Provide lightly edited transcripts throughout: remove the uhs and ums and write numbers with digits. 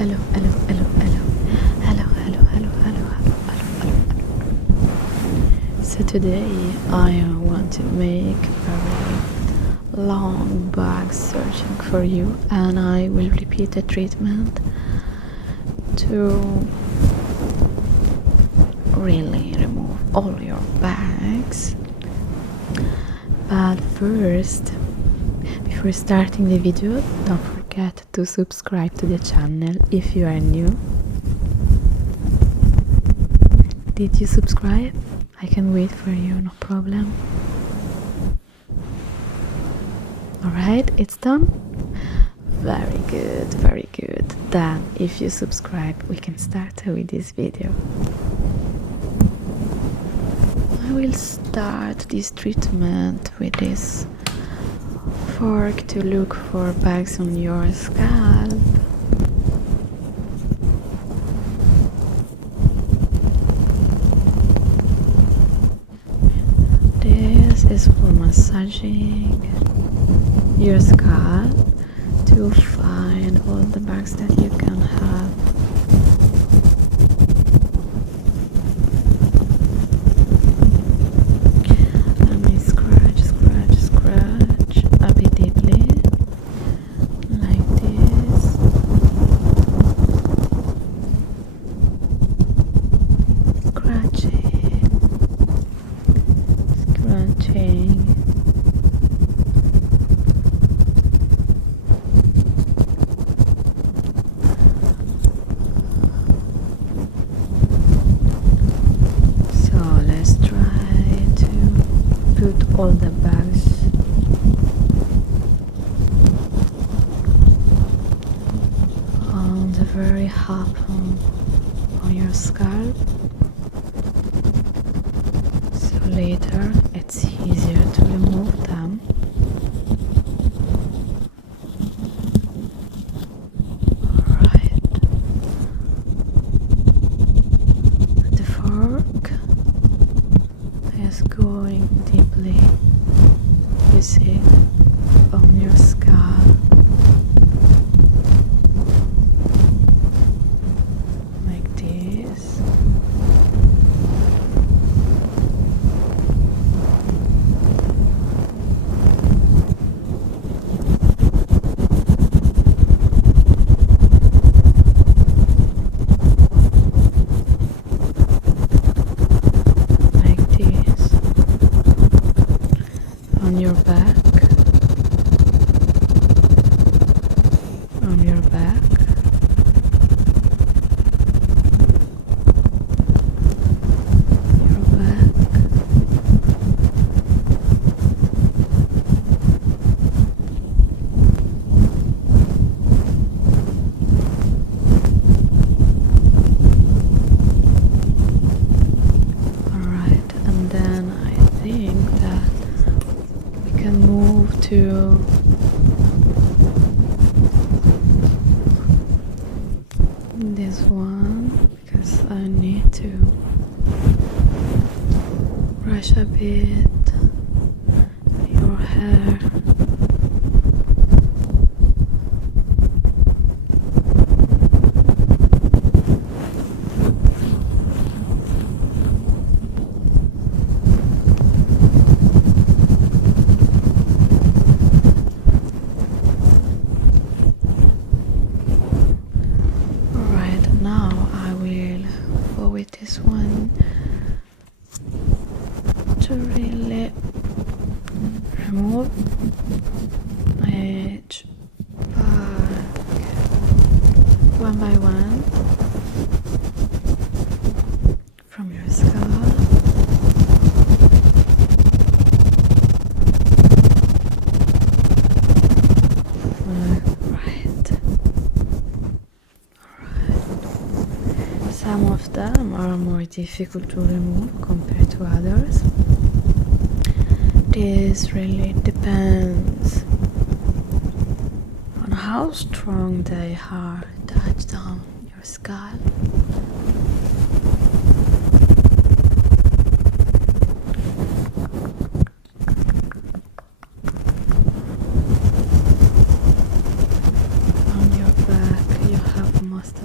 hello, hello, hello, hello, hello, hello, hello, hello, hello, hello, hello. So today I want to make a very long bag searching for you, and I will repeat the treatment to really remove all your bags. But first, before starting the video, don't forget to subscribe to the channel if you are new. Did you subscribe? I can wait for you, no problem. Alright, it's done? Very good, very good. Then, if you subscribe, we can start with this video. I will start this treatment with this fork to look for bags on your scalp. This is for massaging your scalp to find all the bags that you can have. Let me scratch, scratch, scratch a bit deeply, like this. Scratching, scratching. All the bags on the very top on your scalp, so later it's easier to remove them. Alright, the fork is going deeply, you see, on your scalp, like this. On your back, on your back, your back, alright, and then I think that we can move to this one, because I need to brush a bit your hair. This one to really remove each bag one by one from your scalp. Some of them are more difficult to remove compared to others. This really depends on how strong they are touched on your scalp. On your back you have most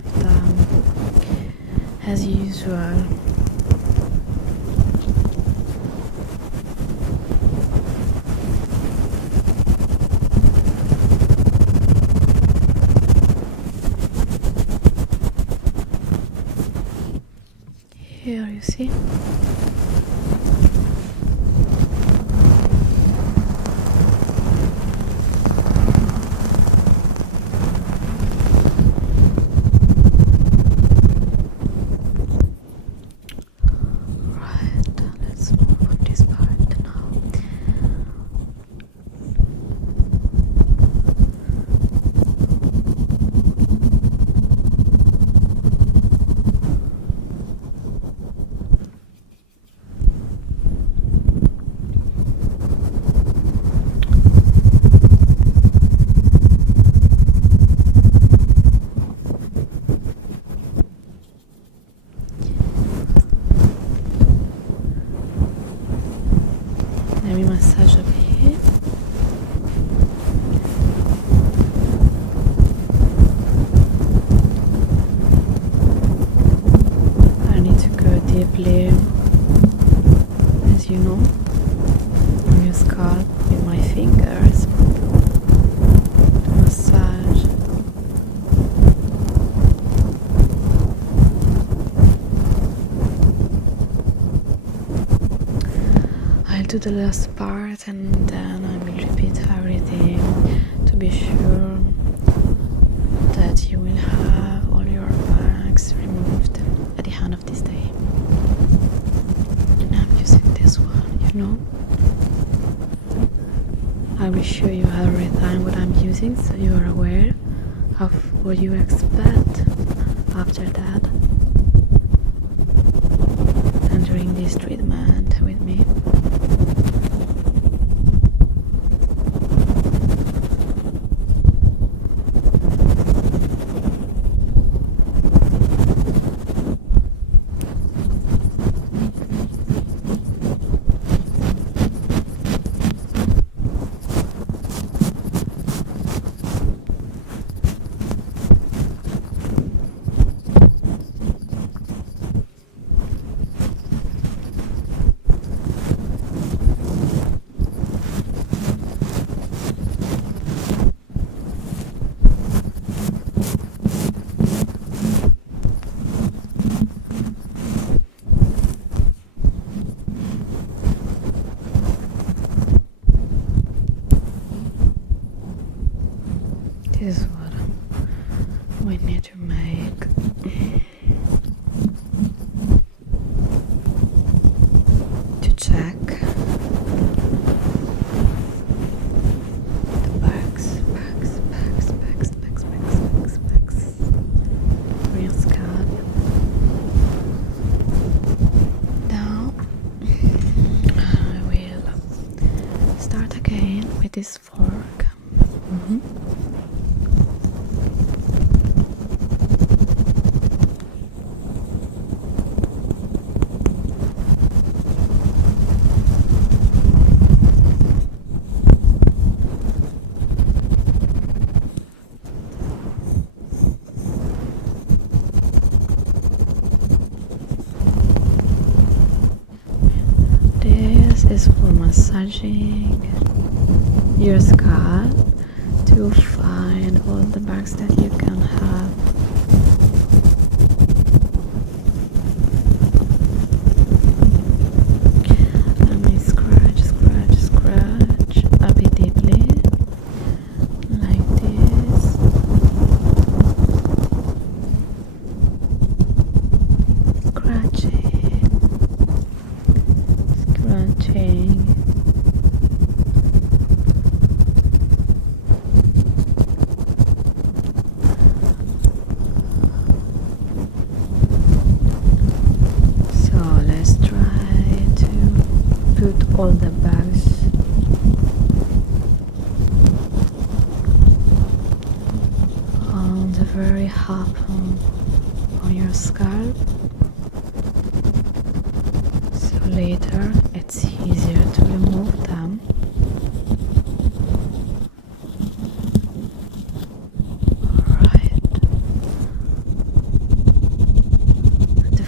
as usual. Here you see. Let me massage over here. I need to go deeply, as you know, on your scalp with my fingers to massage. I'll do the last part and then I will repeat everything to be sure that you will have all your bags removed at the end of this day. And I'm using this one, you know. I will show you every time what I'm using so you are aware of what you expect after that and during this treatment with me. This is what we need to make. To check the bags for your scalp. Now I will start again with this fork. This is for massaging your scalp to find all the bugs that you can have. Let me scratch a bit deeply, like this. Scratching. So let's try to put all the bags on the very top on your scalp, so later it's easier to remove them. Alright. The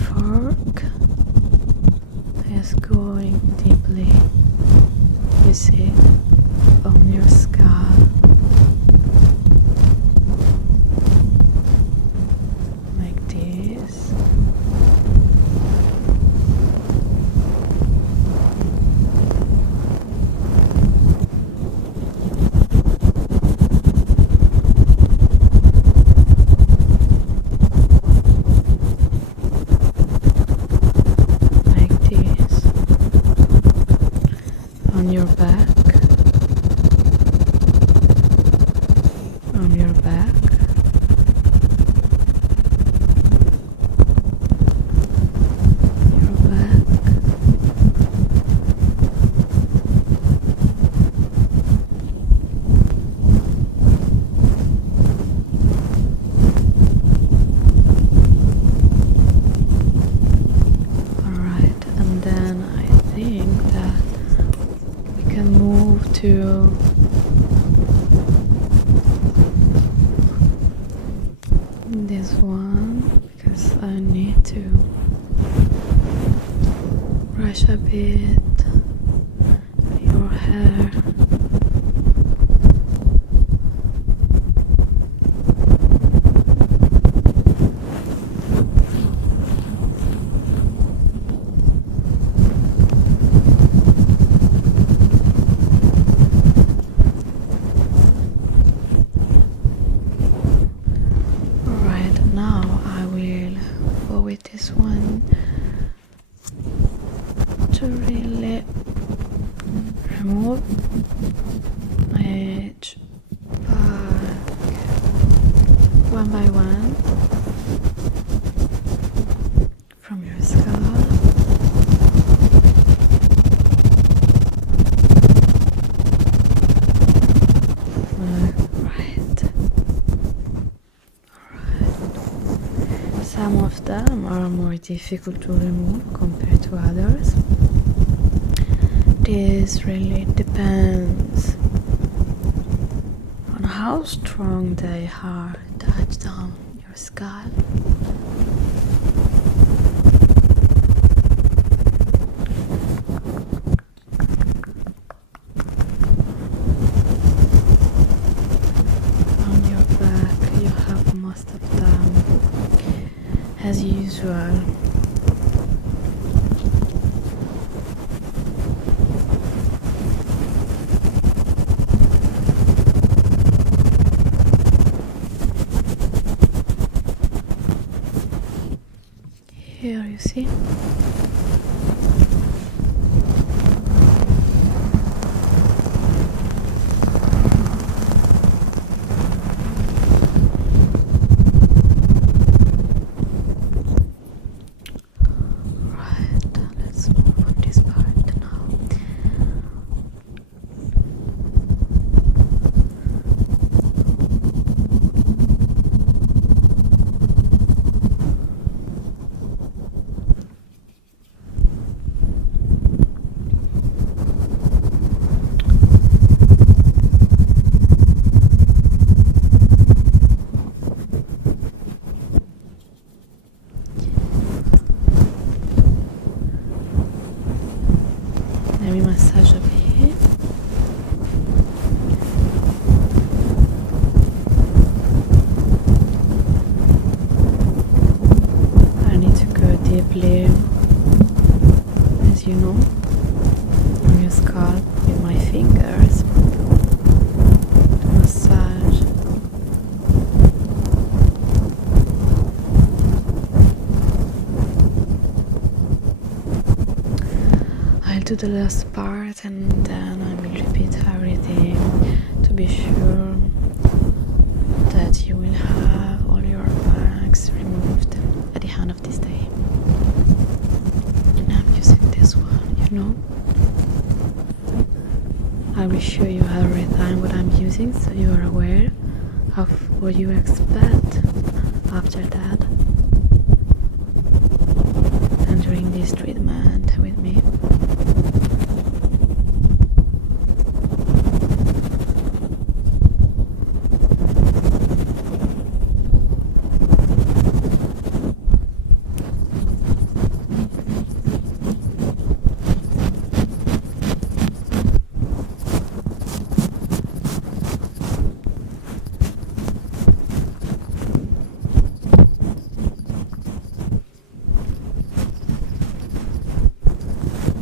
back. Your back. Alright, and then I think that we can move to this one because I need to brush a bit your hair. Now I will go with this one to really remove my edge back one by one from your scalp. Some of them are more difficult to remove compared to others. This really depends on how strong they are touched on your scalp. On your back you have most of them. As usual, here you see. Let me massage a bit. I need to go deeply, as you know, on your scalp with my fingers to massage. I'll do the last part and then I will repeat everything to be sure that you will have all your bags removed at the end of this day. And I'm using this one, you know. I will show you every time what I'm using so you are aware of what you expect after that and during this treatment with me.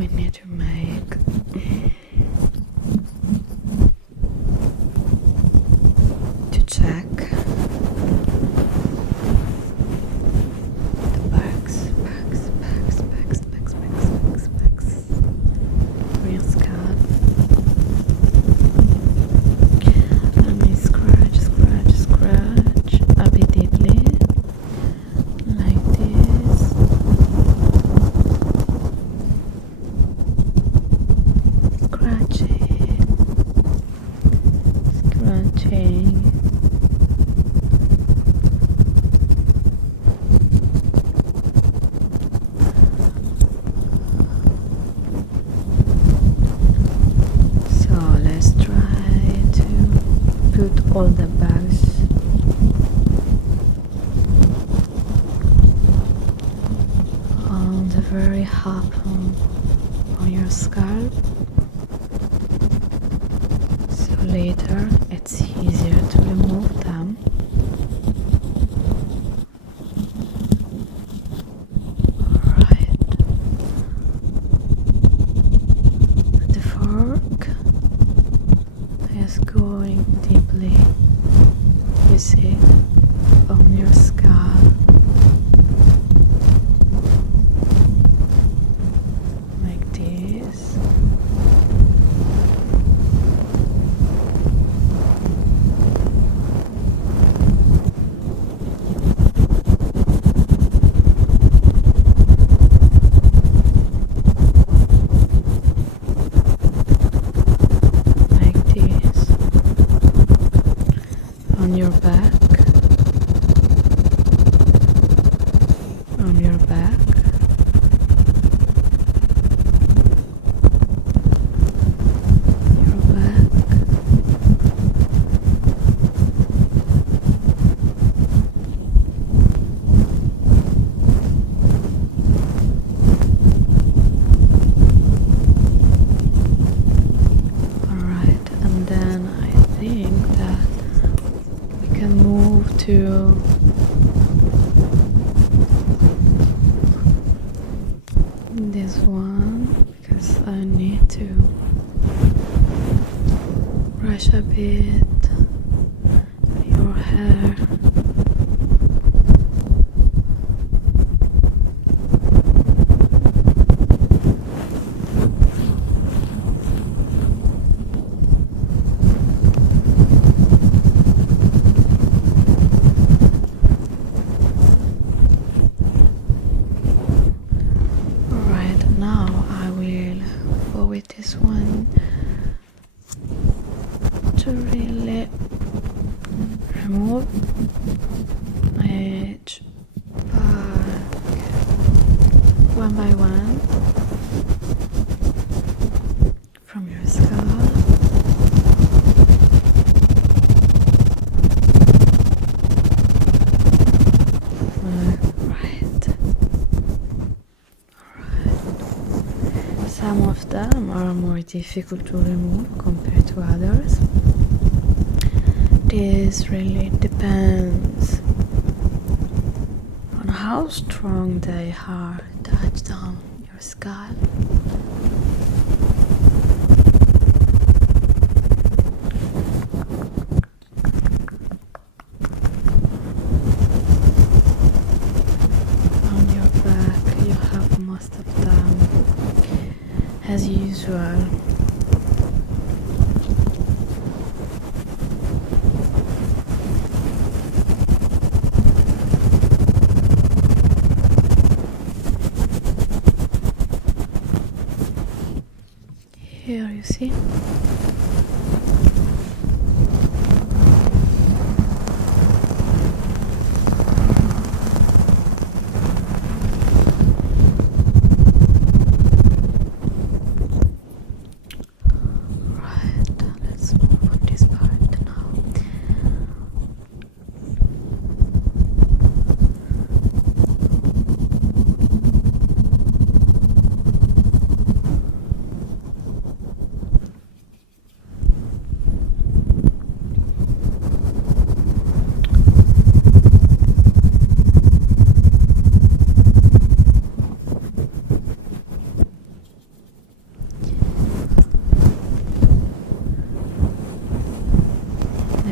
we need to make to check the bags for your scalp. Let me scratch a bit deeply, like this. Scratching. So let's try to put all the bags on the very top on your scalp, so later it's easier to remove them. Alright, the fork is going deeply, you see, on your scalp, like this. Like this. On your back. On your back. Your back. Alright, and then I think that we can move to this one, because I need to brush a bit your hair. Alright, now I will go with this one to really remove each bag one by one from your scalp. Some of them are more difficult to remove compared to others. This really depends on how strong they are touched on your scalp. On your back you have most of them as usual. Here you see.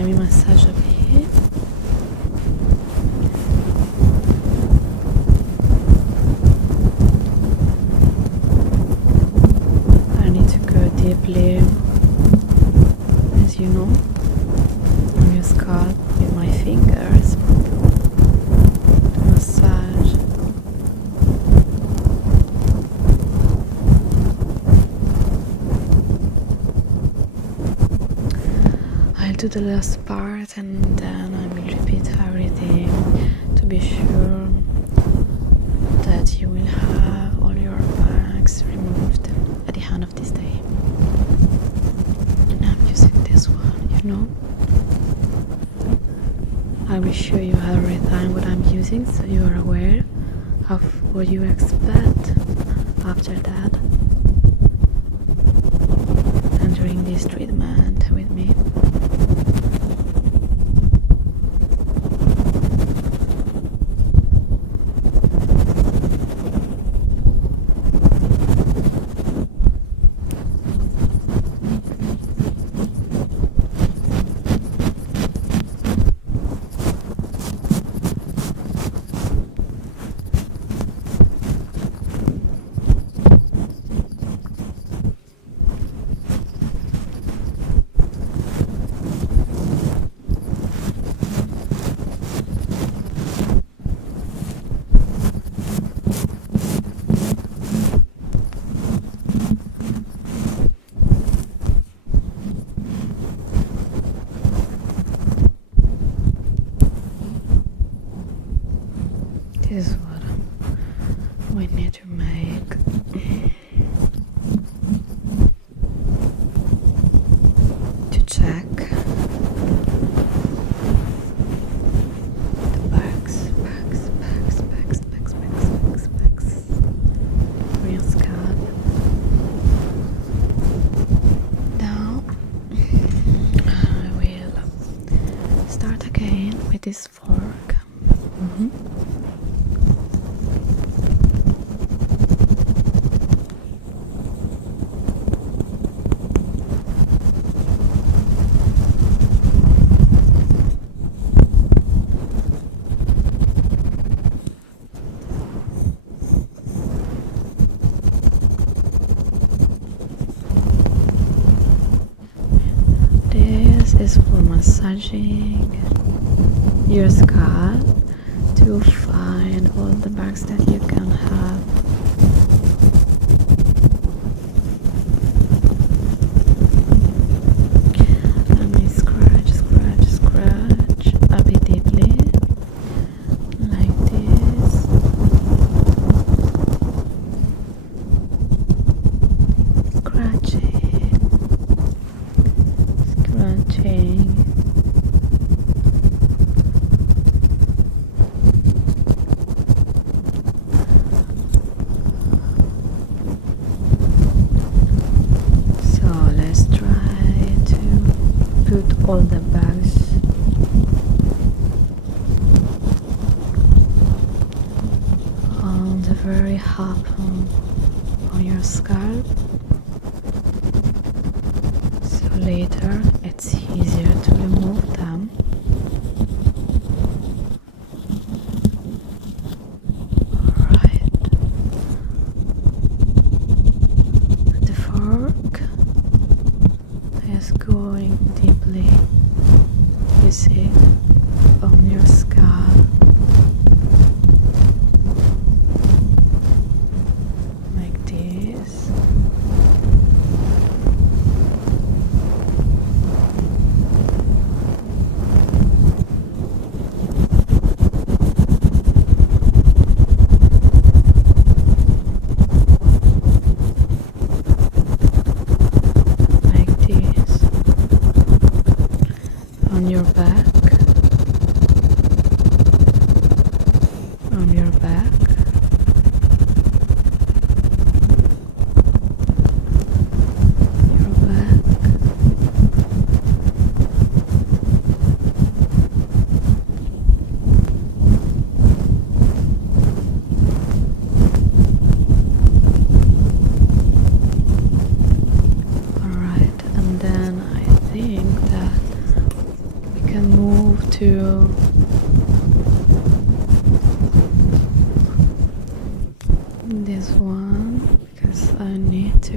me massage a bit. I need to go deeply, as you know, on your scalp with my fingers to massage. I'll do the last part and then I will repeat everything to be sure that you will have all your bags removed at the end of this day. And I'm using this one, you know. I will show you every time what I'm using so you are aware of what you expect after that and during this treatment with me. This is what we need to make. To check the bags for your scalp. Now I will start again with this fork. This is for massaging your scalp to find all the bugs that you can have. Let me scratch a bit deeply, like this. Scratching. So let's try to put all the bags on the very top on your scalp. So later it's easier to remove them. Alright. The fork is going deeply, you see, on your scalp. Like this.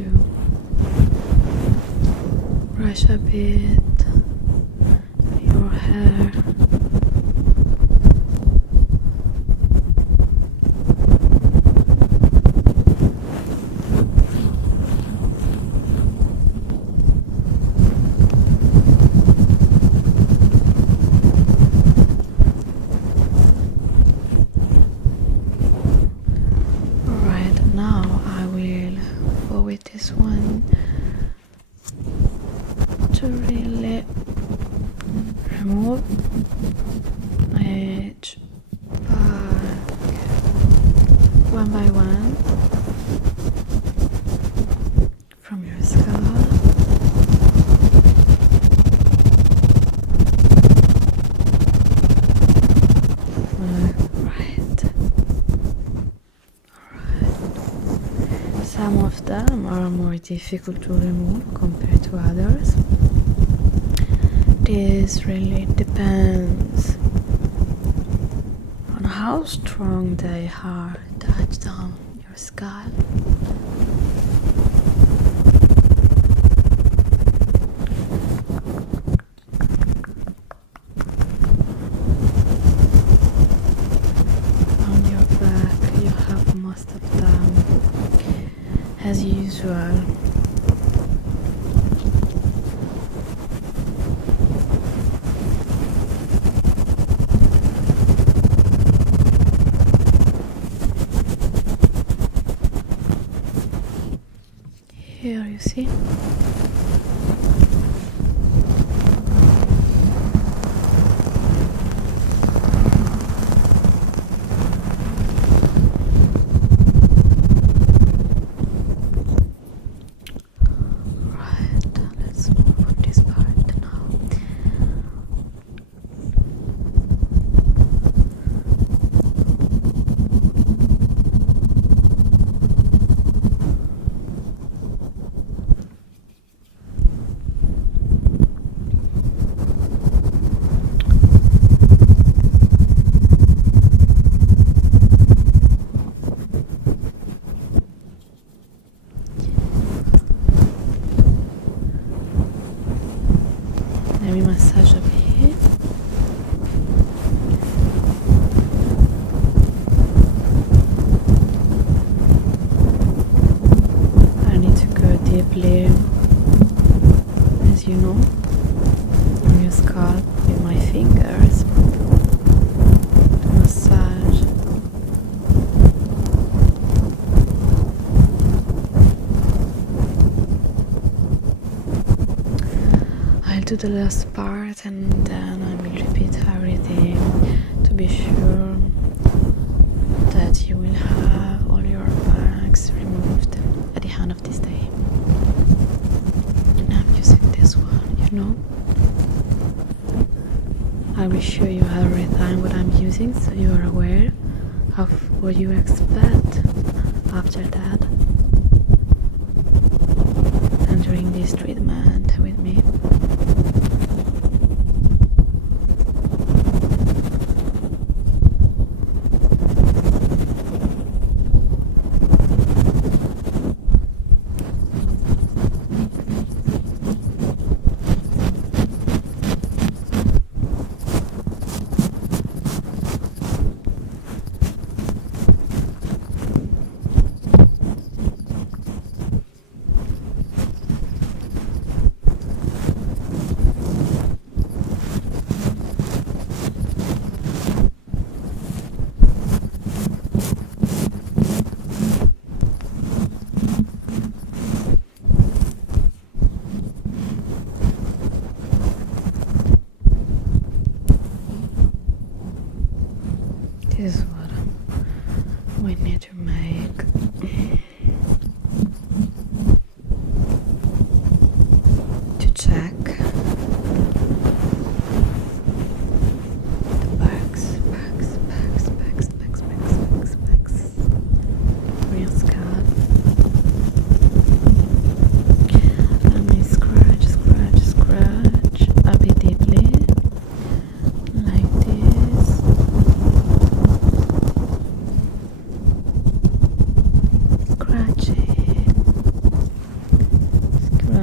brush a bit your hair. Alright, now I will go with this one to really remove each part one by one from your scalp. Some of them are more difficult to remove compared to others. This really depends on how strong they are touched on your scalp. On your back you have most of them as usual. Here you see. Let me massage a bit. I need to go deeply, as you know, on your scalp with my fingers to massage. I'll do the last part and then I will repeat everything to be sure that you will have all your bags removed at the end of this day. And I'm using this one, you know. I will show you every time what I'm using so you are aware of what you expect after that and during this treatment with me.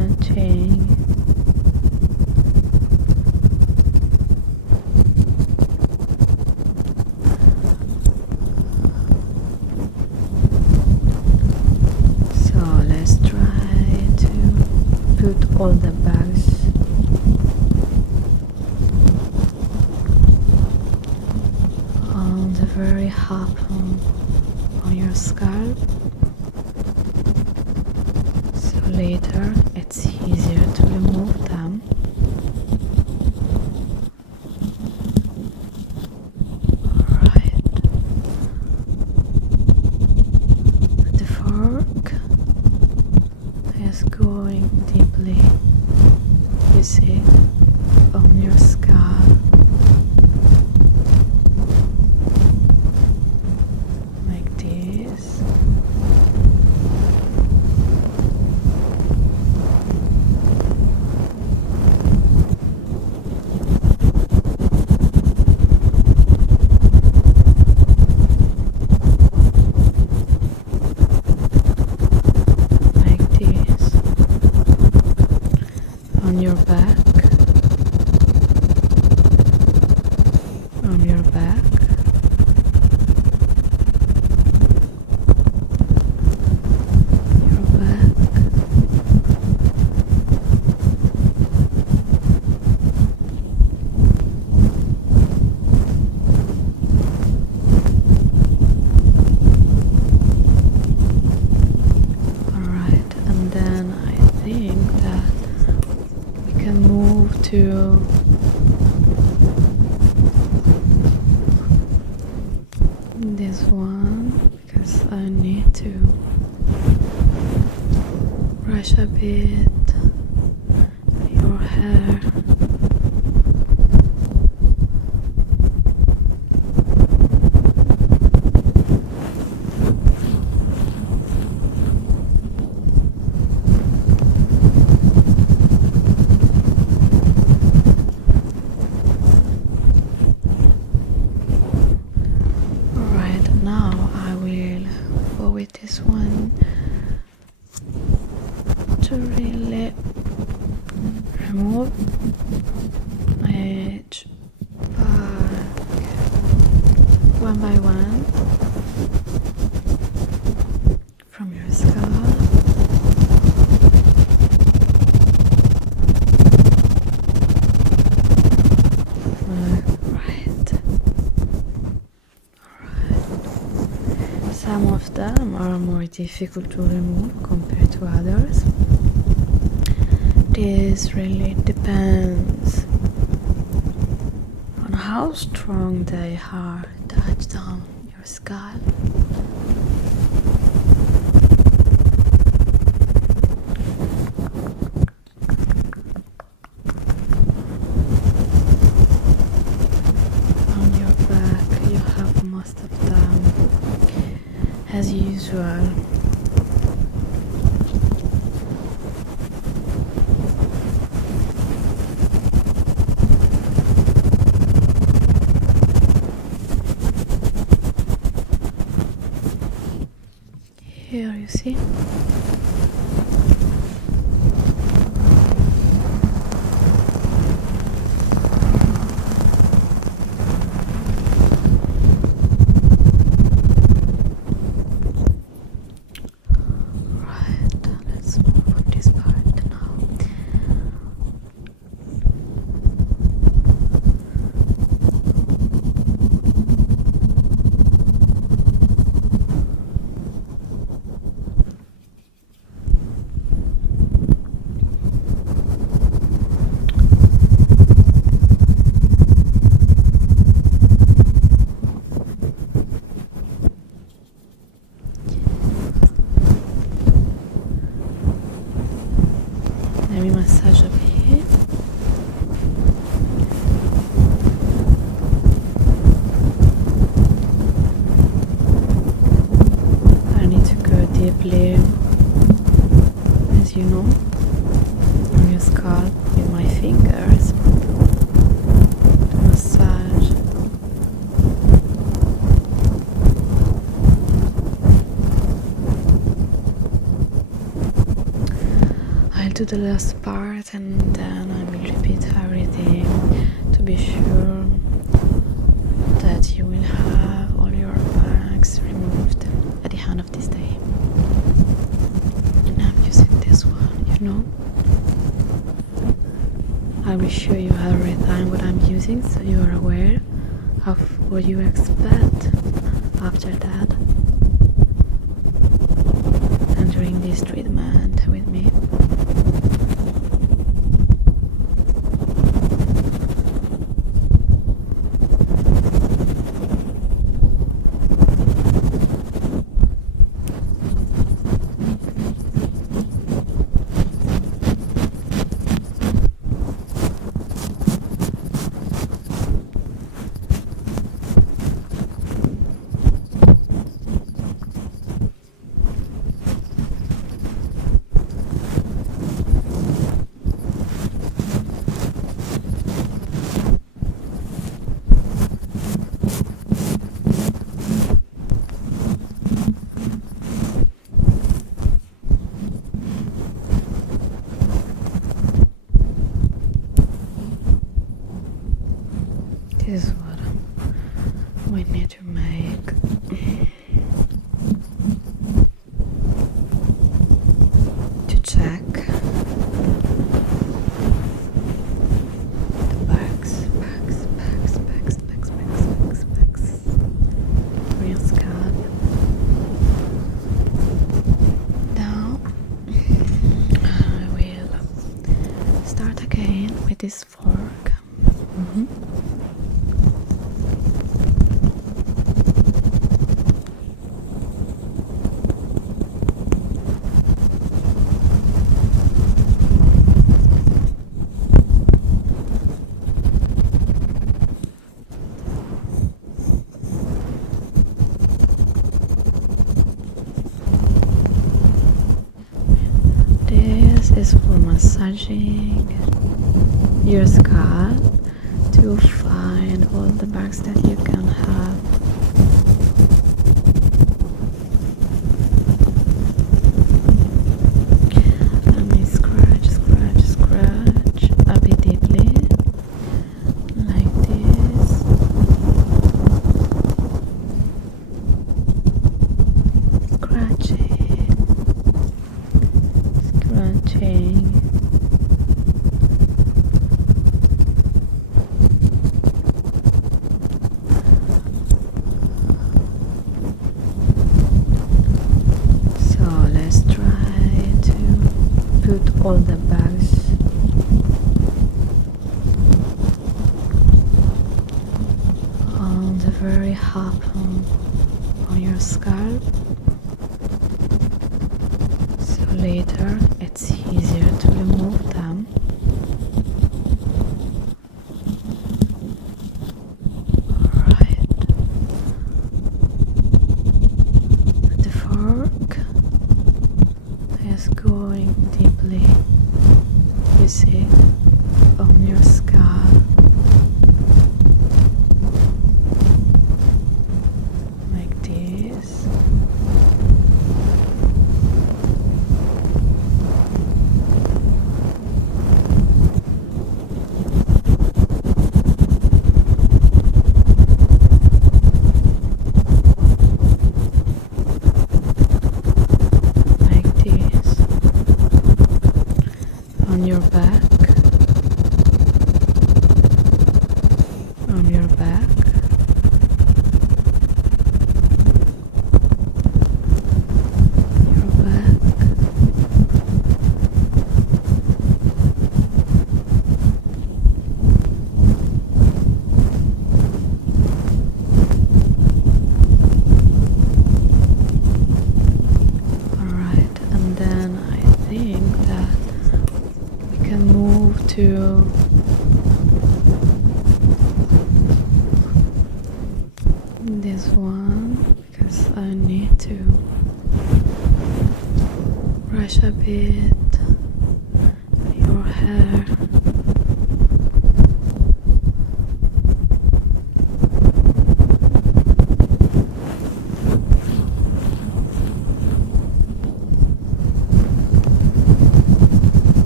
touching. So let's try to put all the bags on the very half on your scalp, so later it's easier to remove them. Alright, the fork is going deeply, you see, on your scalp. On your back, on your back, your back, alright, and then I think that can move to this one because I need to brush a bit your hair. This one to really remove each bag one by one from your scalp. Some of them are more difficult to remove compared to others. This really depends on how strong they are touched on your scalp. On your back, you have most of them. As usual, here you see. Let me massage a bit. I need to go deeply, as you know, on your scalp with my fingers to massage. I'll do the last part and then I will repeat everything to be sure that you will have all your bags removed at the end of this day. And I'm using this one, you know. I will show you every time what I'm using so you are aware of what you expect after that and during this treatment with me. This is what we need to make. To check the bags for your scalp. Now I will start again with this fork. This is for massaging your scalp to find all the bugs that you can have. Let me scratch a bit deeply, like this. Scratching. So let's try to put all the bags on the very top on your scalp. So later it's easier to remove them. Alright. The fork is going deeply, you see, on your scalp. Like this. On your back, on your back, your back, alright, and then I think that can move to this one because I need to brush a bit your hair.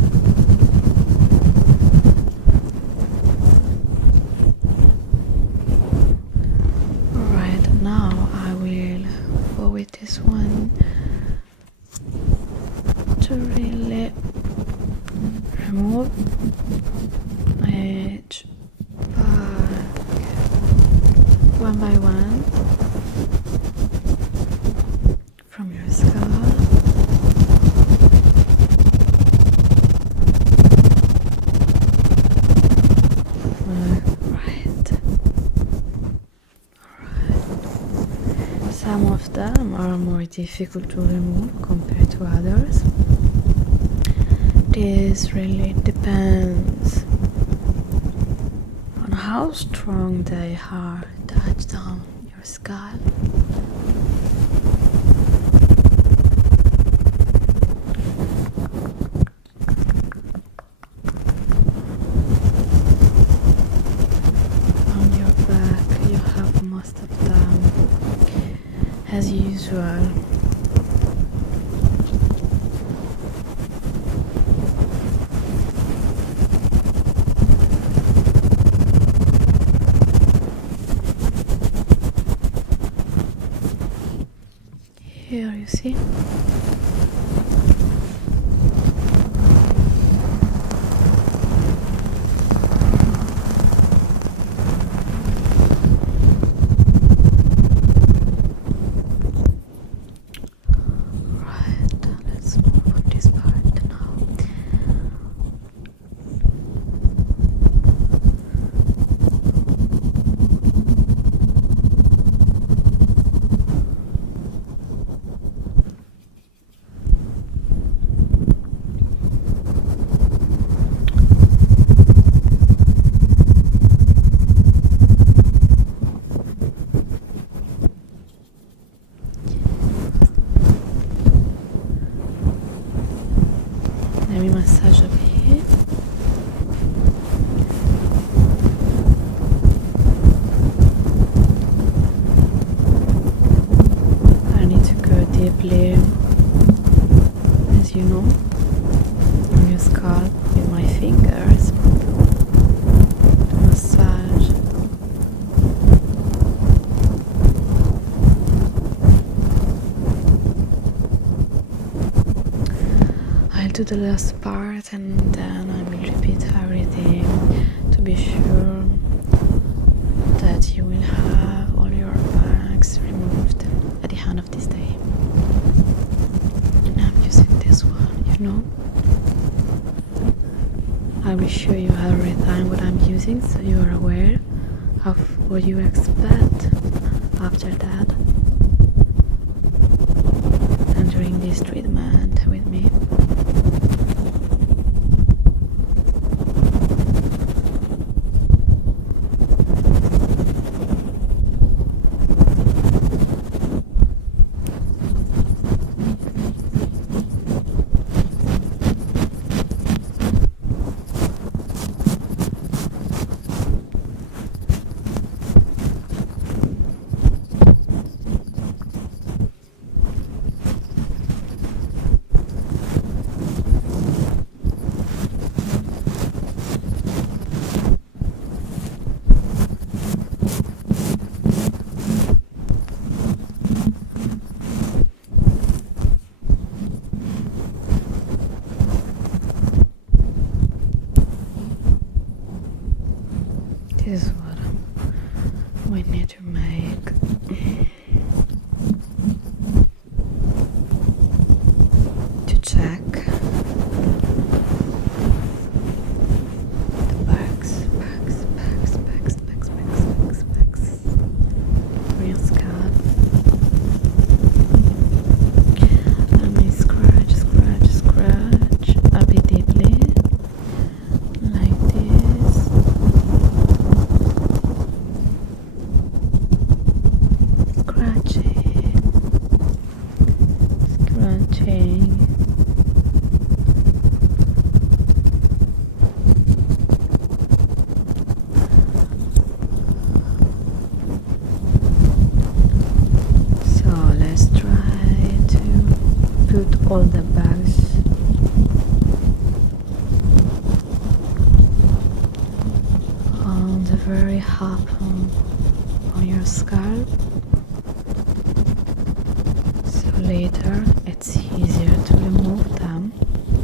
really remove each part one by one from your scalp. Some of them are more difficult to remove compared to others. This really depends on how strong they are touched on your scalp. On your back you have most of them as usual. Here you see. Let me massage a bit. I need to go deeply, as you know, on your scalp with my fingers to massage. I'll do the last part and then I will repeat everything to be sure that you will have all your bags removed at the end of this day. And I'm using this one, you know. I will show you every time what I'm using so you are aware of what you expect after that and during this treatment with me. This is what we need to make. To check the bags for your scalp. Let me scratch a bit deeply, like this. Scratching. So let's try to put all the bags on the very top on your scalp. So later it's easier to remove them.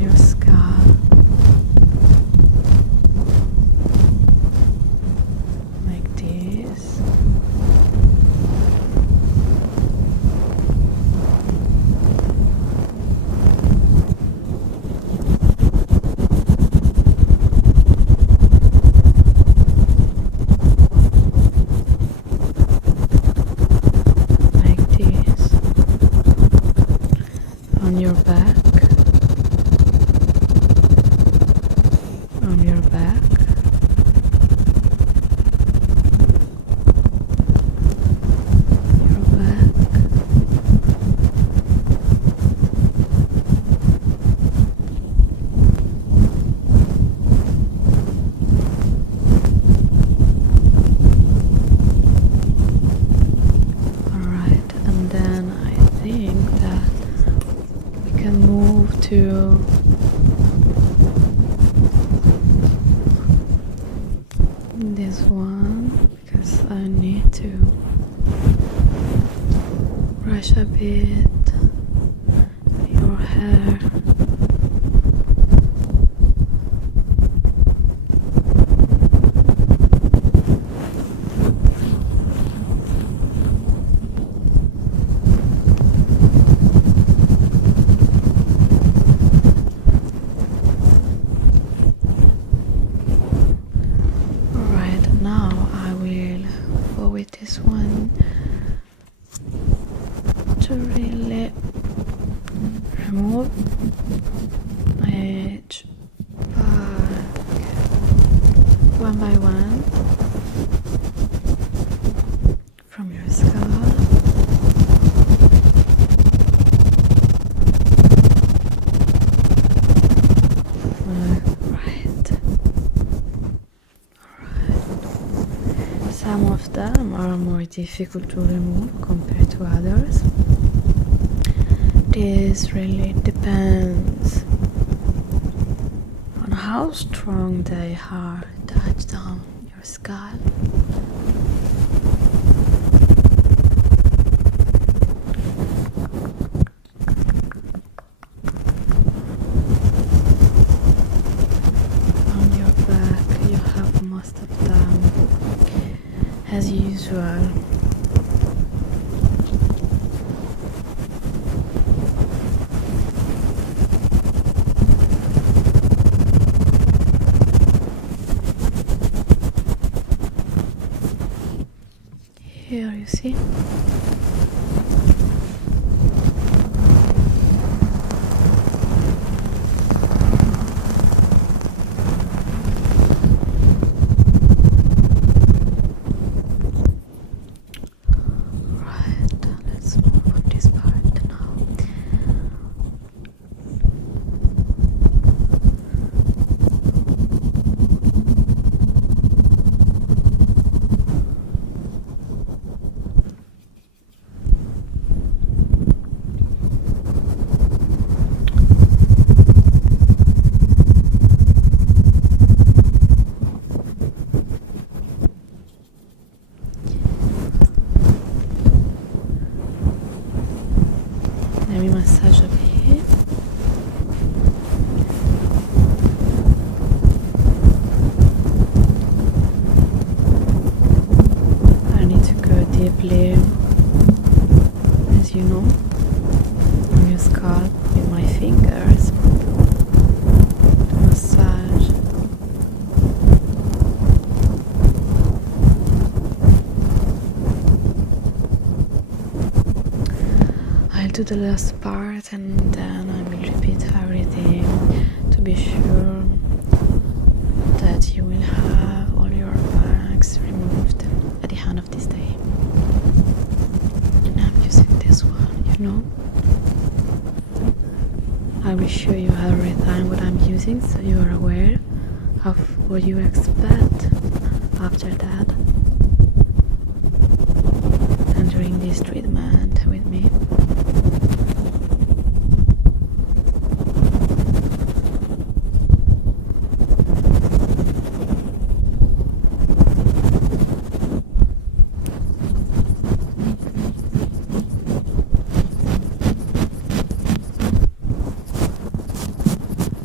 your scalp, like this. On your back, on your back, your back, alright, and then I think that we can move to this one because I need to brush a bit your hair. This one to really remove each part one by one from your scalp. Some of them are more difficult to remove compared to others. This really depends on how strong they are touched on your scalp. On your back you have most of them. As usual, here you see. Let me massage a bit. I need to go deeply, as you know, on your scalp with my fingers to massage. I'll do the last part and then I will repeat everything to be sure that you will have all your marks removed at the end of this day. And I'm using this one, you know. I will show you every time what I'm using so you are aware of what you expect after that and during this treatment with me.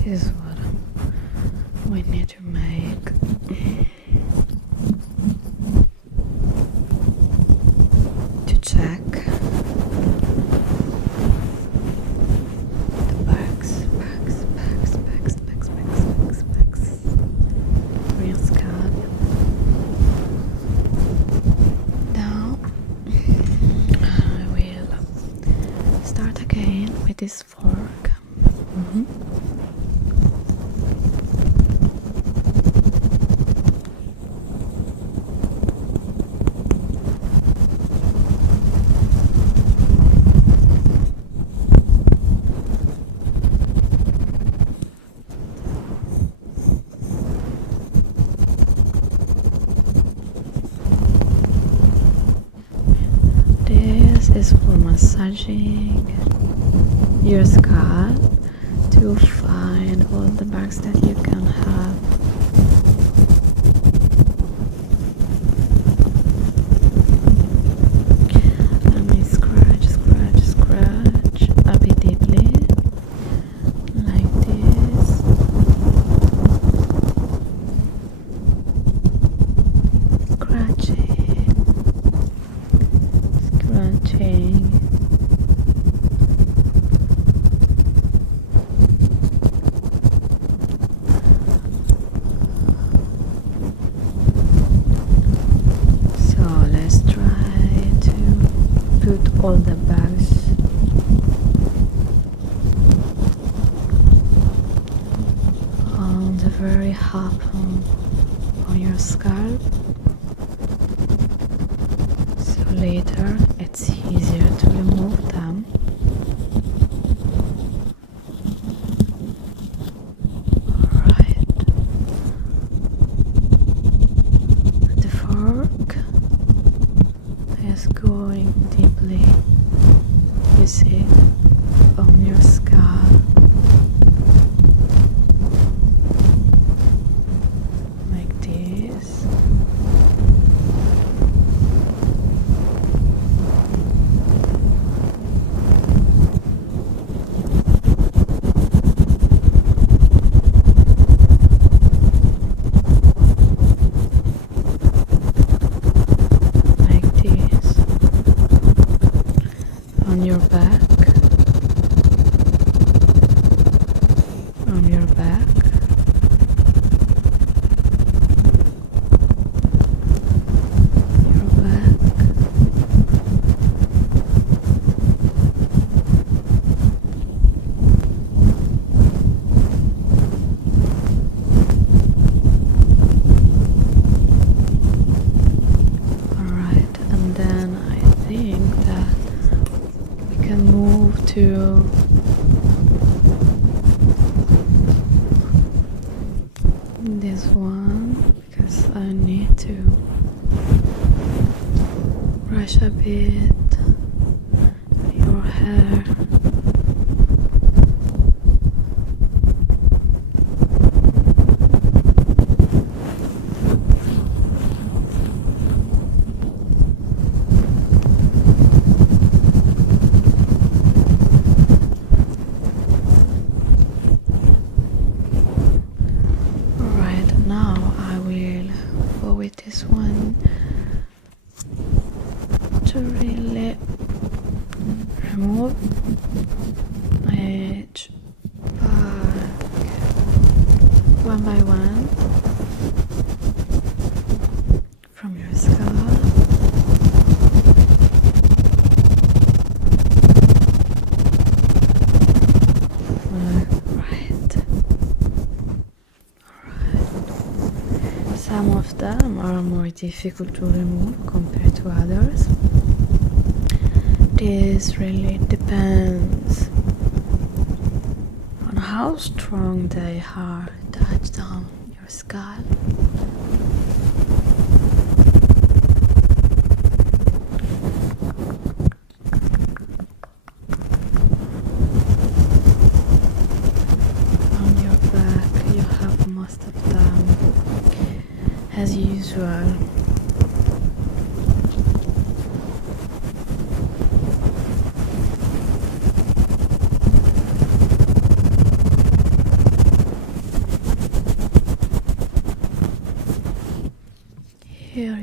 This is what we need to make. To check the bags for your scalp. Now I will start again with this fork. This is for massaging your scalp to find all the bugs that you can have. Let me scratch a bit deeply, like this. Scratching. So let's try to put all the bags on the very top on your scalp, so later it's easier to remove them. Alright. The fork is going deeply, you see, on your scalp. Like this. On your back, on your back, your back, alright, and then I think that can move to this one because I need to brush a bit your hair. Now I will go with this one to really remove each bag one by one from your scalp. Some of them are more difficult to remove compared to others. This really depends on how strong they are touched on your scalp. On your back, you have most of them. As usual,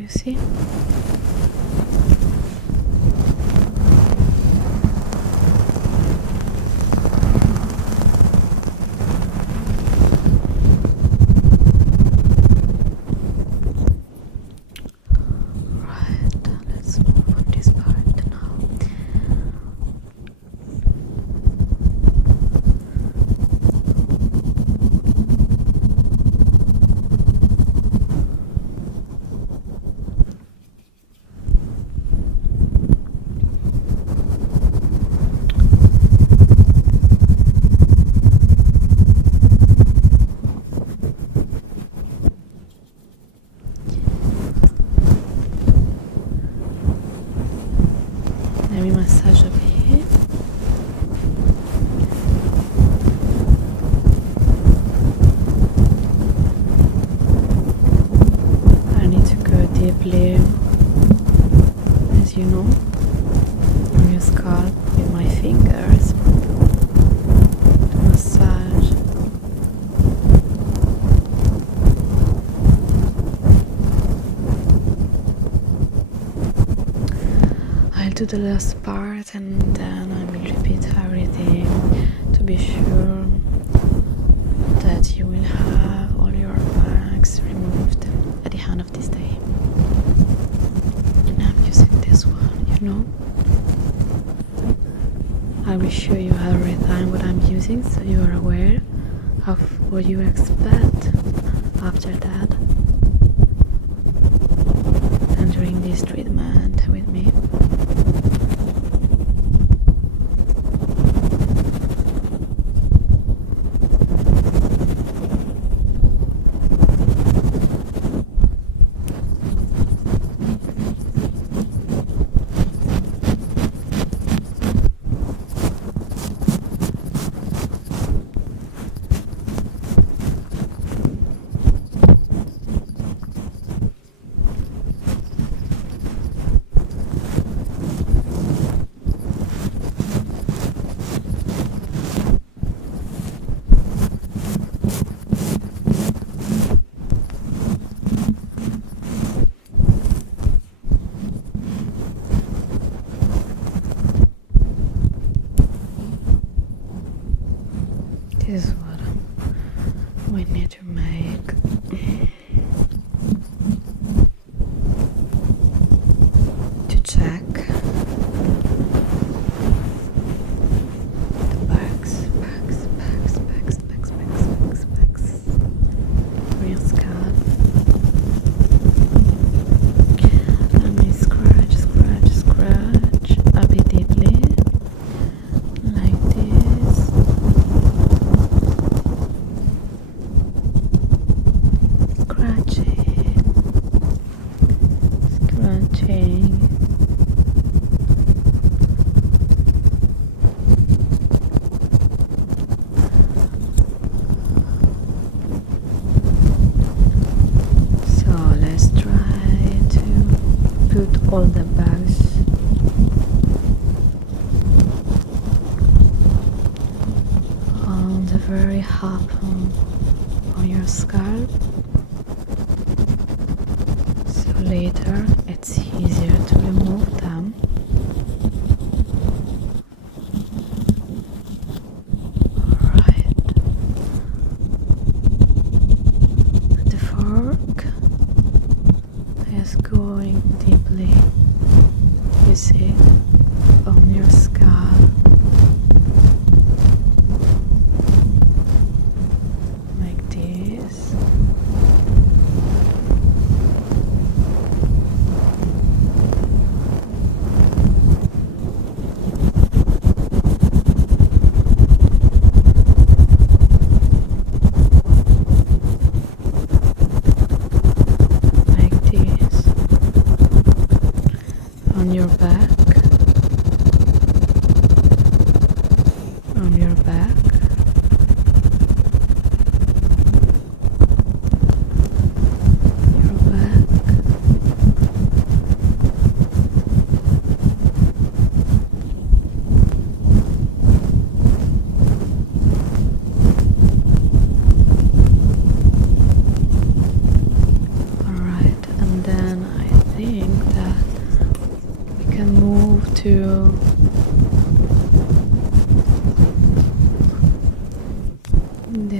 you see? Right, let's move on this part now. Let me massage a bit. I need to go deeply, as you know, on your scalp with my fingers to massage. I'll do the last part and then I will repeat everything to be sure that you will have all your bags removed at the end of this day. And I'm using this one, you know. I will show you every time what I'm using so you are aware of what you expect after that and during this treatment with me. This is what we need to make. To check the bags for your scalp. Let me scratch a bit deeply, like this. Scratching. So let's try to put all the bags on the very top on your scalp. So later it's easier to remove them. Alright. The fork is going deeply, you see, on your scalp. Like this.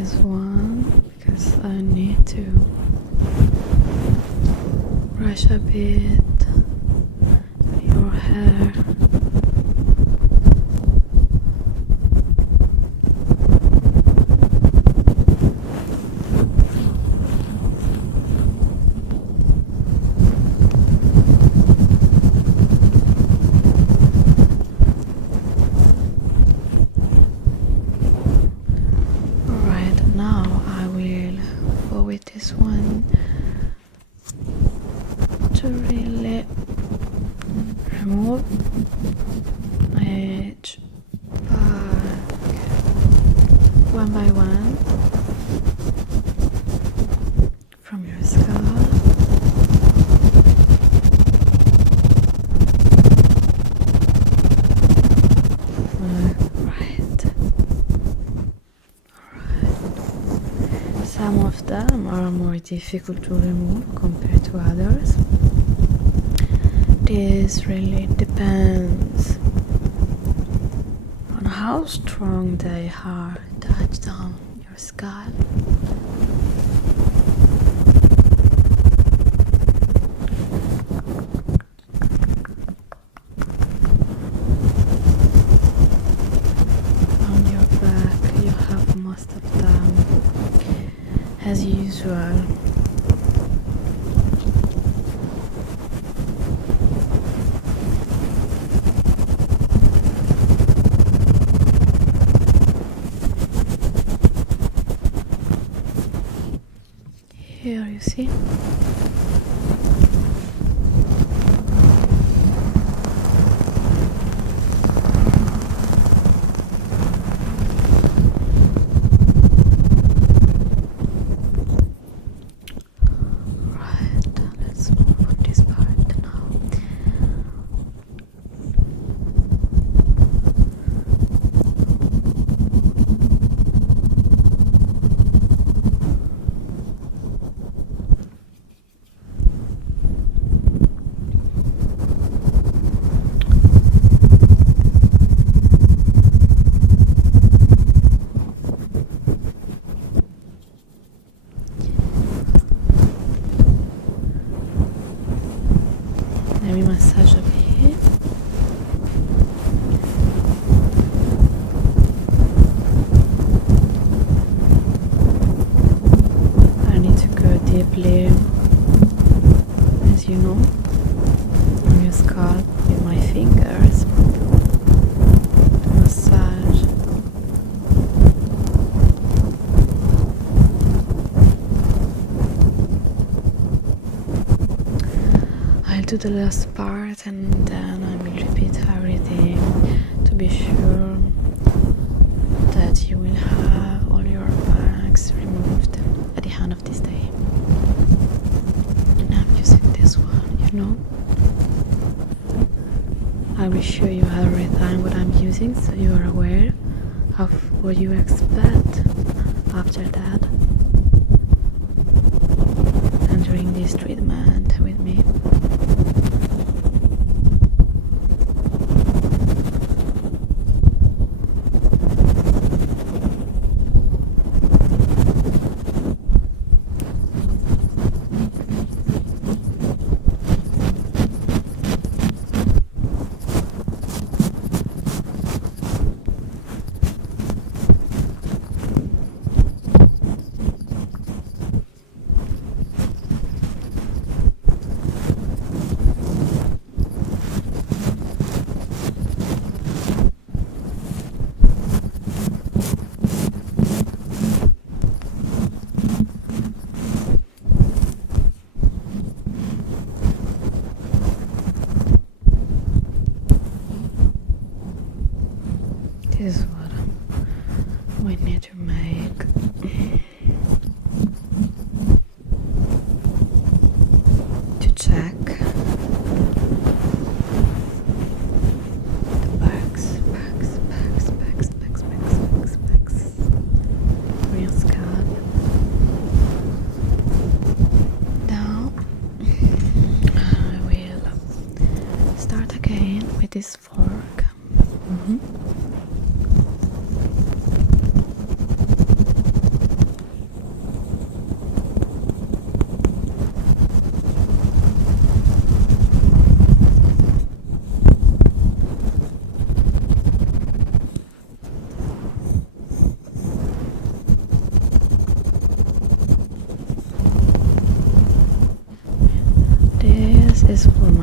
this one because I need to brush a bit your hair. This one to really remove each back one by one from your scalp. Some of them are more difficult to remove compared to others. This really depends on how strong they are touched on your scalp. On your back you have most of them. As usual, here you see. Let me massage a bit. I need to go deeply, as you know, on your scalp with my fingers to massage. I'll do the last part and then I will repeat everything to be sure that you will have all your bags removed at the end of this day. And I'm using this one, you know. I will show you every time what I'm using so you are aware of what you expect after that and during this treatment with me. This is what we need to make. To check the bags for your scalp. Now I will start again with this fork.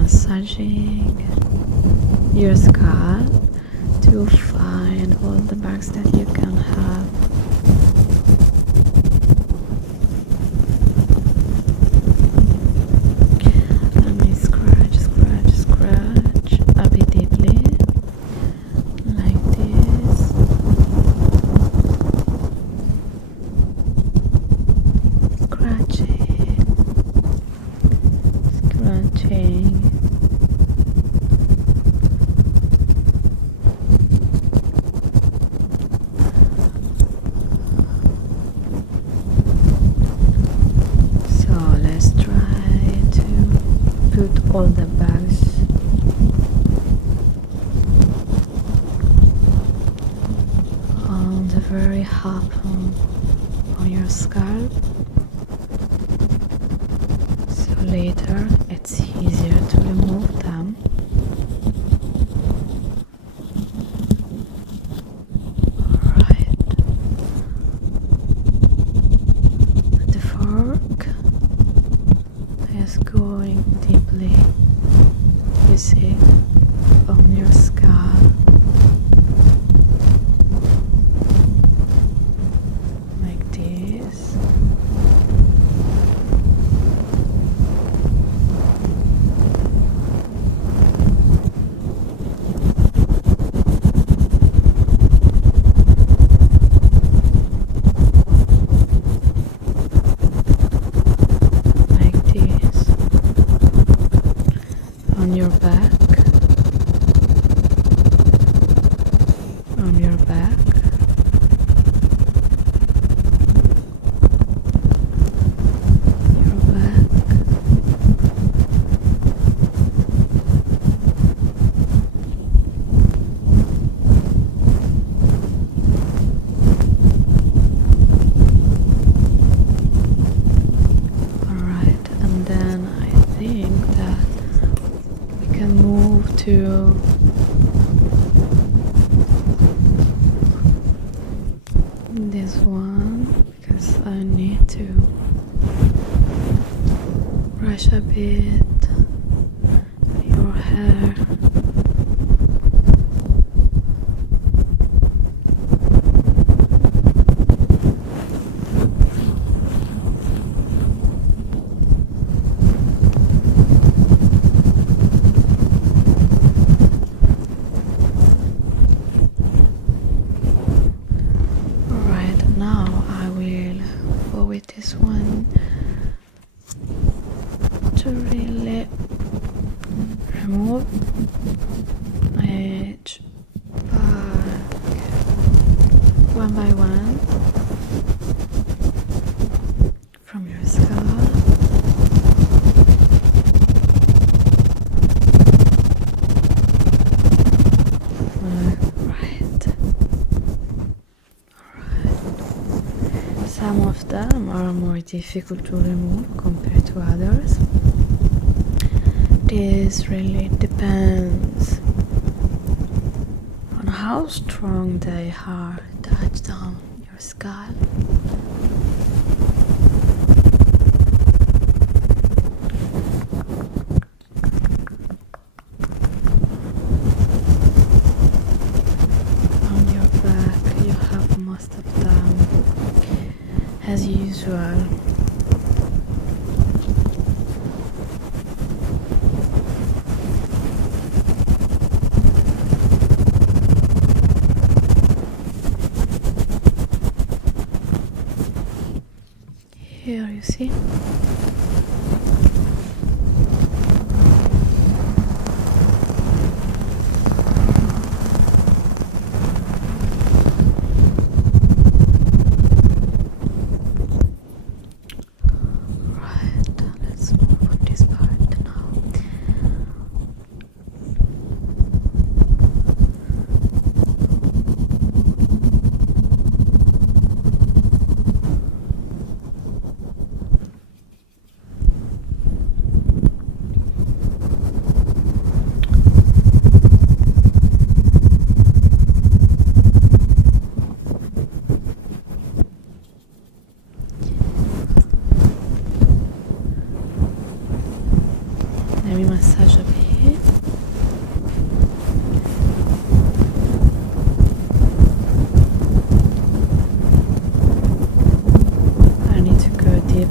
massaging your scalp to find all the bugs that you can have. Let me scratch a bit deeply, like this. Scratching. So let's try to put all the bags on the very half on your scalp, so later it's easier to remove them. Alright, the fork is going deeply, you see, on your scalp, like this. On your back, on your back, your back, alright, and then I think that we can move to this one, because I need to brush a bit your hair. With this one to really remove each bag one by one from your scalp. Some of them are more difficult to remove compared to others. This really depends on how strong they are touched on your scalp. On your back you have most of them as usual. Here you see.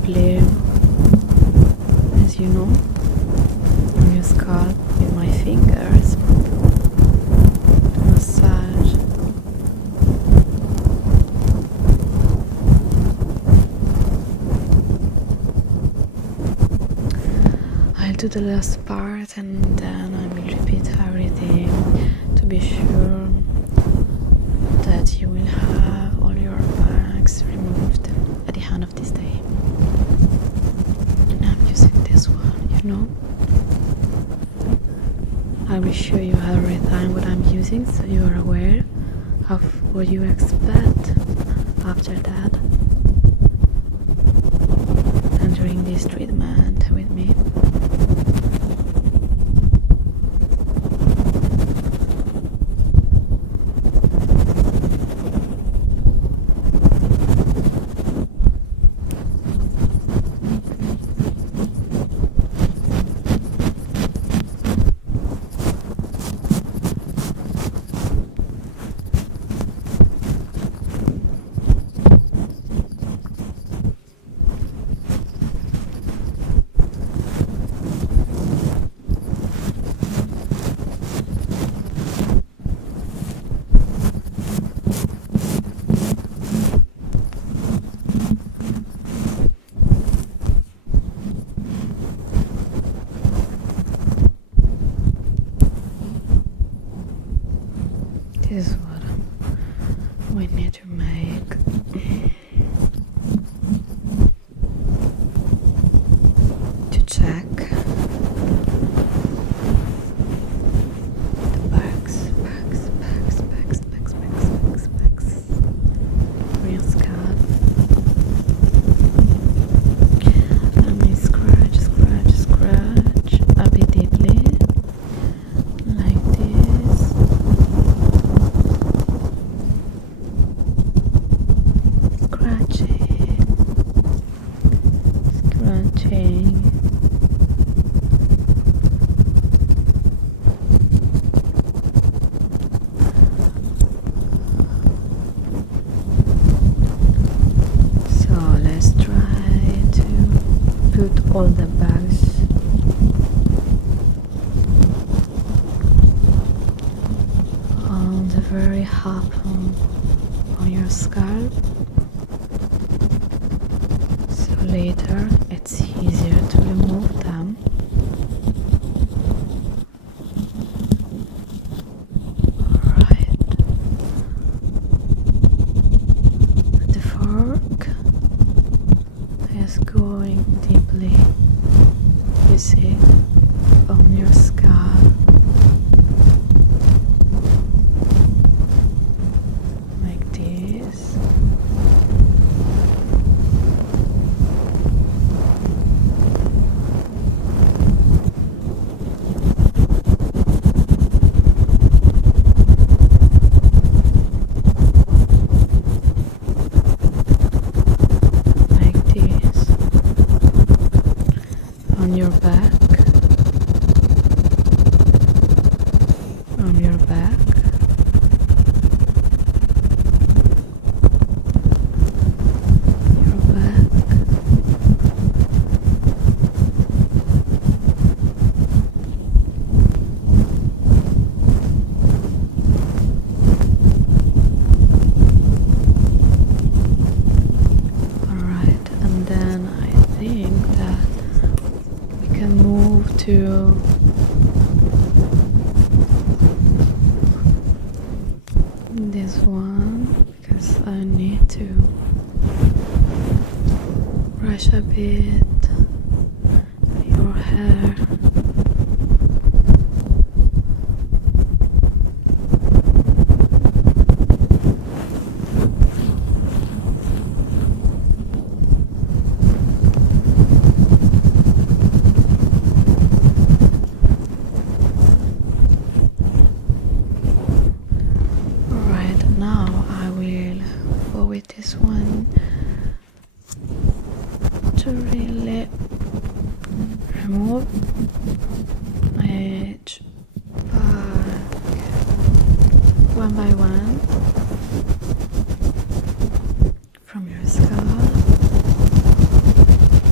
deeply, as you know, on your scalp with my fingers to massage. I'll do the last part and then I will repeat everything to be sure that you will have all your bags removed at the end of this day. And I'm using this one, you know. I will show you every time what I'm using so you are aware of what you expect after that and during this treatment with me. This is what we need to make. To check the bags for your scalp. Let me scratch a bit deeply, like this. Scratching. So let's try to put all the bags on the very top on your scalp. So later it's easier to remove them. Alright. The fork is going deeply, you see, on your scalp. Like this. On your back, on your back, your back, alright, and then I think that we can move to this one because I need to brush a bit your hair. This one to really remove each bag one by one from your scalp.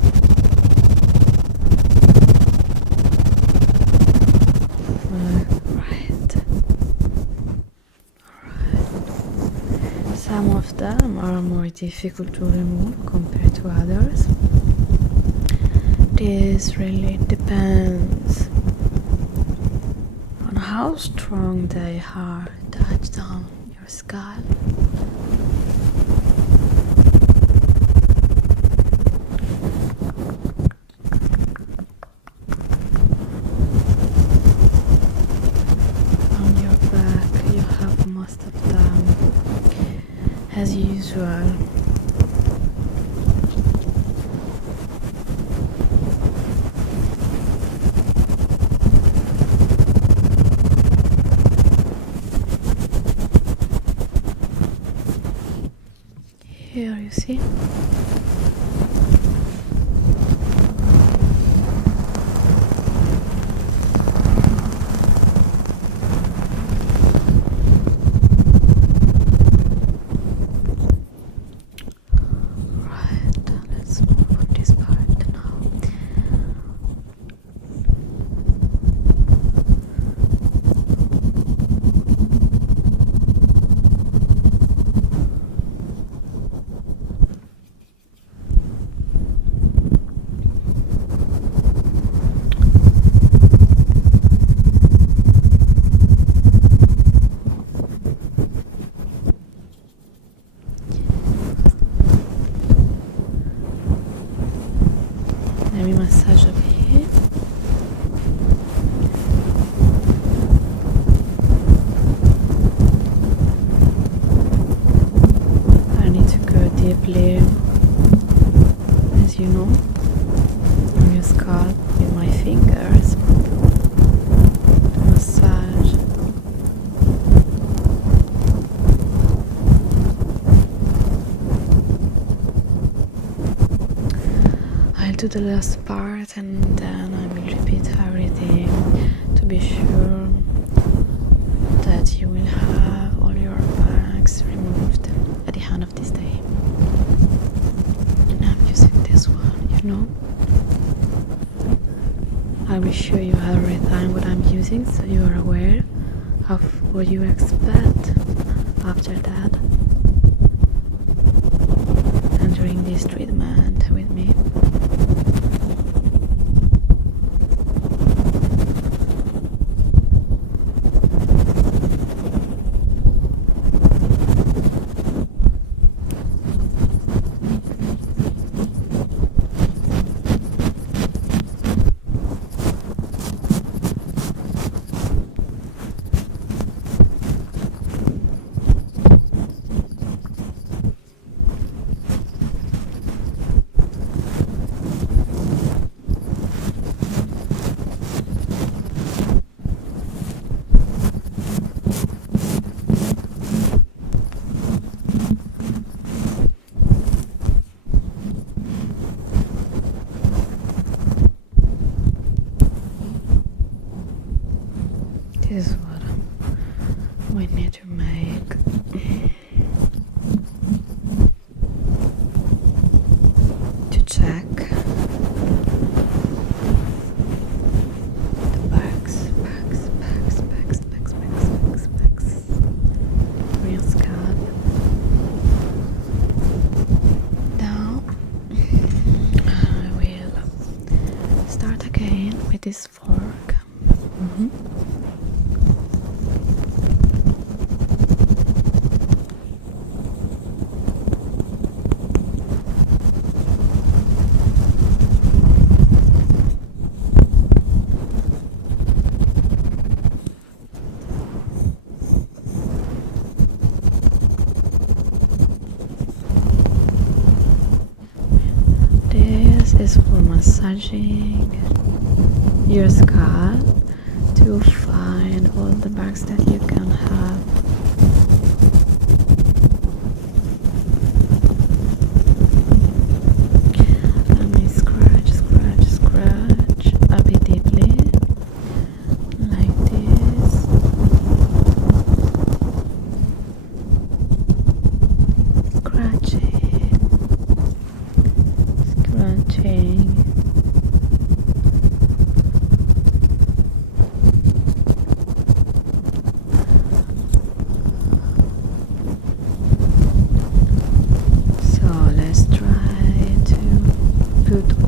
difficult to remove compared to others. This really depends on how strong they are touched on your scalp. On your back, you have most of them as usual. Here you see. Right, let's move on this part now. Let me massage a bit. I need to go deeply, as you know, on your scalp with my fingers to massage. I'll do the last part and then I will repeat everything to be sure that you will have all your bags removed at the end of this day. And I'm using this one, you know. I will show you every time what I'm using so you are aware of what you expect after that and during this treatment with me. This is what we need to make. To check the bags for your scalp. Now I will start again with this fork. This is for massaging your scalp to find all the marks that you can have. Let me scratch a bit deeply, like this. Scratching.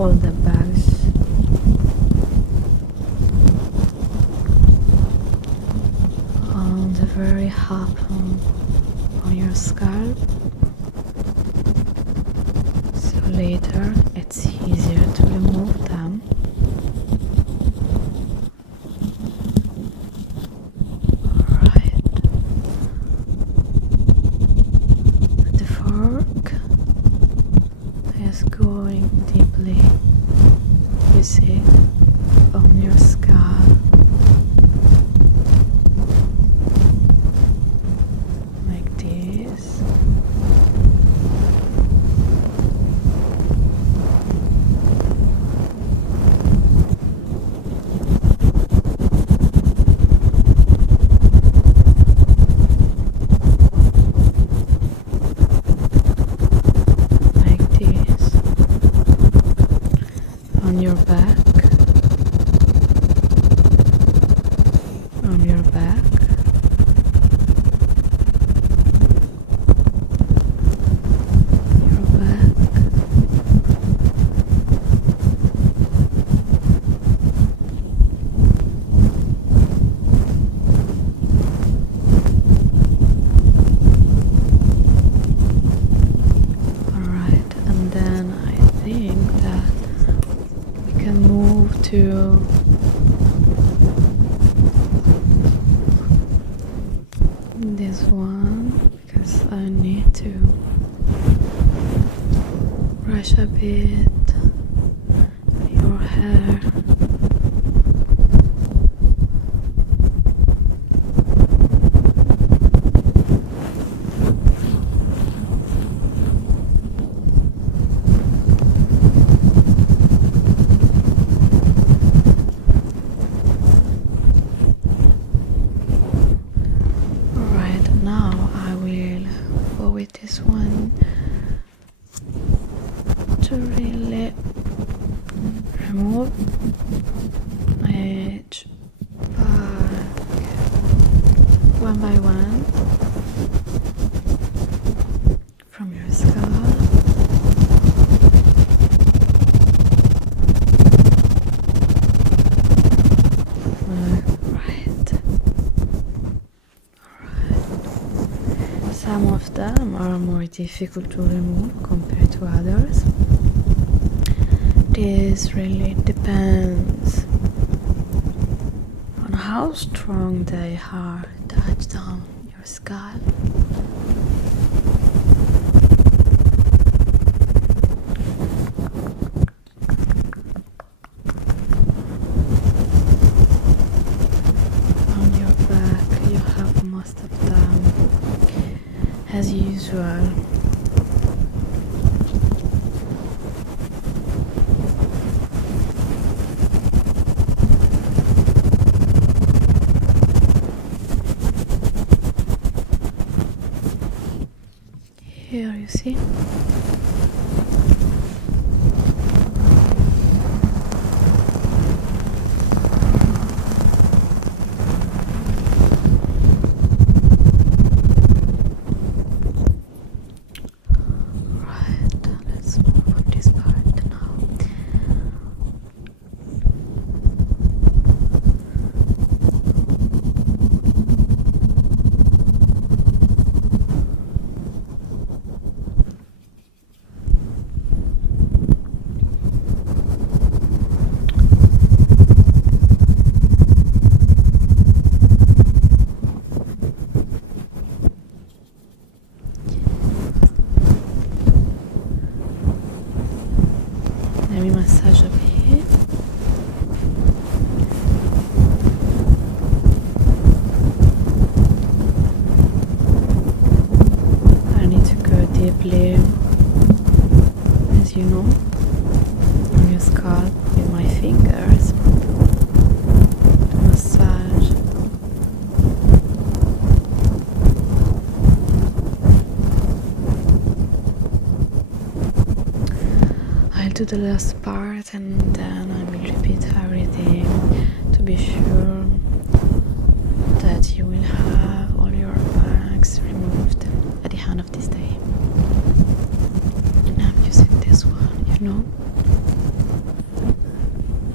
all the bags on the very top on your scalp, so later it's easier to remove them. Alright, the fork is going deeply, you see, on your scalp, like this. On your back, on your back, your back, alright, and then I think that can move to this one because I need to brush a bit your hair. Now I will go with this one to really remove each bag one by one from your scalp. Some of them are more difficult to remove compared to others. This really depends on how strong they are touched on your scalp. On your back you have most of them. As usual, here you see. Let me massage a bit. I need to go deeply, as you know, on your scalp with my fingers to massage. I'll do the last part and then I will repeat everything to be sure that you will have all your bags removed at the end of this day. And I'm using this one, you know.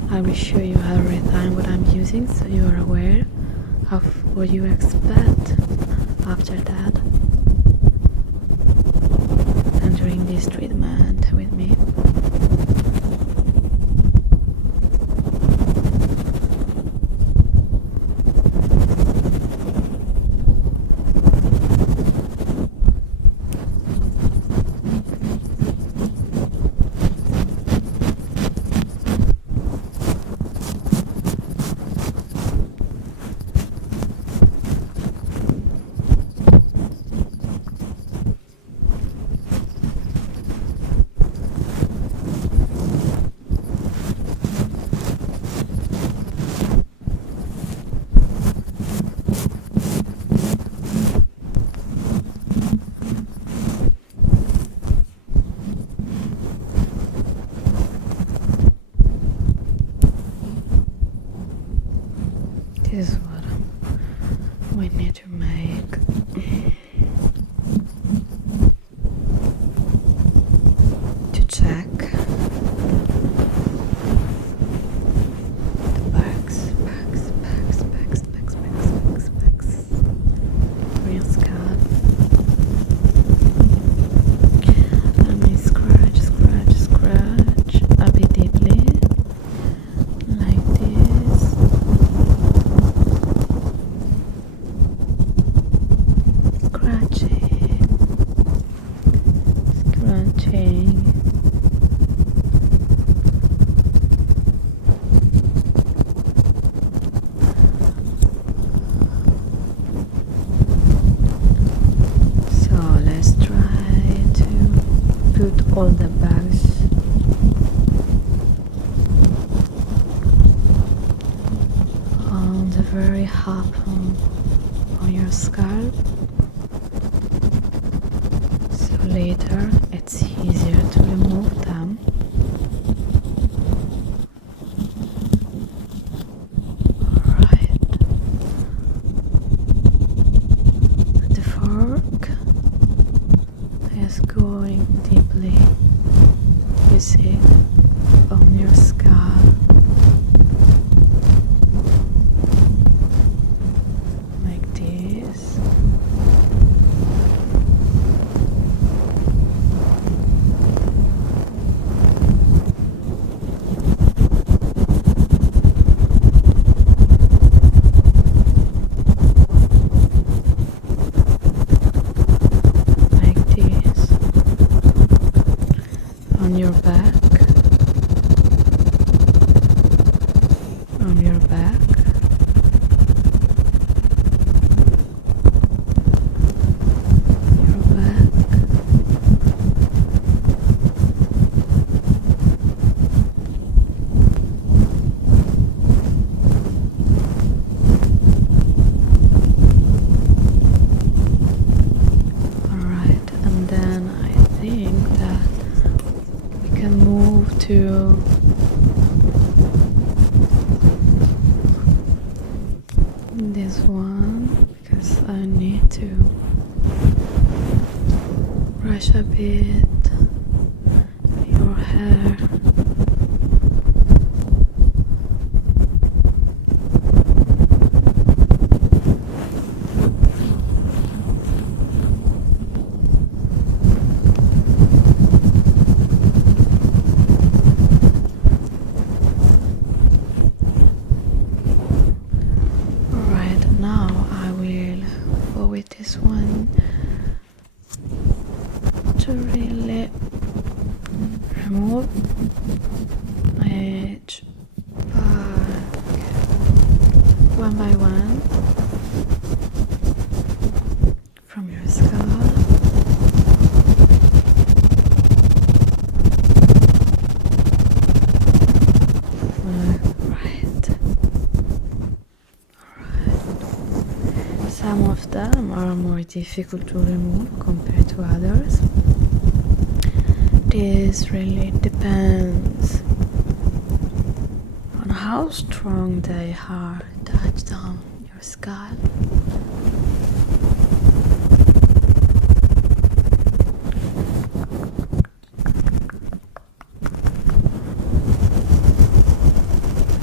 I will show you every time what I'm using so you are aware of what you expect after that. And during this treatment with me. This is what we need to make. To check the bags for your scalp. Let me scratch a bit deeply, like this. Scratching. So let's try to put all the bags on the very top on your scalp. So later it's easier to remove them. Alright. The fork is going deeply, you see, on your scalp. Like this. On your back, on your back, your back, alright, and then I think that we can move to this one because I need to brush a bit your hair. This one to really remove each bag one by one from your scalp. Some of them are more difficult to remove compared to others. This really depends on how strong they are touched on your scalp.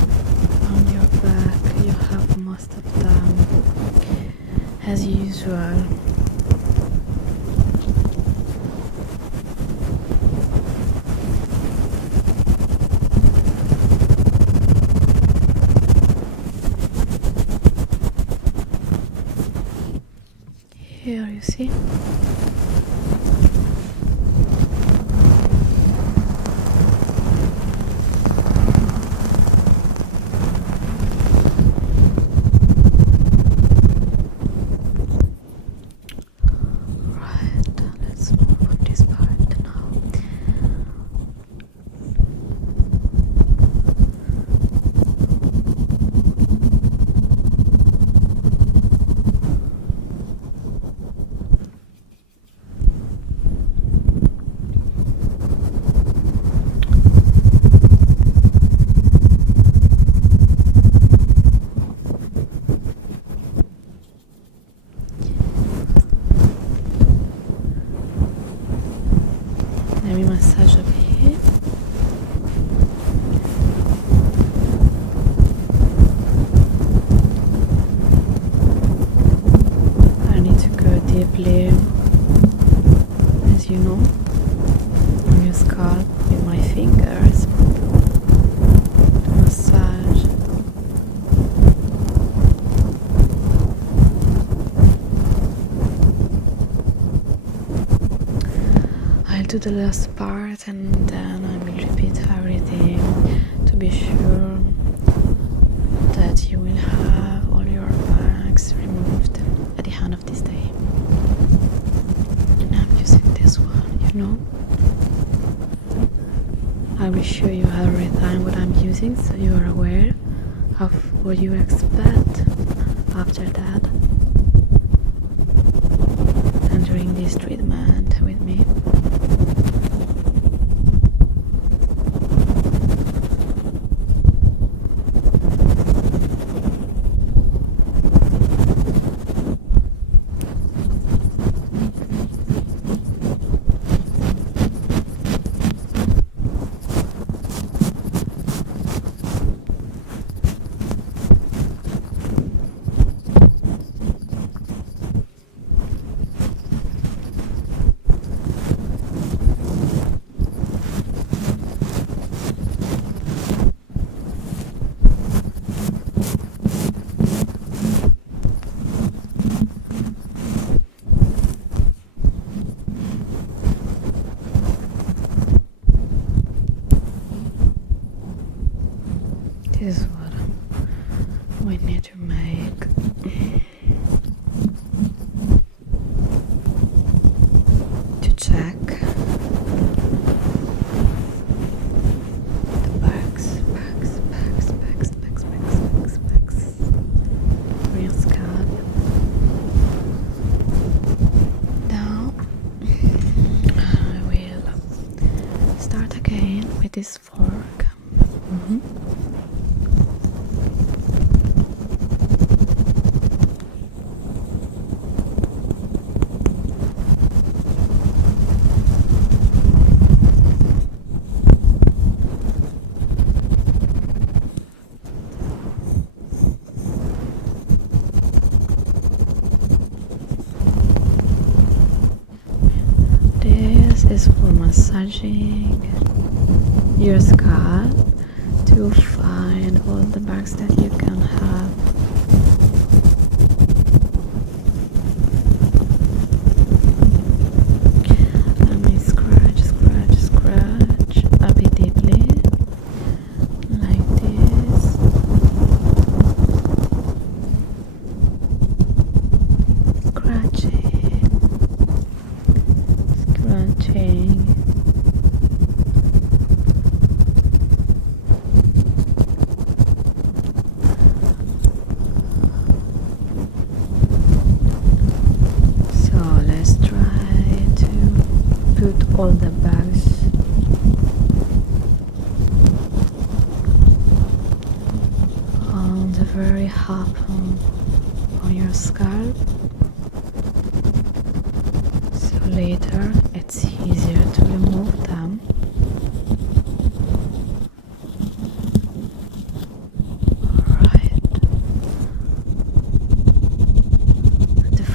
as usual. Here you see. Let me massage over here. I need to go deeply, as you know, on your scalp with my fingers to massage. I'll do the last part and then I will repeat everything to be sure that you will have all your bags removed at the end of this day. And I'm using this one, you know. I will show you every time what I'm using so you are aware of what you expect after that and during this treatment with me. This is what we need to make. To check the bags for your scalp. Now I will start again with this fork. This is for massaging your scalp to find all the bugs that you can have. Let me scratch a bit deeply, like this. Scratching. So let's try to put all the bags on the very top on your scalp. So later it's easier to remove them. Alright. The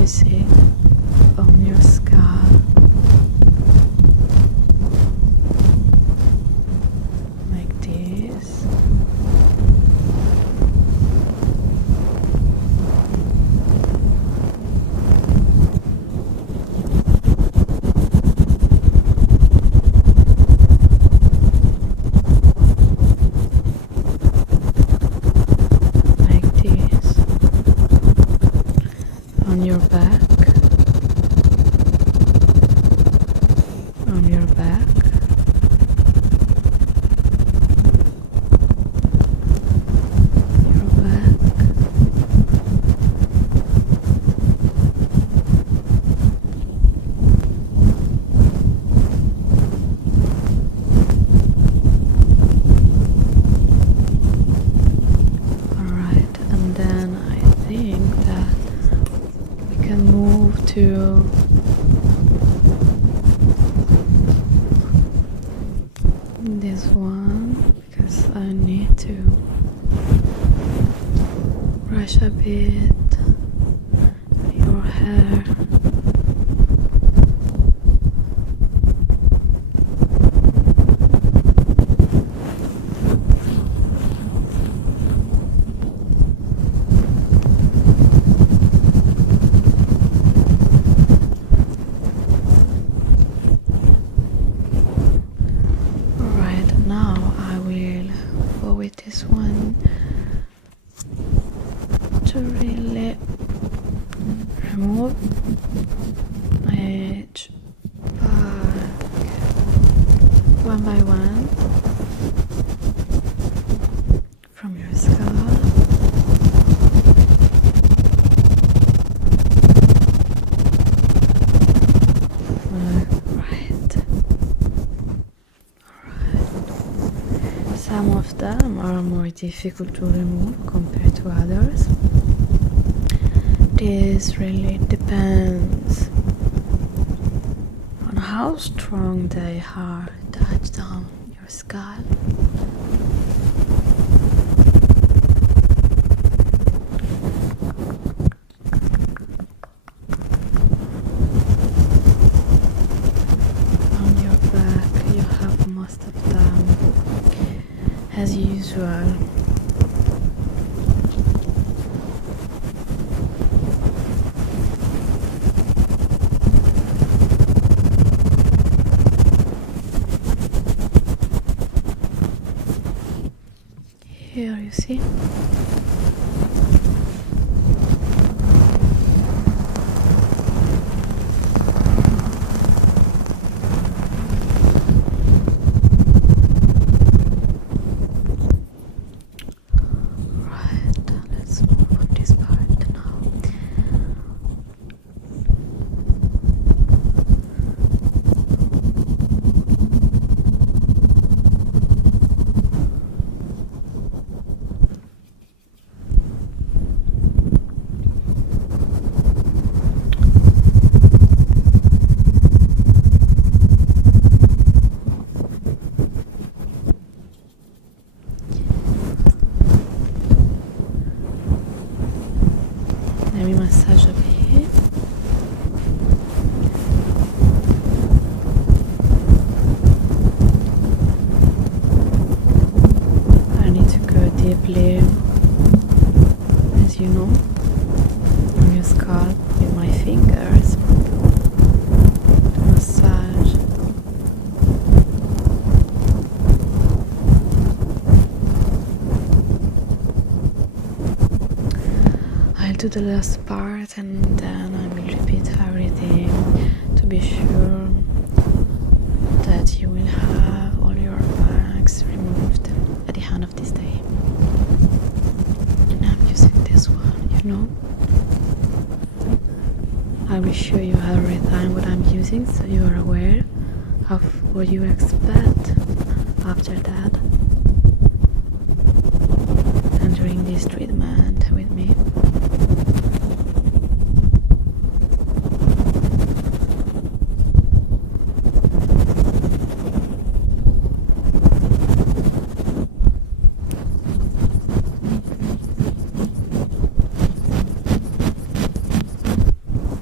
you see, on your scalp, like this. On your back, on your back, your back, alright, and then I think that we can move to this one because I need to brush a bit your hair. Now I will go with this one to really remove my edge back one by one from your scalp. Some of them are more difficult to remove compared to others. This really depends on how strong they are touched on your scalp. On your back you have most of them. As usual, here you see. Let me massage a bit. I need to go deeply, as you know, on your scalp with my fingers to massage. I'll do the last part and then I will repeat everything to be sure that you will have all your bags removed at the end of this day. And I'm using this one, you know. I will show you every time what I'm using so you are aware of what you expect after that and during this treatment with me.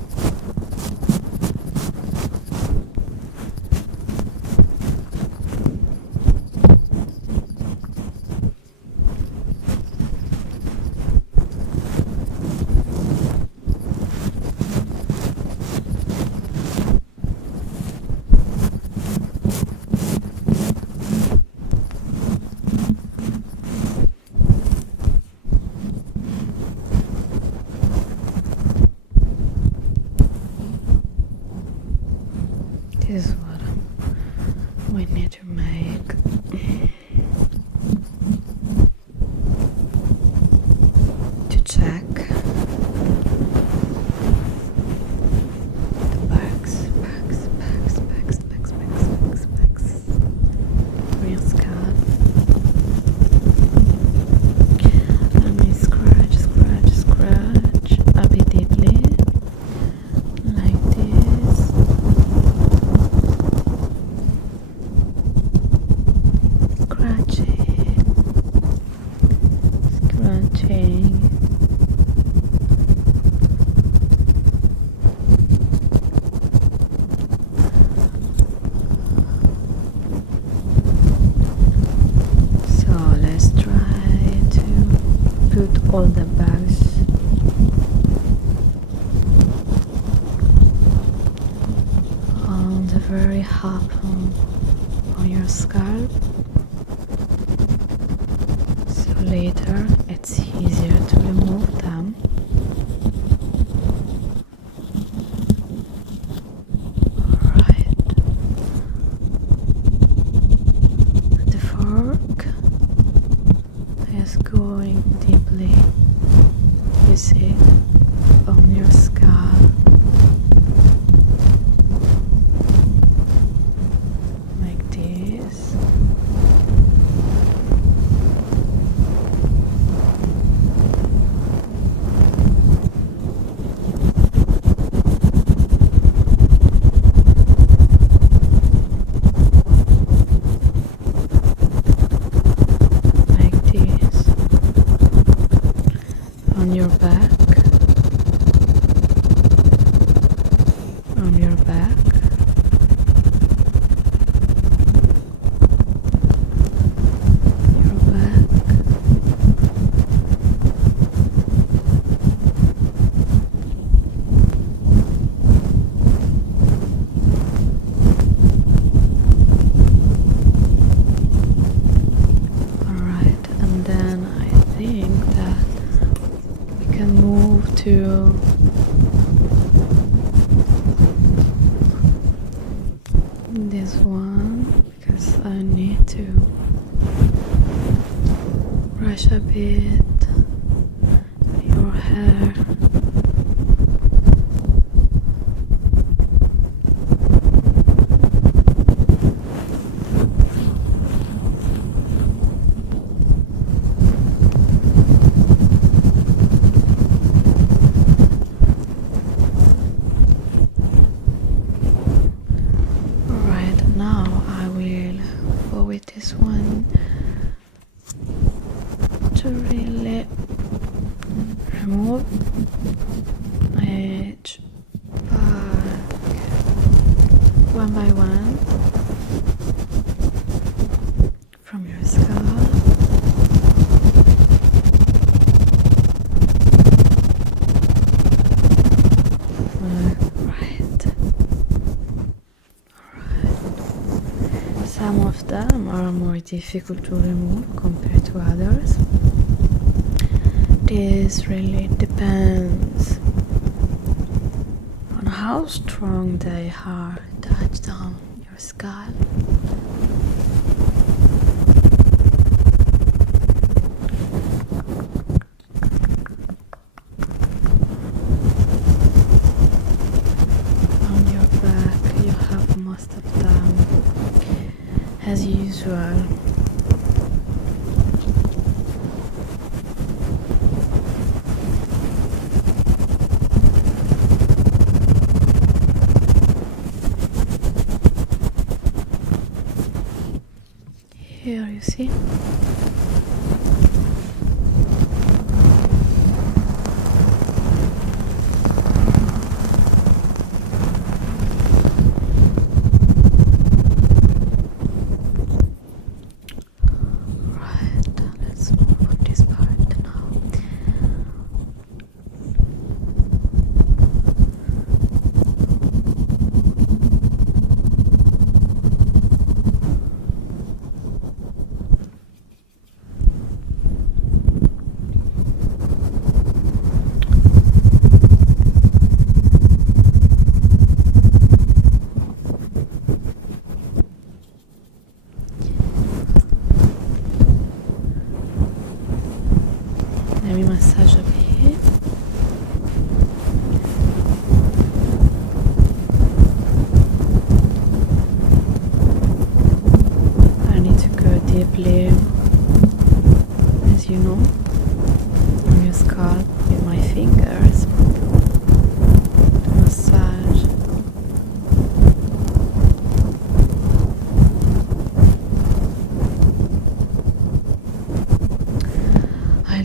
This is what we need to make. To check the bags for your scalp. Let me scratch a bit deeply, like this. Scratching. So let's try to put all the bags on the very top on your scalp, so later it's easier to remove them. Alright. The fork is going deeply, you see, on your scalp, like this. Like this. On your back. On your back. Your back. Alright, and then I think that we can move to this one, because I need to brush a bit your hair. Alright, now I will go with this one to really remove each bag one by one from your scalp. Some of them are more difficult to remove compared to others. This really depends on how strong they are touched on your scalp. On your back you have most of them as usual. Here you see.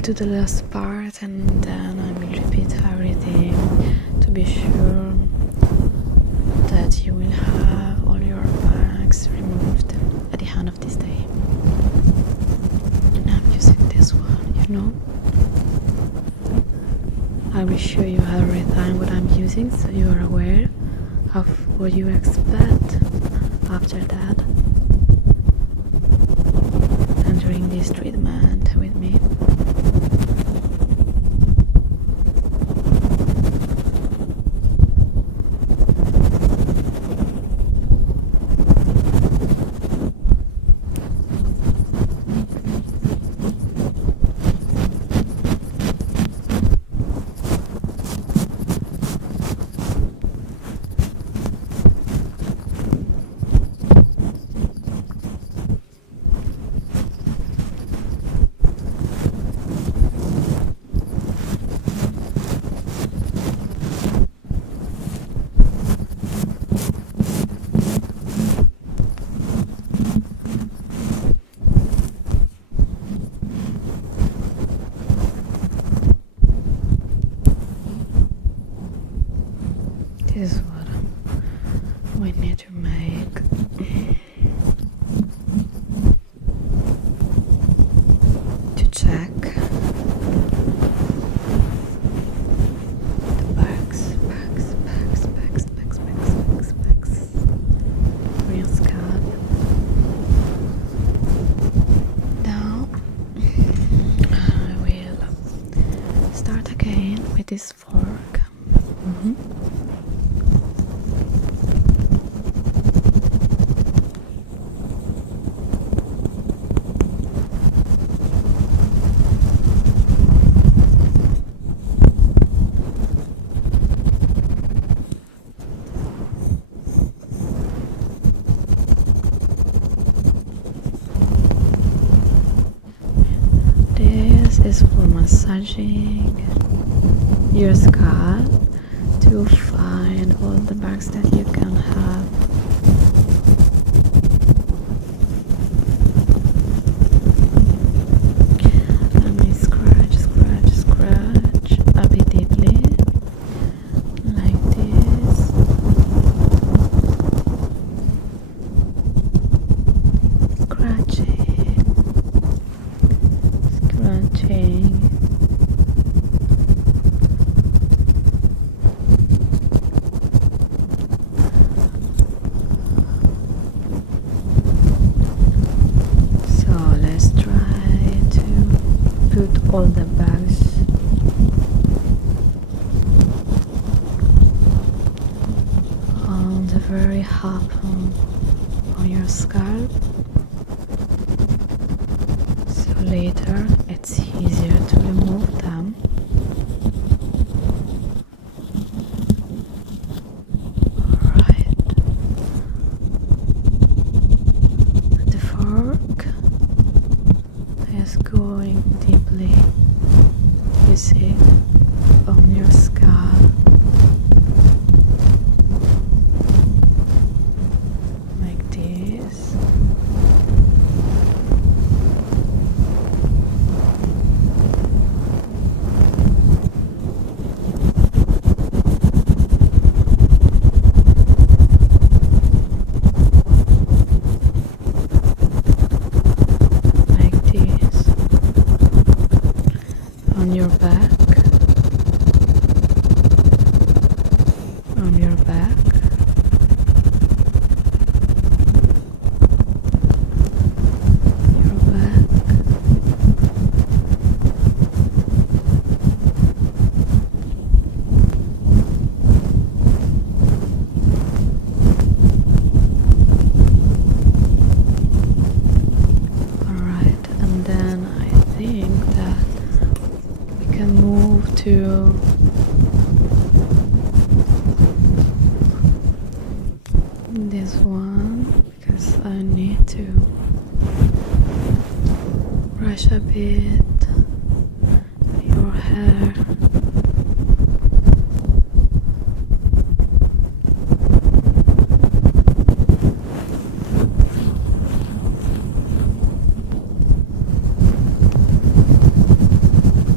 do the last part and then I will repeat everything to be sure that you will have all your bags removed at the end of this day. And I'm using this one, you know. I will show you every time what I'm using so you are aware of what you expect after that and during this treatment with me. This is what we need to make. To check the bags for your scalp. Now I will start again with this fork. This is for massaging your scalp to find all the bugs that you can have. Let me scratch a bit deeply, like this. Scratching. So let's try to put all the bags on the very top on your scalp. So later it's easier to remove them. Alright. The fork is going deeply, you see, on your scalp. Like this. On your back, on your back, your back, alright, and then I think that we can move to this one because I need to brush a bit your hair.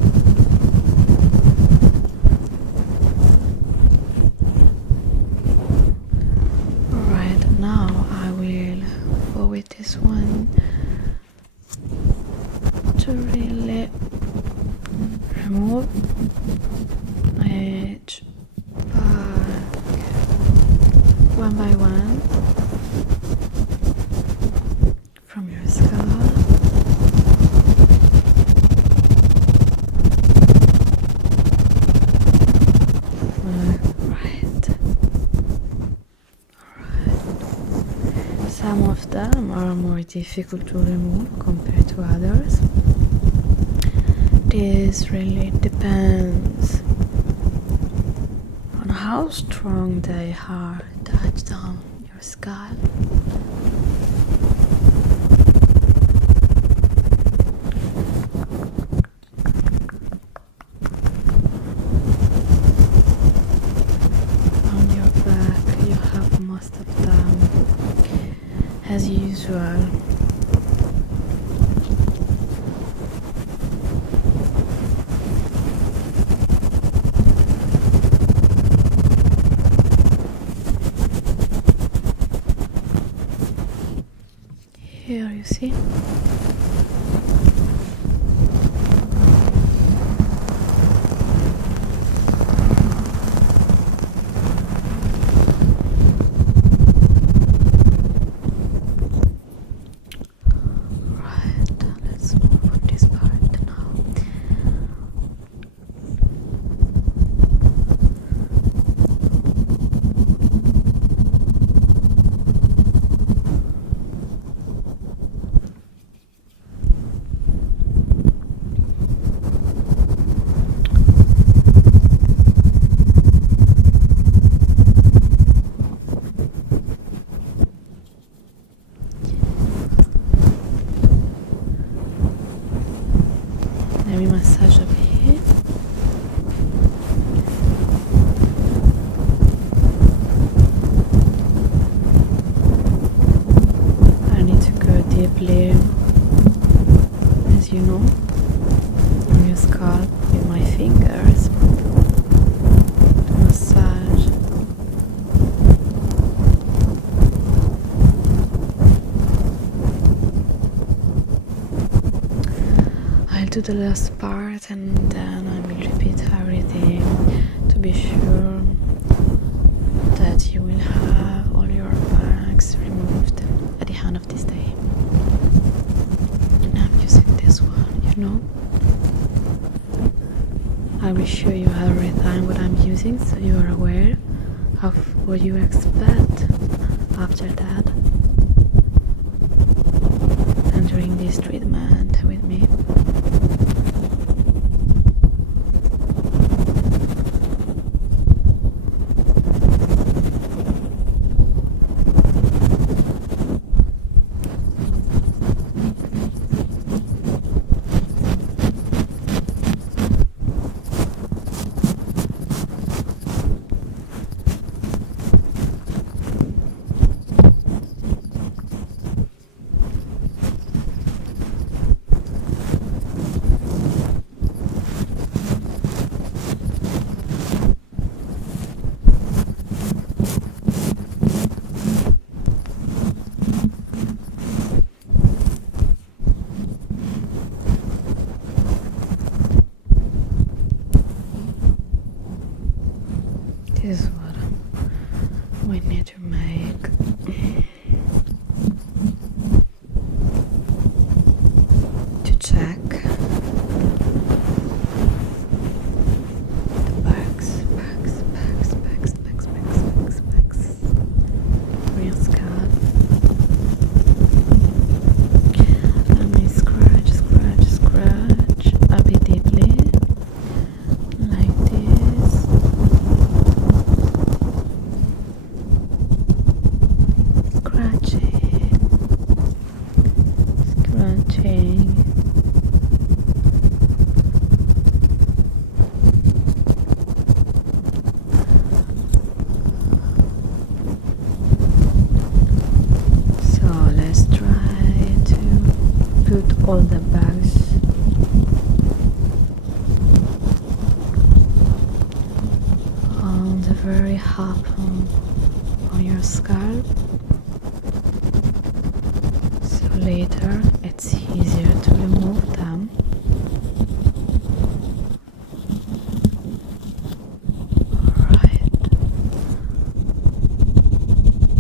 one by one from your scalp. Some of them are more difficult to remove compared to others. This really depends on how strong they are touched on your scalp. On your back you have most of them as usual. Here you see. Let me massage over here. I need to go deeply, as you know, on your scalp with my fingers to massage. I'll do the last part and then I will repeat everything to be sure that you will have all your bags removed at the end of this day. And I'm using this one, you know. I will show you every time what I'm using so you are aware of what you expect after that and during this treatment with me. This is what we need to make. To check the bags for your scalp. Let me scratch a bit deeply, like this. Scratching. So let's try to put all the bags on the very top on your scalp. So later it's easier to remove them. Alright.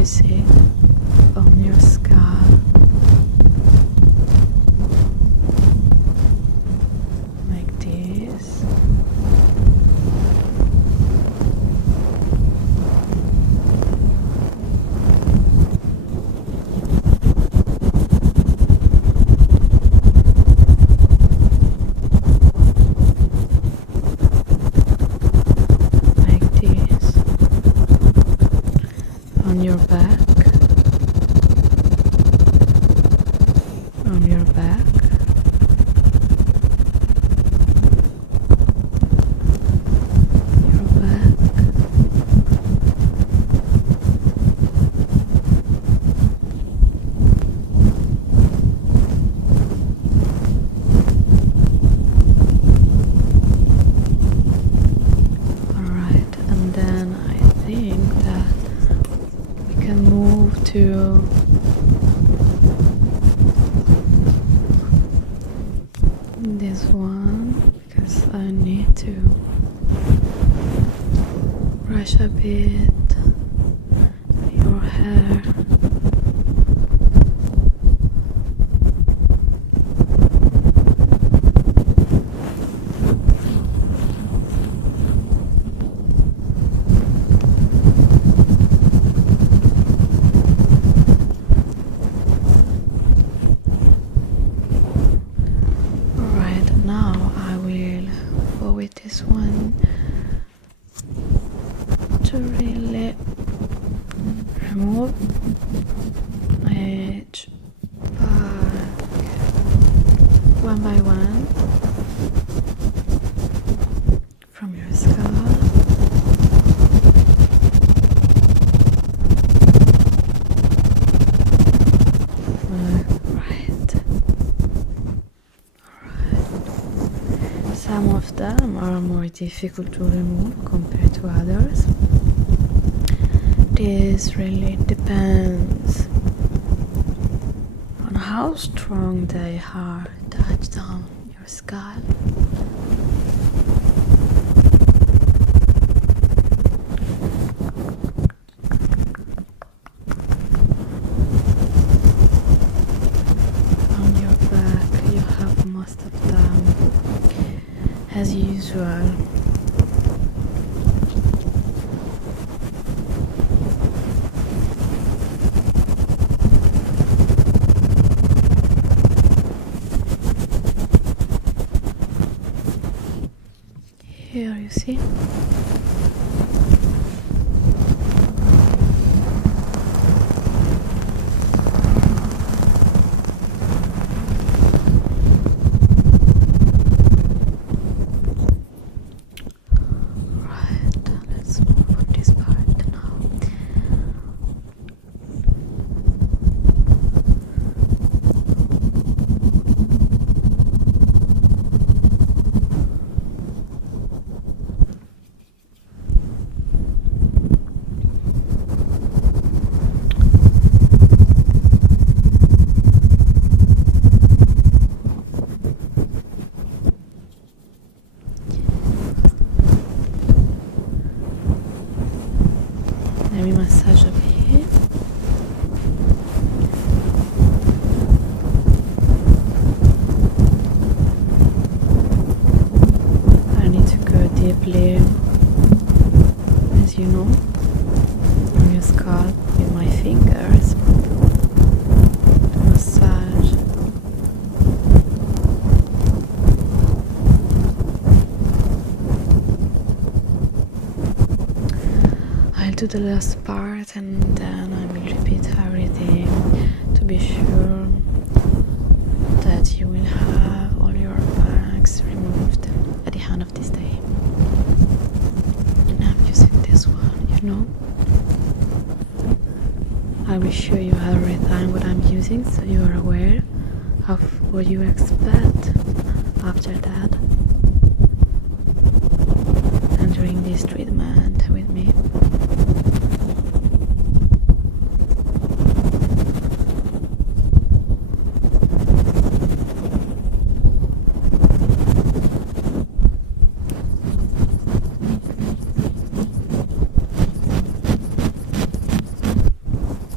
you see on your scalp, like this. On your back, on your back, your back, alright, and then I think that we can move to this one because I need to brush a bit your hair. This one to really remove each part one by one from your scalp. Some of them are more difficult to remove compared to others. This really depends on how strong they are touched on your scalp. On your back, you have most of them. As usual, here you see. Let me massage a bit. I need to go deeply, as you know, on your scalp with my fingers to massage. I'll do the last part and then I will repeat everything to be sure that you will have all your bags removed at the end of this day. And I'm using this one, you know. I will show you every time what I'm using so you are aware of what you expect after that and during this treatment with me.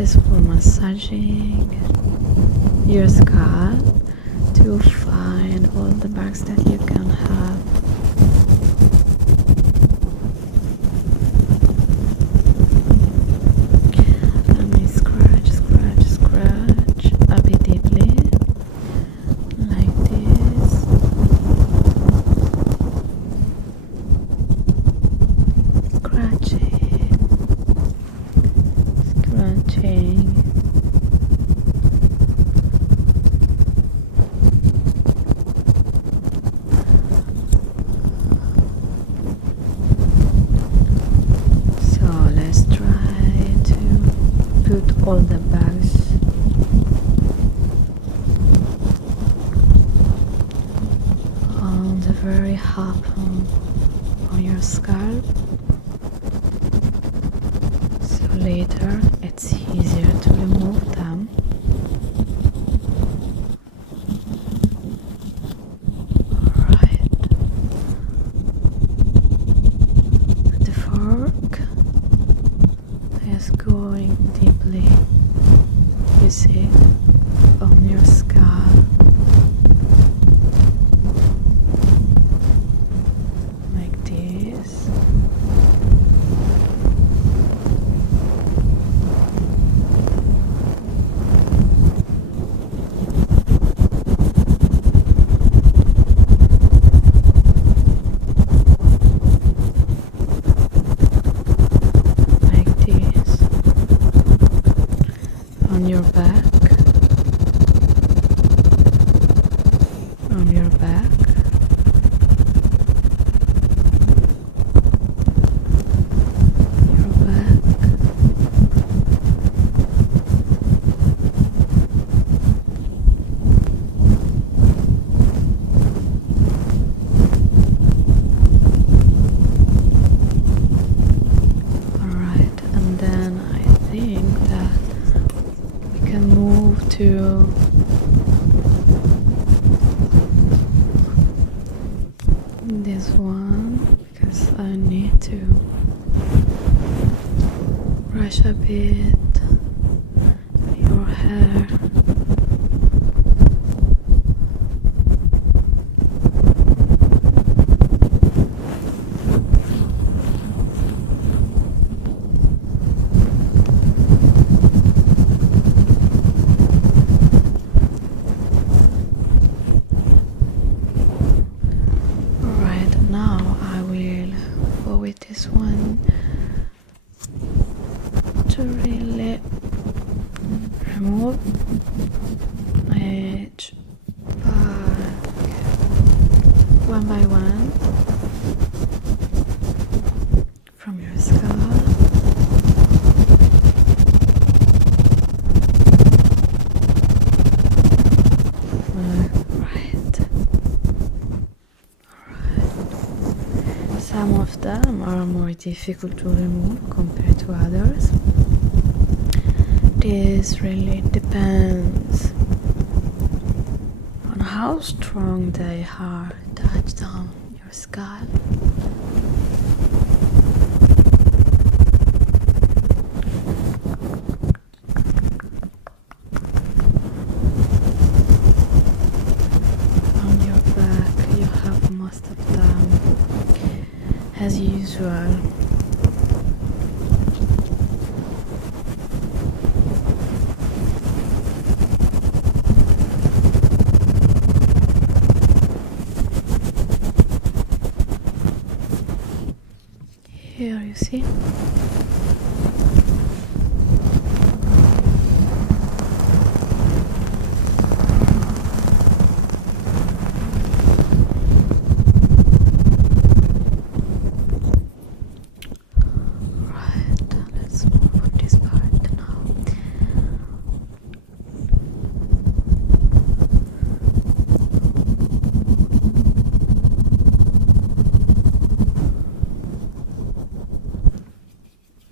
is for massaging your scalp to find all the marks that you can have. Let me scratch a bit deeply, like this. Scratching. So let's try to put all the bags on the very top on your scalp, so later it's easier to remove them. Alright, the fork is going deeply, you see, on your scalp, like this. On your back, on your back, your back, alright, and then I think that can move to this one because I need to brush a bit your hair. Now I will go with this one to really remove each bag one by one from your scalp. Some of them are more difficult to remove compared to others. This really depends on how strong they are touched on your scalp. On your back you have most of them. As usual, here you see.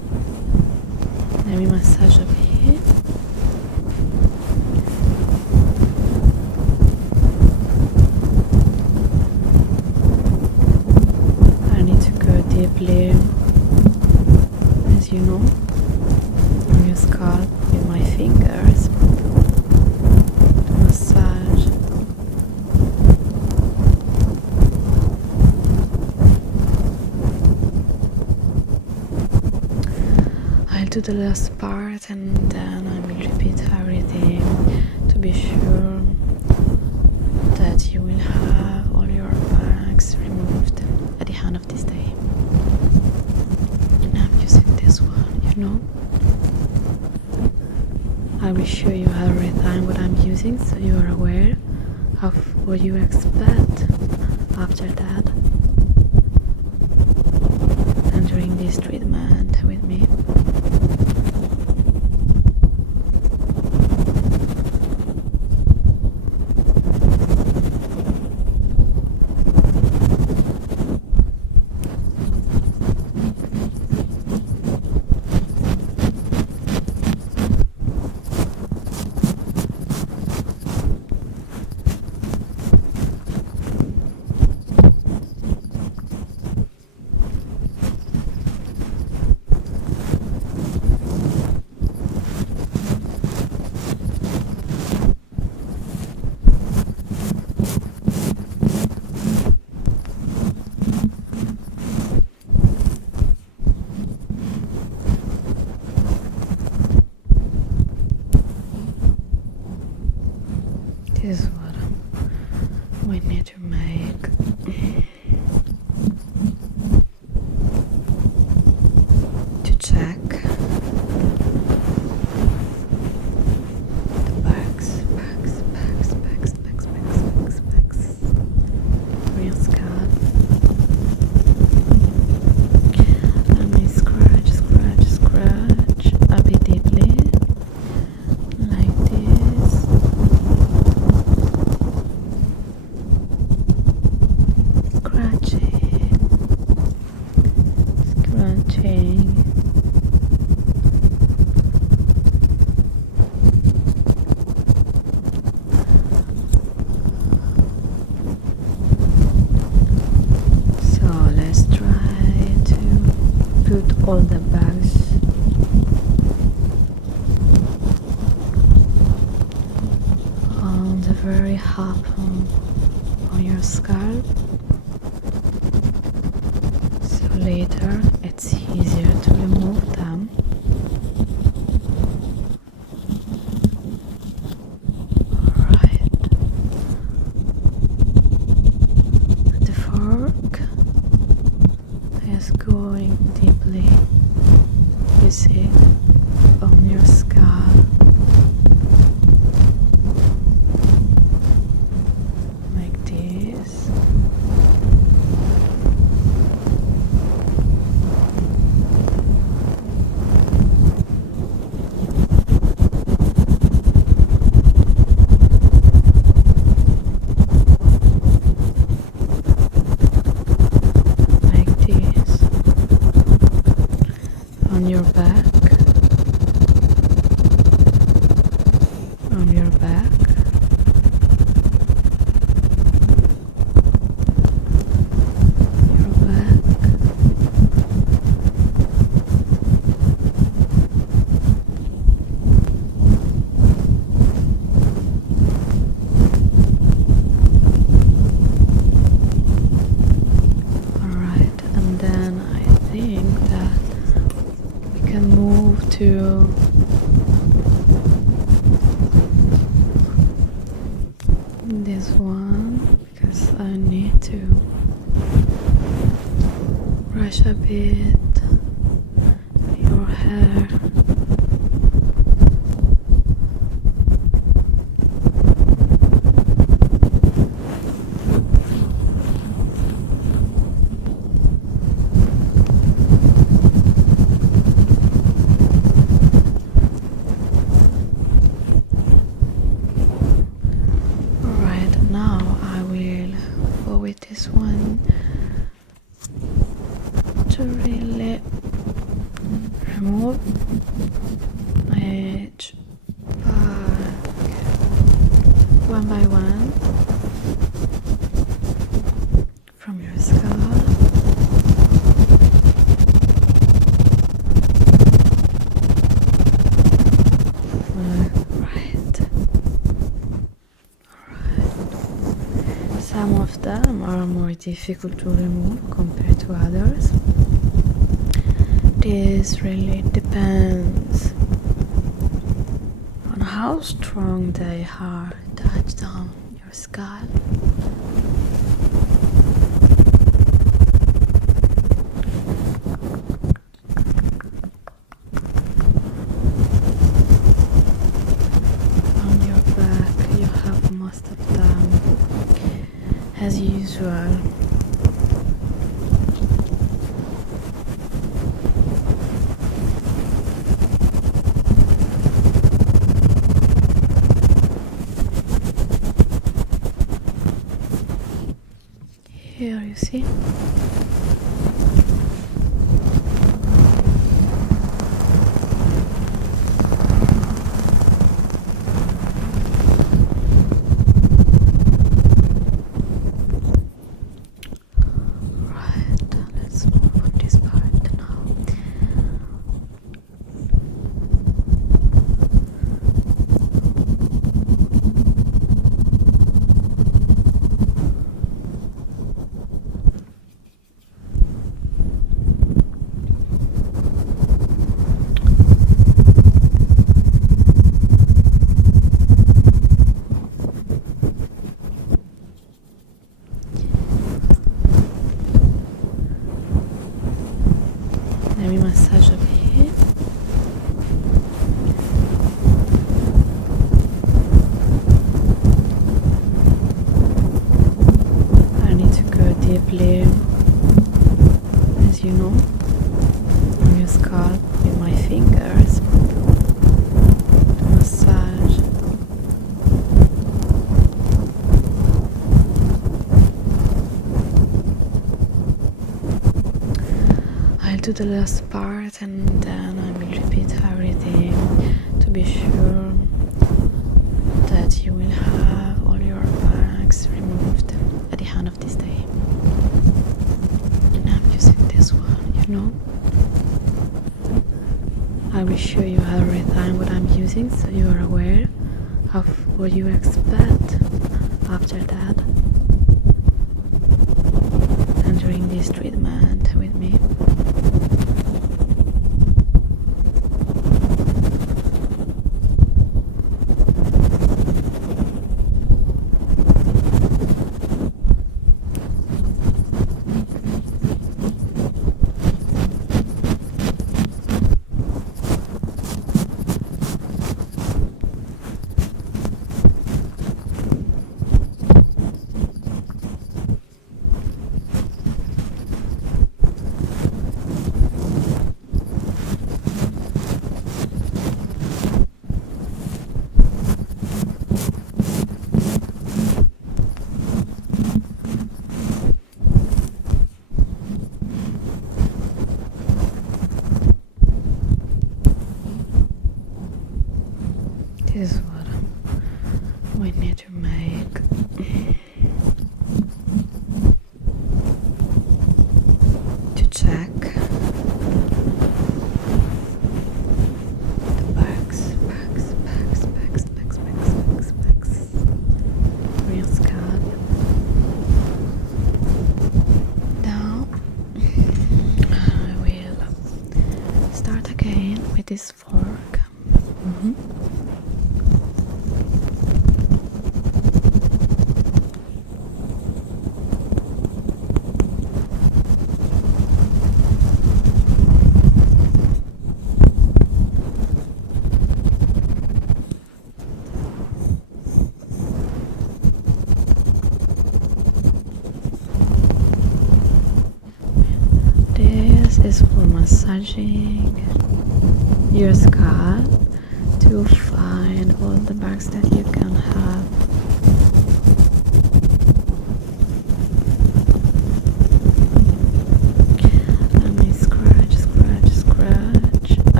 Let me massage a bit. I need to go deeply, as you know, on your scalp with my fingers to massage. I'll do the last part and then I will repeat everything to be sure that you will have all your bags removed at the end of this day. And I'm using this one, you know. I will show you every time what I'm using so you are aware of what you expect after that and during this treatment with me. This is what we need to make. To check the bags for your scalp. Let me scratch a bit deeply, like this. Scratching. So let's try to put all the bags on the very top on your scalp. So later it's easier to remove them. Alright. The fork is going deeply, you see, on your scalp. Like this. On your back, on your back, your back, alright, and then I think that we can move to this one because I need to brush a bit your hair. This one to really remove each part one by one from your scalp. Some of them are more difficult to remove compared to others. This really depends on how strong they are touched on your scalp. On your back, you have most of them, as usual. Here you see. Let me massage up here. I need to go deeply, as you know, on your scalp with my fingers to massage. I'll do the last part and then I will repeat everything to be sure that you will have all your bags removed at the end of this day. And I'm using this one, you know. I will show you every time what I'm using so you are aware of what you expect after that and during this treatment with me. This is what we need to make. To check the bags for your scalp. Now I will start again with this fork. This is for massaging your scalp to find all the bugs that you can have. Let me scratch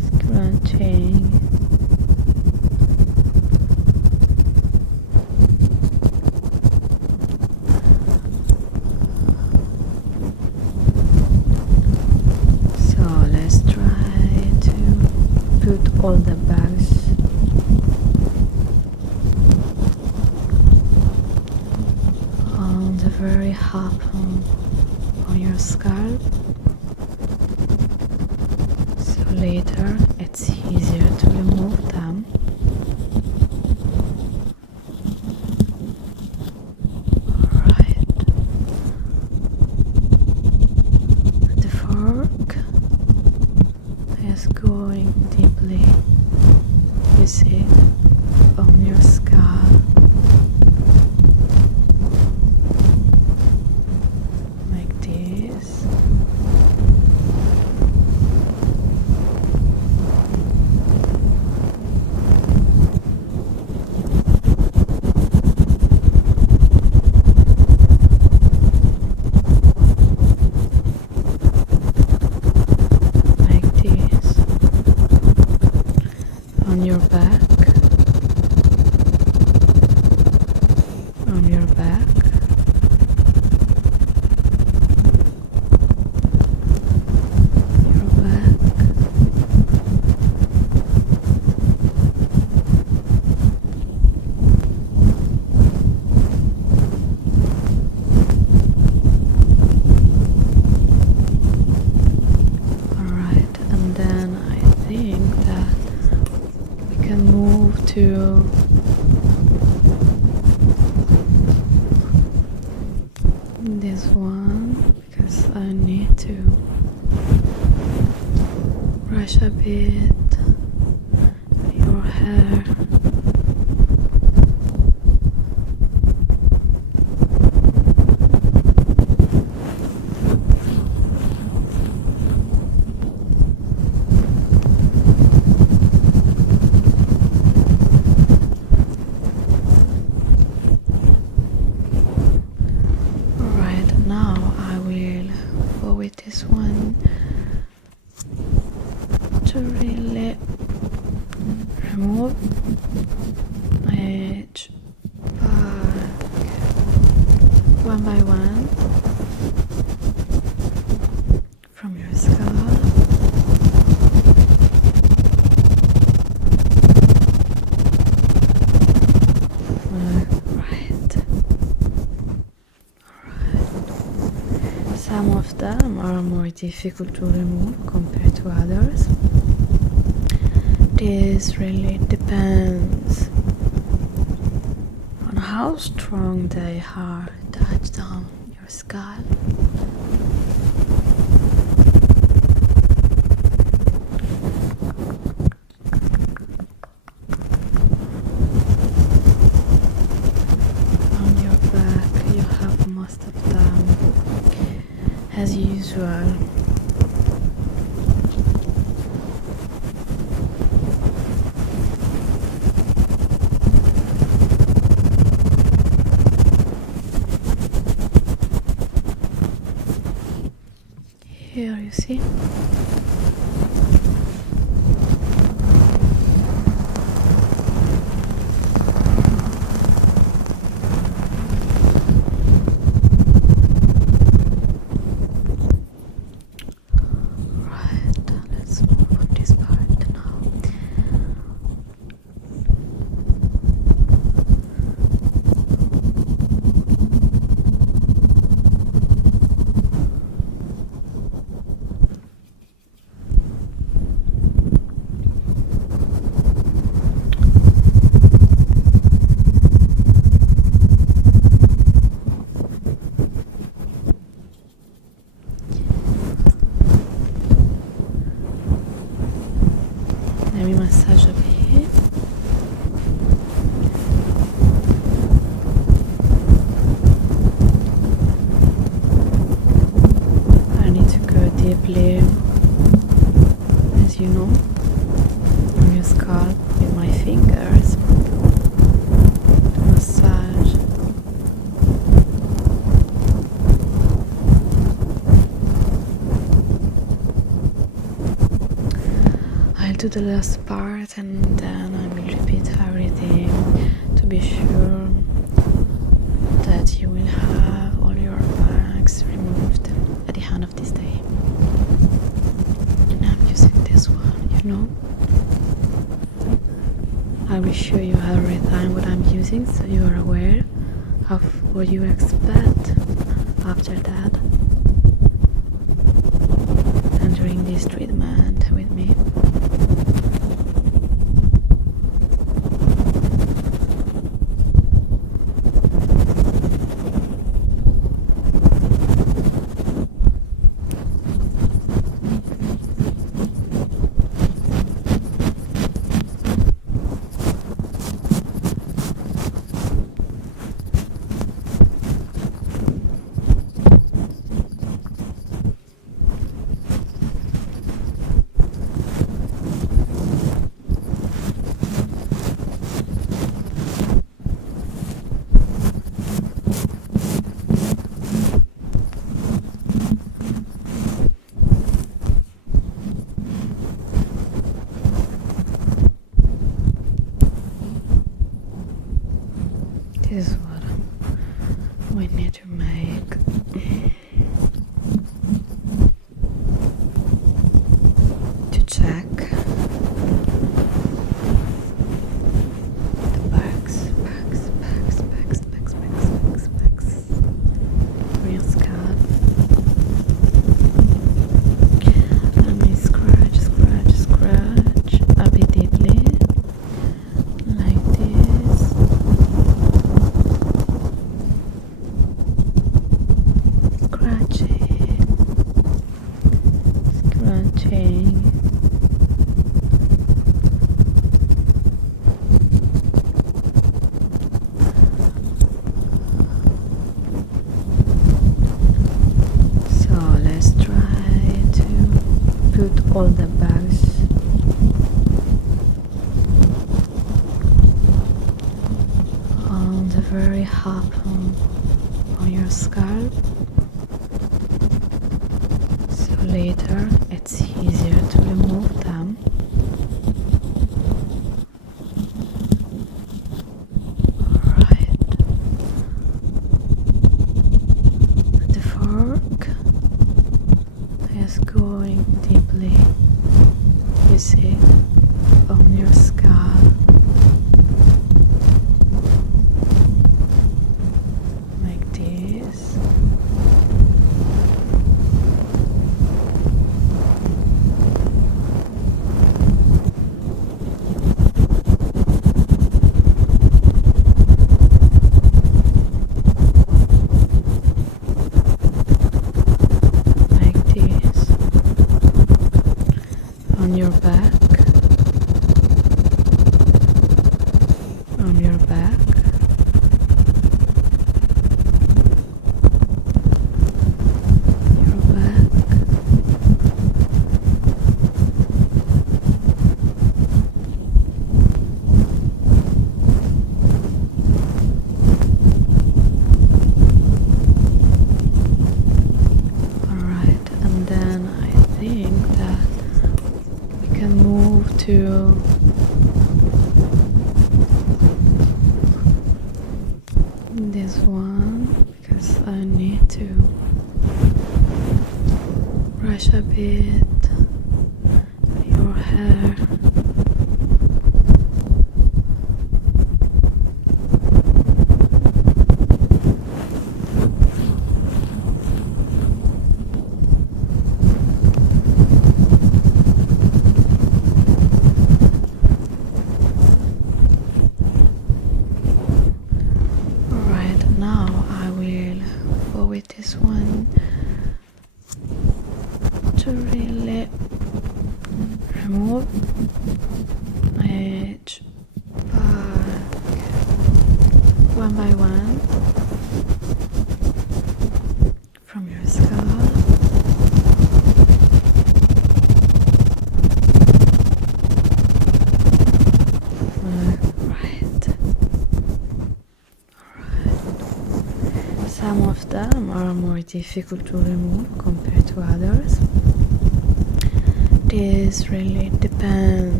touching. So let's try to put all the bags on the very top on your scalp, so later it's easier to remove them. Alright, the fork is going deeply, you see, on your scalp. On your back, on your back, your back, alright, and then I think that can move to this one because I need to brush a bit your hair. This one to really remove each bag one by one from your scalp. Some of them are more difficult to remove compared to others. This really depends on how strong they are touched on your scalp. On your back you have most of them. As usual, here you see. Let me massage a bit. I need to go deeply, as you know, on your scalp with my fingers. Massage. I I'll do the last part and then I will repeat everything to be sure that you will have all your bags removed at the end of this day. And I'm using this one, you know. I will show you every time what I'm using so you are aware of what you expect after that and during this treatment with me. This is what we need to make. To check the bags for your scalp. Let me scratch a bit deeply, like this. Scratching. So let's try to put all the bags on the very top on your scalp. So later it's easier to remove them. Alright. The fork is going deeply, you see, on your scalp. Like this. On your back, on your back, your back, alright, and then I think that can move to this one because I need to brush a bit your hair. With this one to really remove each bag one by one from your scalp. Some of them are more difficult to remove compared to others. This really depends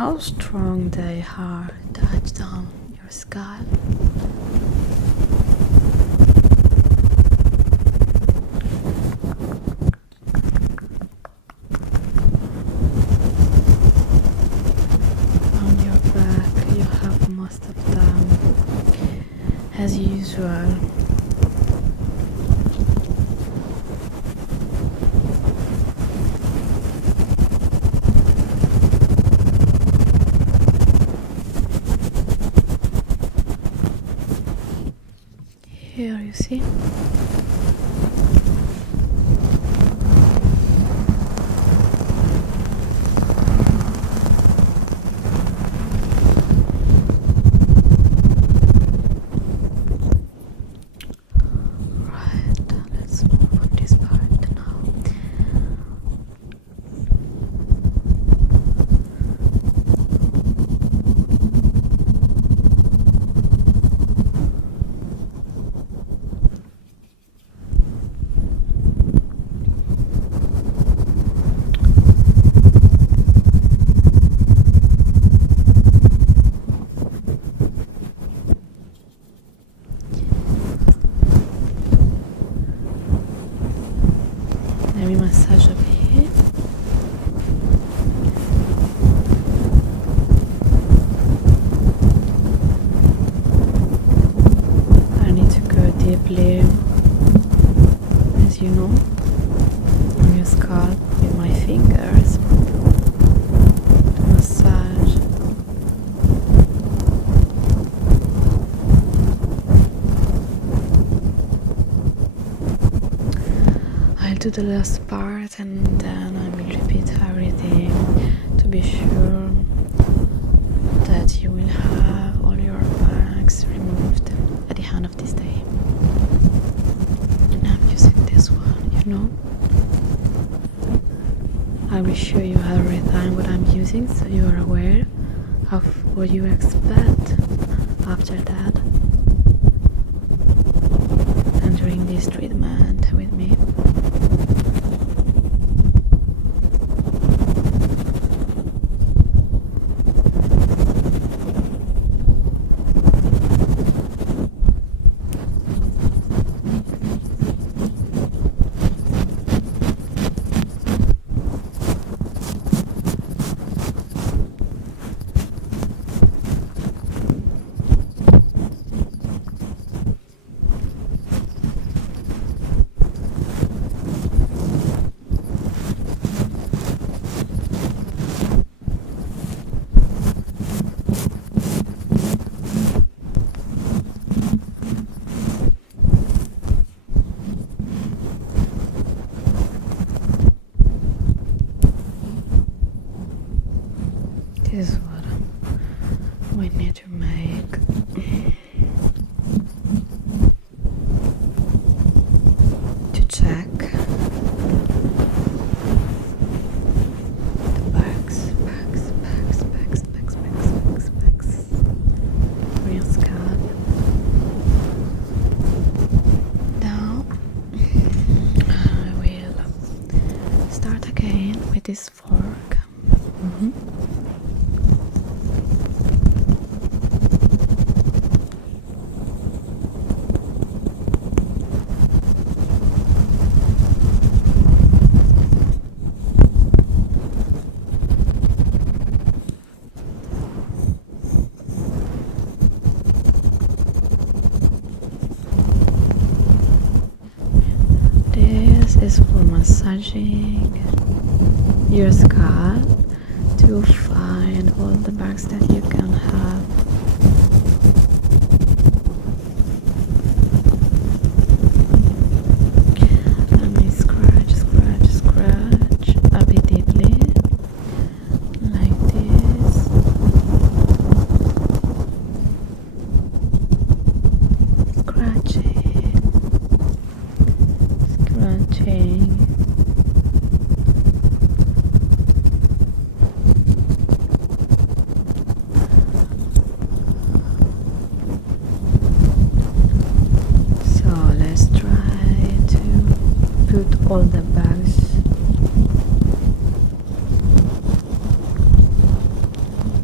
how strong they are touched on your scalp. On your back you have most of them as usual. Here you see. Right, let's move on this part now. Let me massage a bit. I need to go deeply, as you know, on your scalp with my fingers to massage. I'll do the last part and then I will repeat everything to be sure that you will have all your bags removed at the end of this day. And I'm using this one, you know. I will show you every time what I'm using so you are aware of what you expect after that and during this treatment with me. This is what we need to make. To check the bags for your scalp. Now I will start again with this fork. This is for massaging your scalp to find all the bugs that you can have. Let me scratch a bit deeply, like this. Scratching. All the bags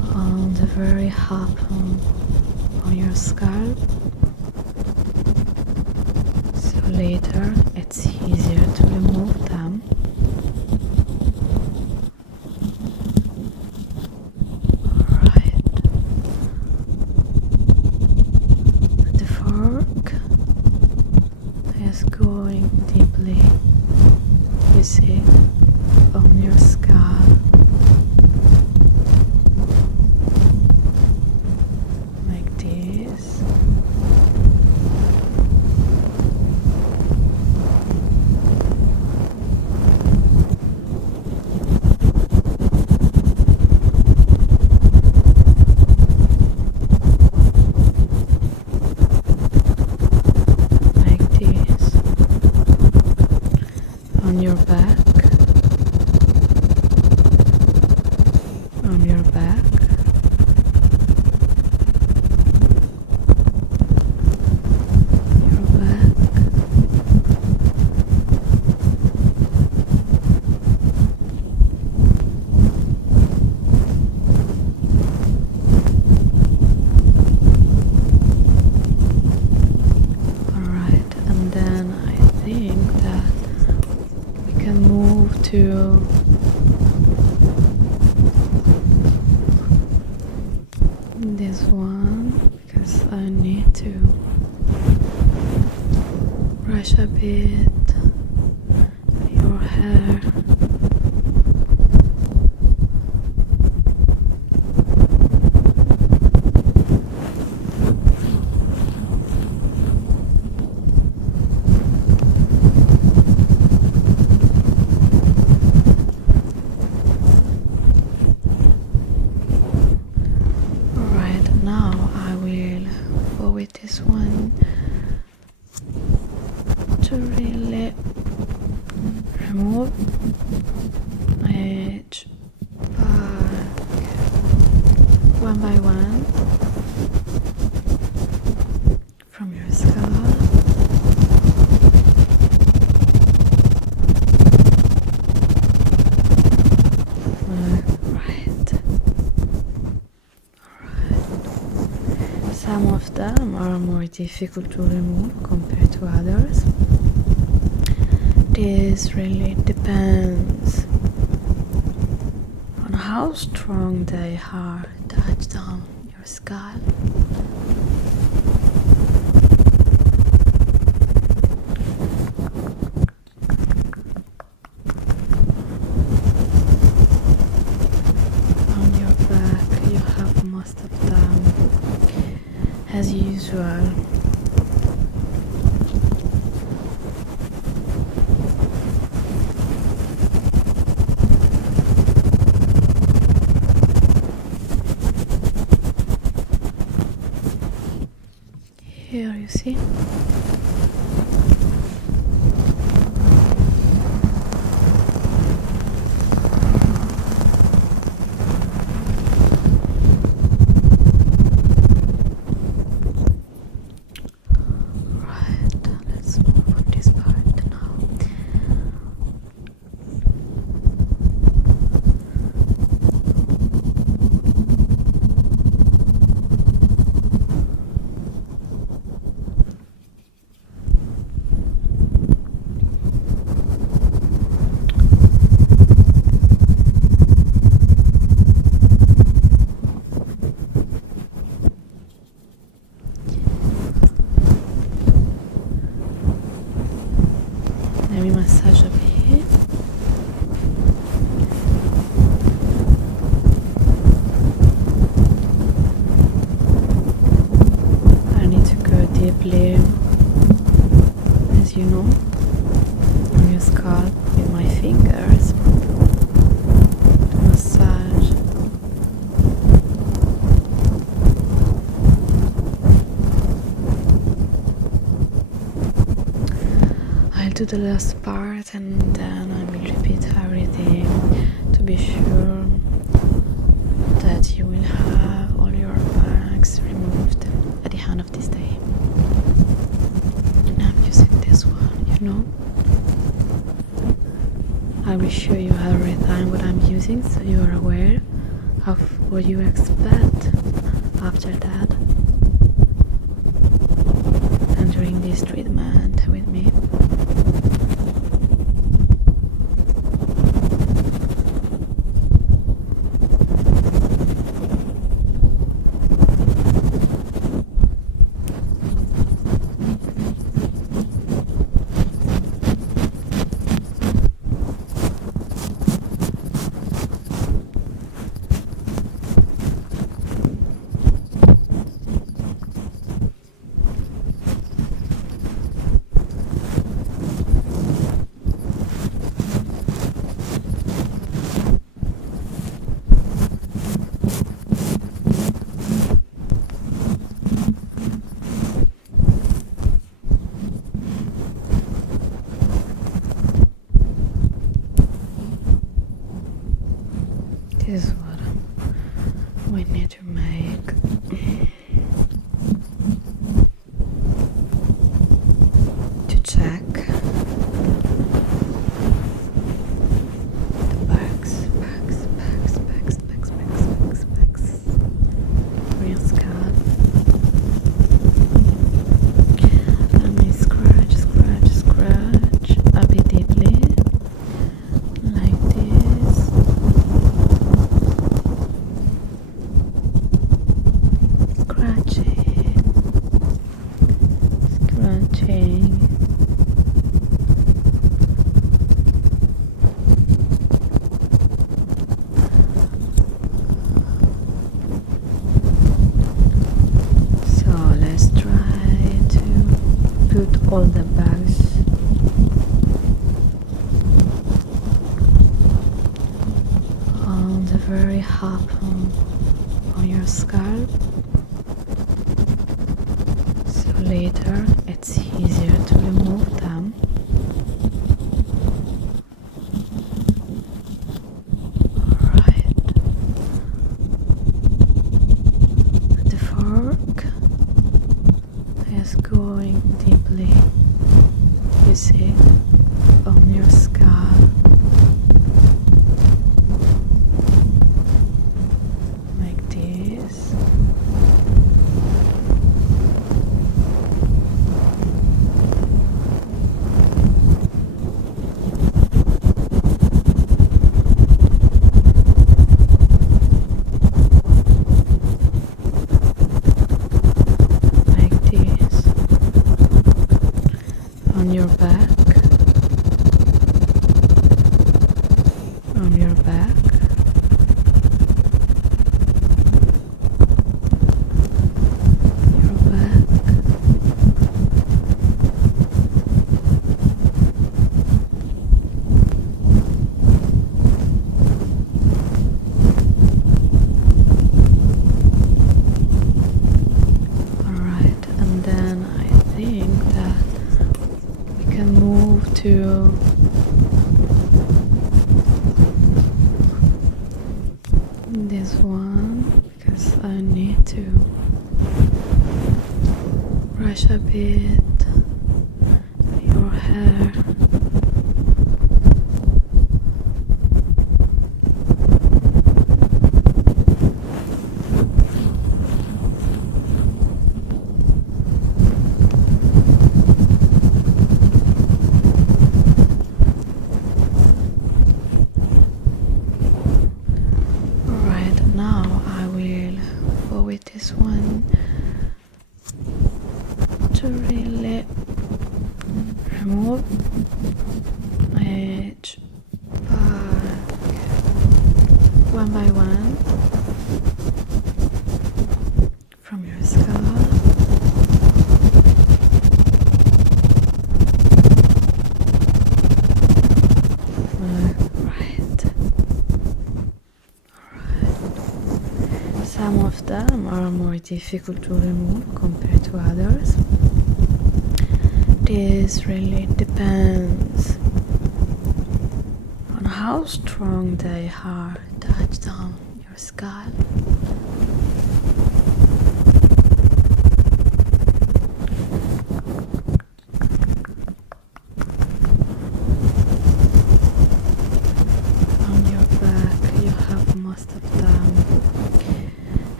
happen on your scalp, so later it's easier to remove them. Alright. The fork is going deeply, you see, on your scalp. Like this. On your back, on your back, your back, alright, and then I think that we can move to this one because I need to brush a bit your hair. With this one to really remove each part one by one from your scalp. Some of them are more difficult to remove compared to others. This really depends on how strong they are touched down your scalp. On your back you have most of them. As usual, here you see. Let me massage a bit. I need to go deeply, as you know, on your scalp with my fingers to massage. I'll do the last part and then I will repeat everything to be sure that you will have all your bags removed at the end of this day. And I'm using this one, you know. I will show you every time what I'm using so you are aware of what you expect after that, and during this treatment with me. This is what we need to make. To check the bags for your scalp. Let me scratch a bit deeply, like this. Scratching. So let's try to put all the bags on the very top on your scalp. So later it's easier to remove them. Alright. The fork is going deeply, you see, on your scalp. Like this. On your back, on your back, your back, alright, and then I think that can move to this one because I need to brush a bit your hair. With this one to really remove each bag one by one from your scalp. Some of them are more difficult to remove compared to others. This really depends on how strong they are touched on your scalp. On your back you have most of them.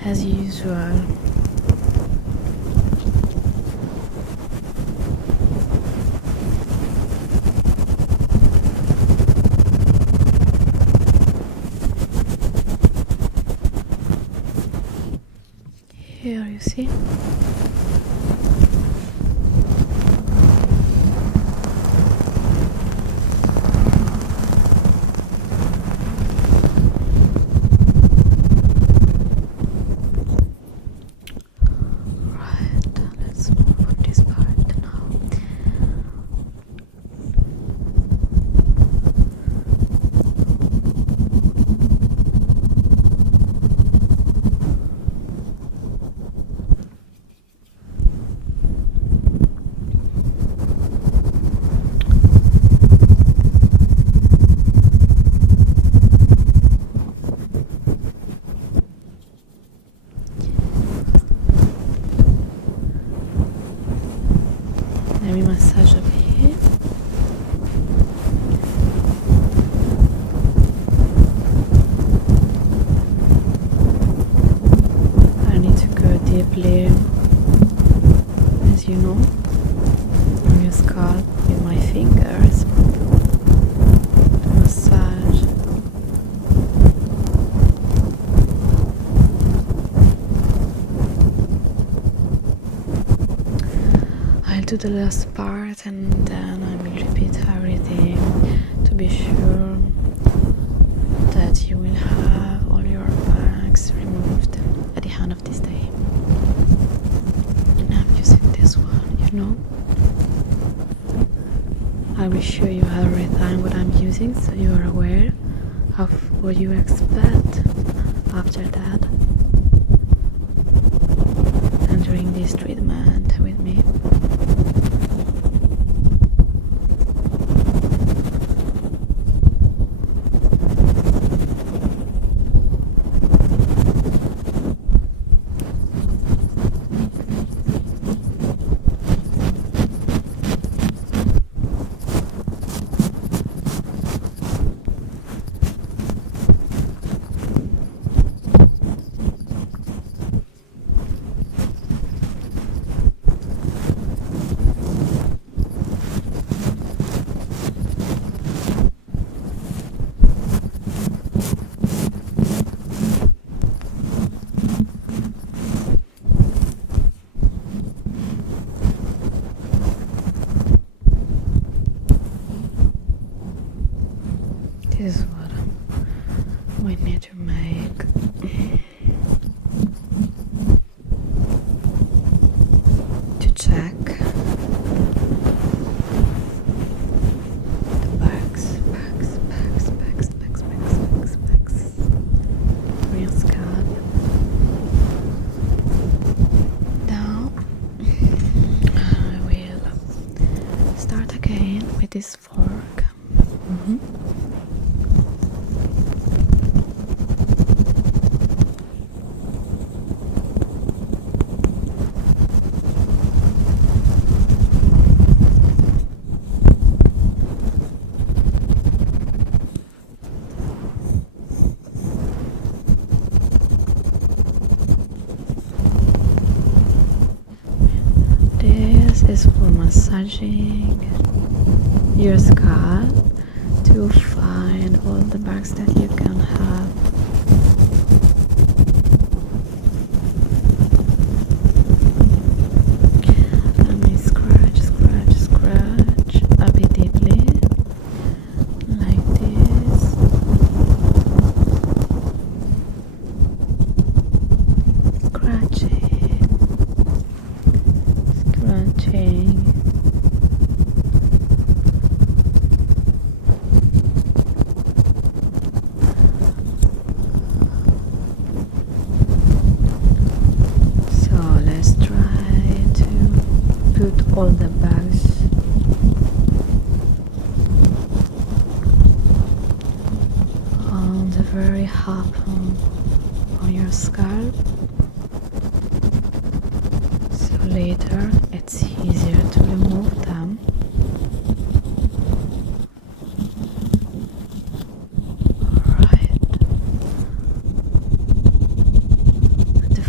as usual. Here you see. Let me massage a bit. I need to go deeply, as you know, on your scalp with my fingers to massage. I'll do the last part and then I will repeat everything to be sure that you will have all your bags removed at the end of this day. And I'm using this one, you know. I will show you every time what I'm using so you are aware of what you expect after that and during this treatment with me. This is what we need to make. To check the bags for your scalp. Now I will start again with this fork. This is for massaging your scalp to find all the marks that you can have. Let me scratch a bit deeply, like this. Scratching. So let's try to put all the bags on the very top on your scalp. So later it's easier to remove them. Alright.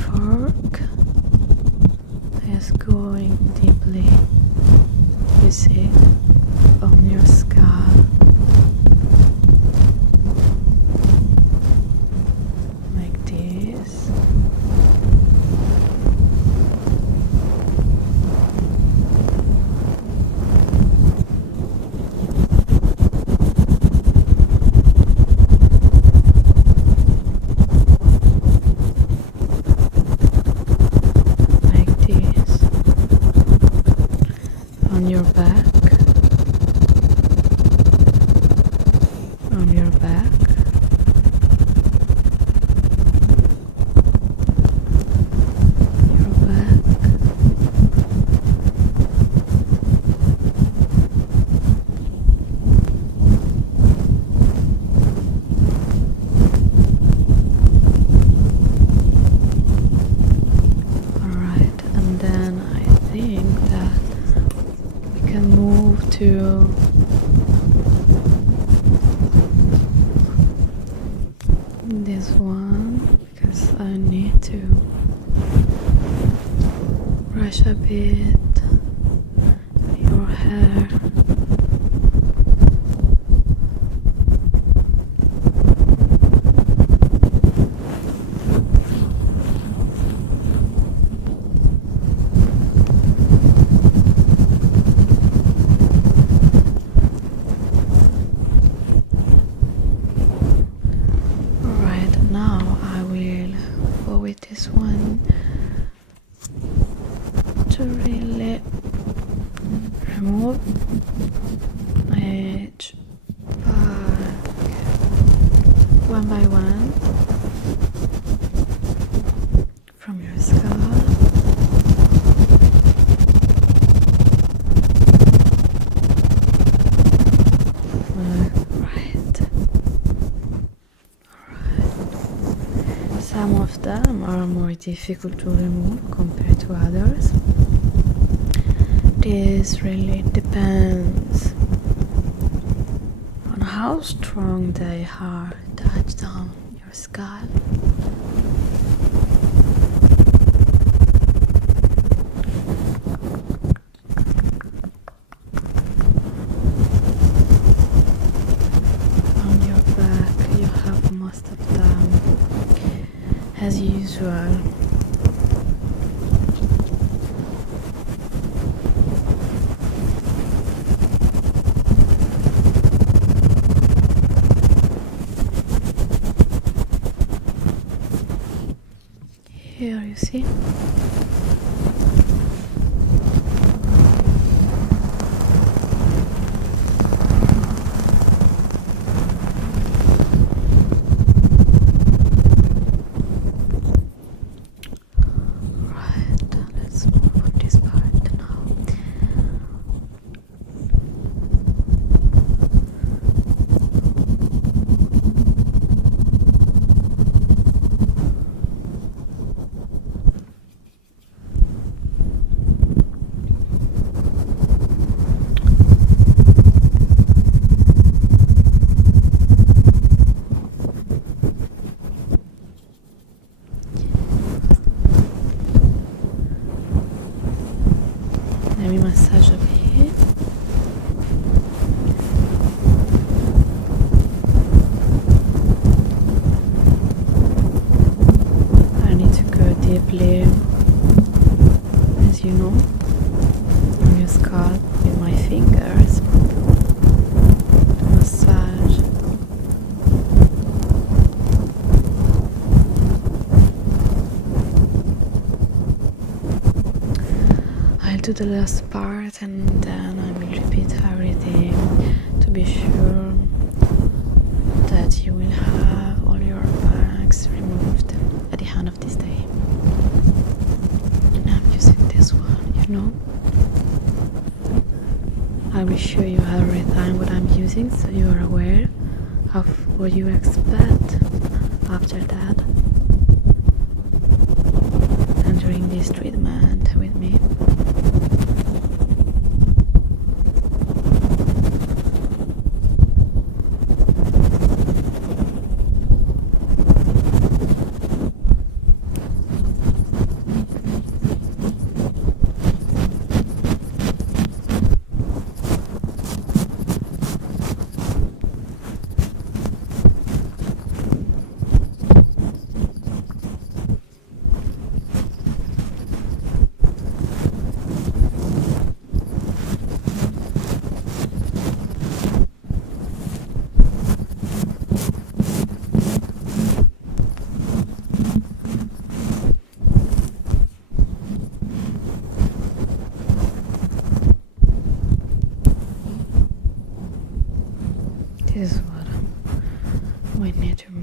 see, on your scalp, like this. On your back, on your back, your back, alright, and then I think that can move to this one because I need to brush a bit your hair. Now I will go with this one to really remove each part one by one from your scalp. Some of them are more difficult to remove compared to others. This really depends on how strong they are touched on your scalp. On your back you have most of them. As usual, here you see. Let me massage a bit. I need to go deeply, as you know, on your scalp with my fingers to massage. I'll do the last part and then I will repeat everything to be sure that you will have all your bags removed at the end of this day. And I'm using this one, you know. I will show you every time what I'm using so you are aware of what you expect after that and during this treatment with me.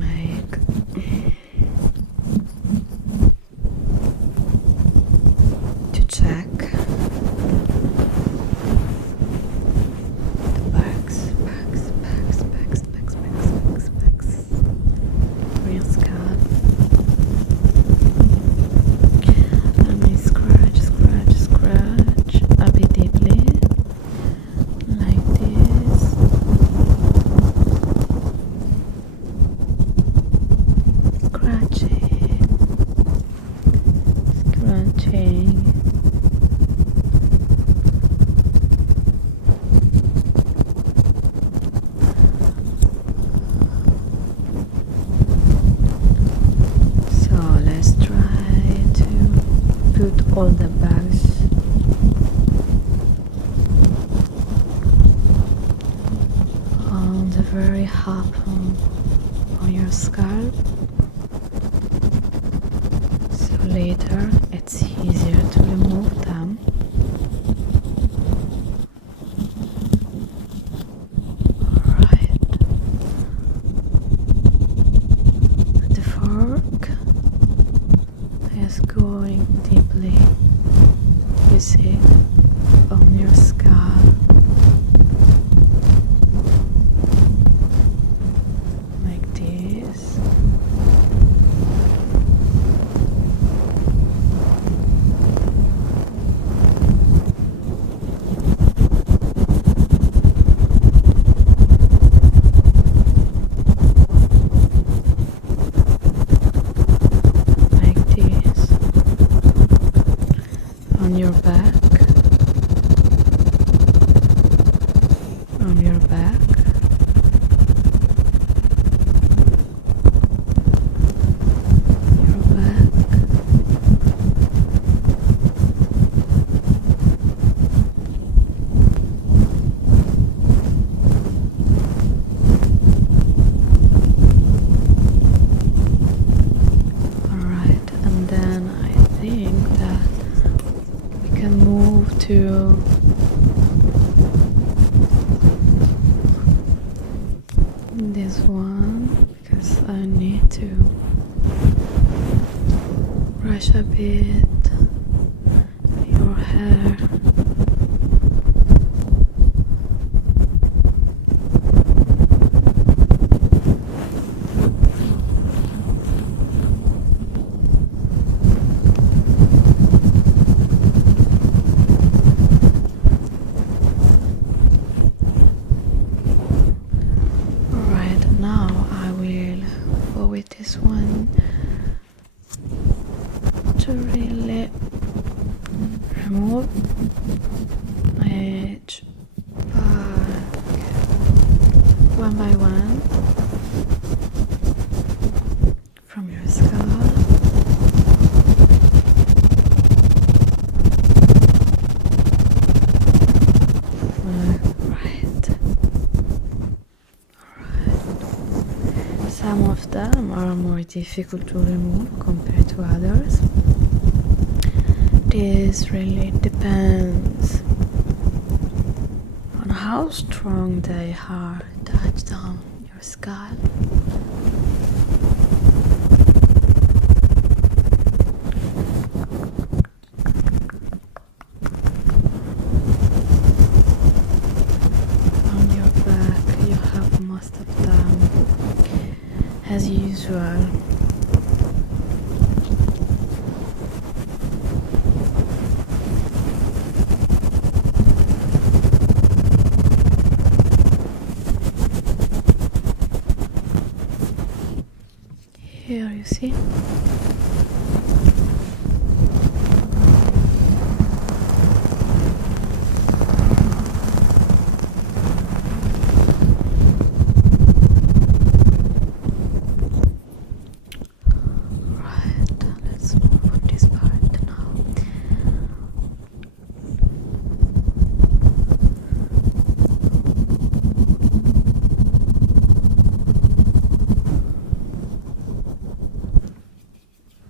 like to check the bags for your scalp. Let me scratch a bit deeply, like this. Scratching. So let's try to put all the bags on the very top on your scalp, so later it's easier to remove them. Alright, the fork is going deeply, you see, on your scalp, like this. On your back, Alright, and then I think that we can move to this one, because I need to brush a bit your hair. This one to really remove each bag one by one from your scalp. Some of them are more difficult to remove compared to others. This really depends on how strong they are touched on your scalp. On your back you have most of them. As usual, here you see.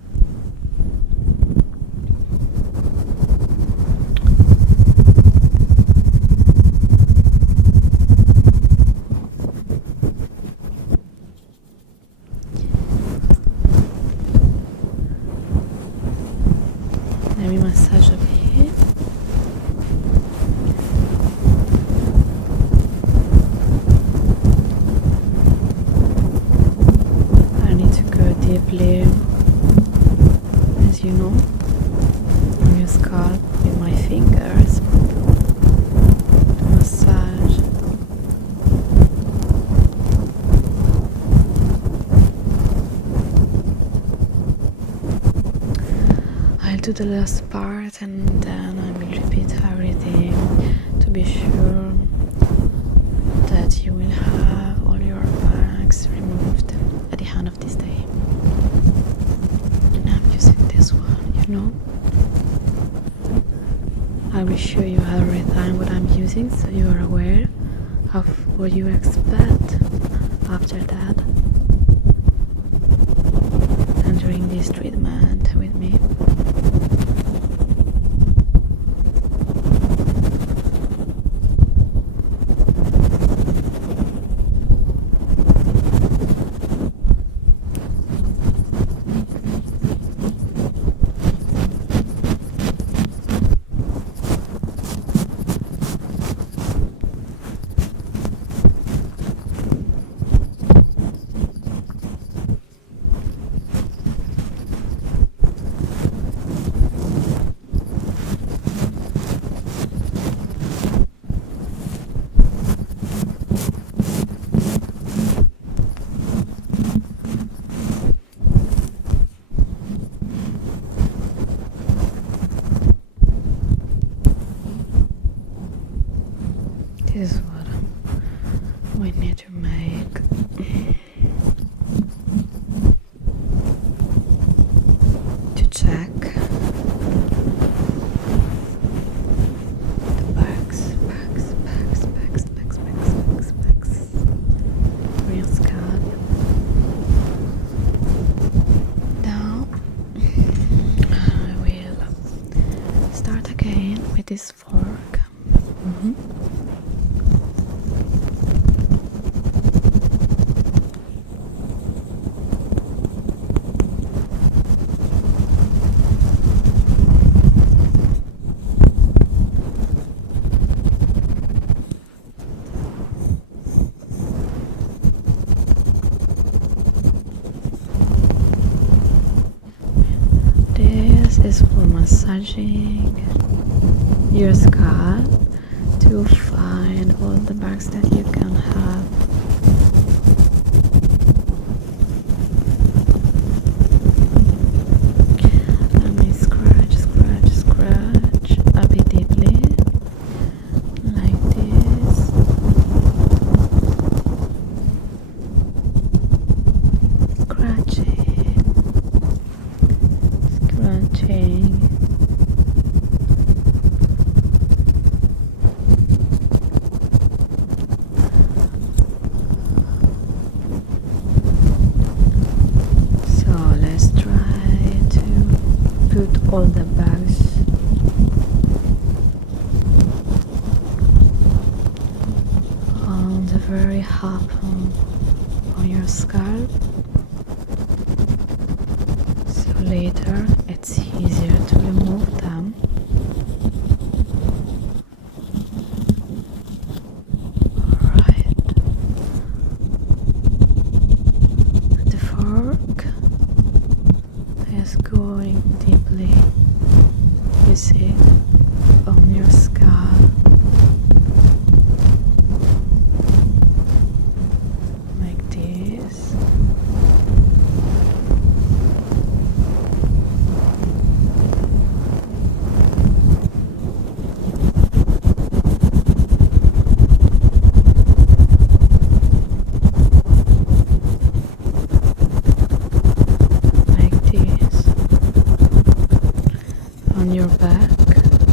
me massage a bit. I need to go deeply, as you know, on your scalp with my fingers to massage. I'll do the last part and then I will repeat everything to be sure that you will have all your bags removed at the end of this day. And I'm using this one, you know. I will show you every time what I'm using so you are aware of what you expect after that and during this treatment with me. This is what we need to make. To check the bags for your scalp. Now I will start again with this fork. This is for massaging your scalp to find all the bugs that you can have. Let me scratch a bit deeply, like this. Scratching. So let's try to put all the bags on the very top on your scalp. So later it's easier to remove them. Alright. The fork is going deeply, you see, on your scalp. Like this. On your back.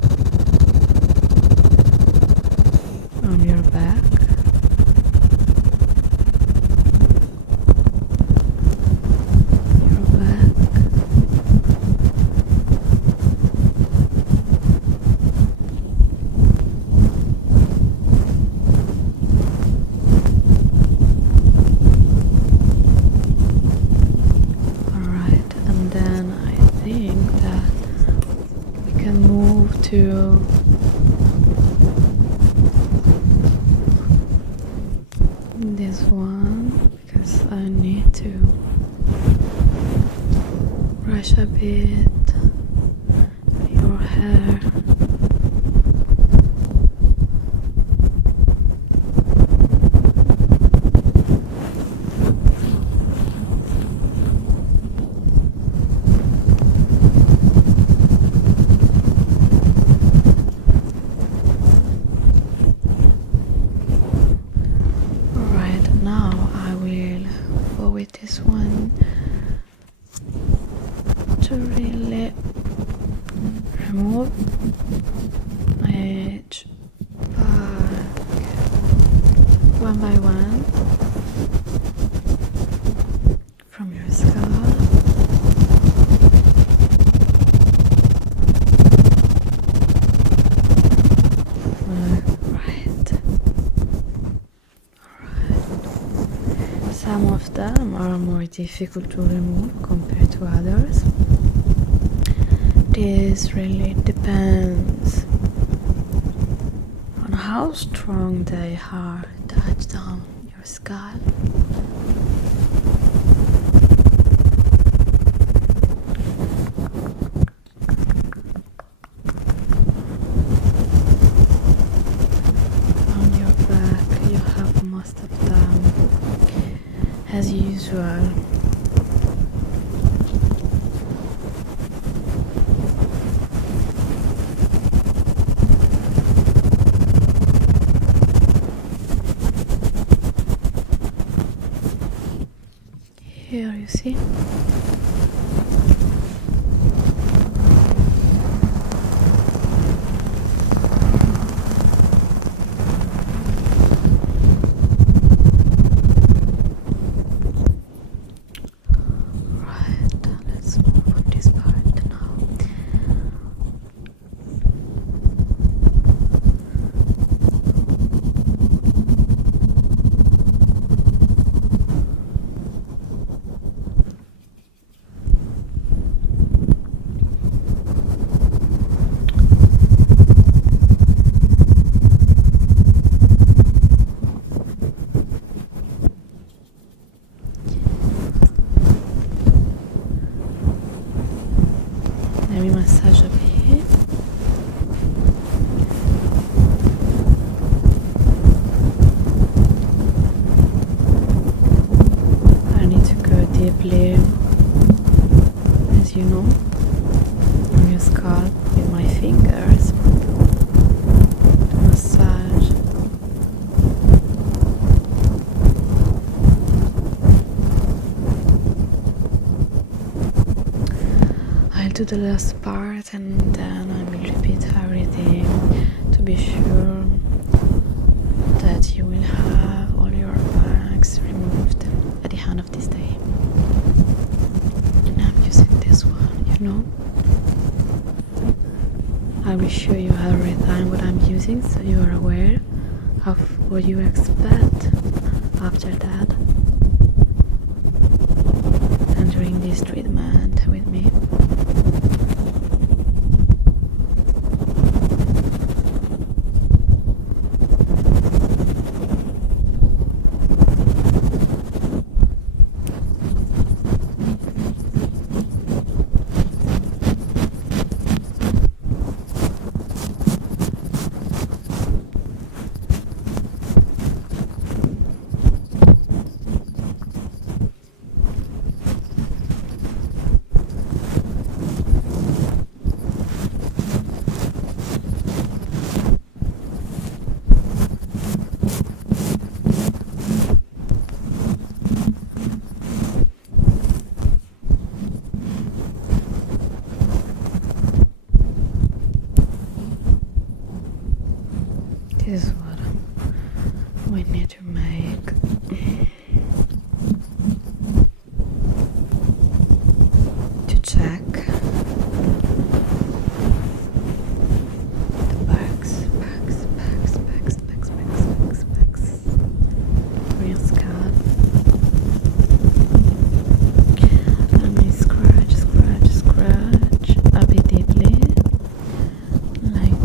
to this one because I need to brush a bit your hair. This one to really remove each bag one by one from your scalp. Some of them are more difficult to remove compared to others. This really depends on how strong they are touched on your scalp. On your back you have most of them. As usual, here you see. Let me massage a bit. I need to go deeply, as you know, on your scalp with my fingers to massage. I'll do the last part and then I will repeat everything to be sure that you will have all your bags removed at the end of this day. And I'm using this one, you know. I will show you every time what I'm using so you are aware of what you expect after that and during this treatment with me. This is what we need to make. To check the bags for your scalp. Let me scratch a bit deeply, like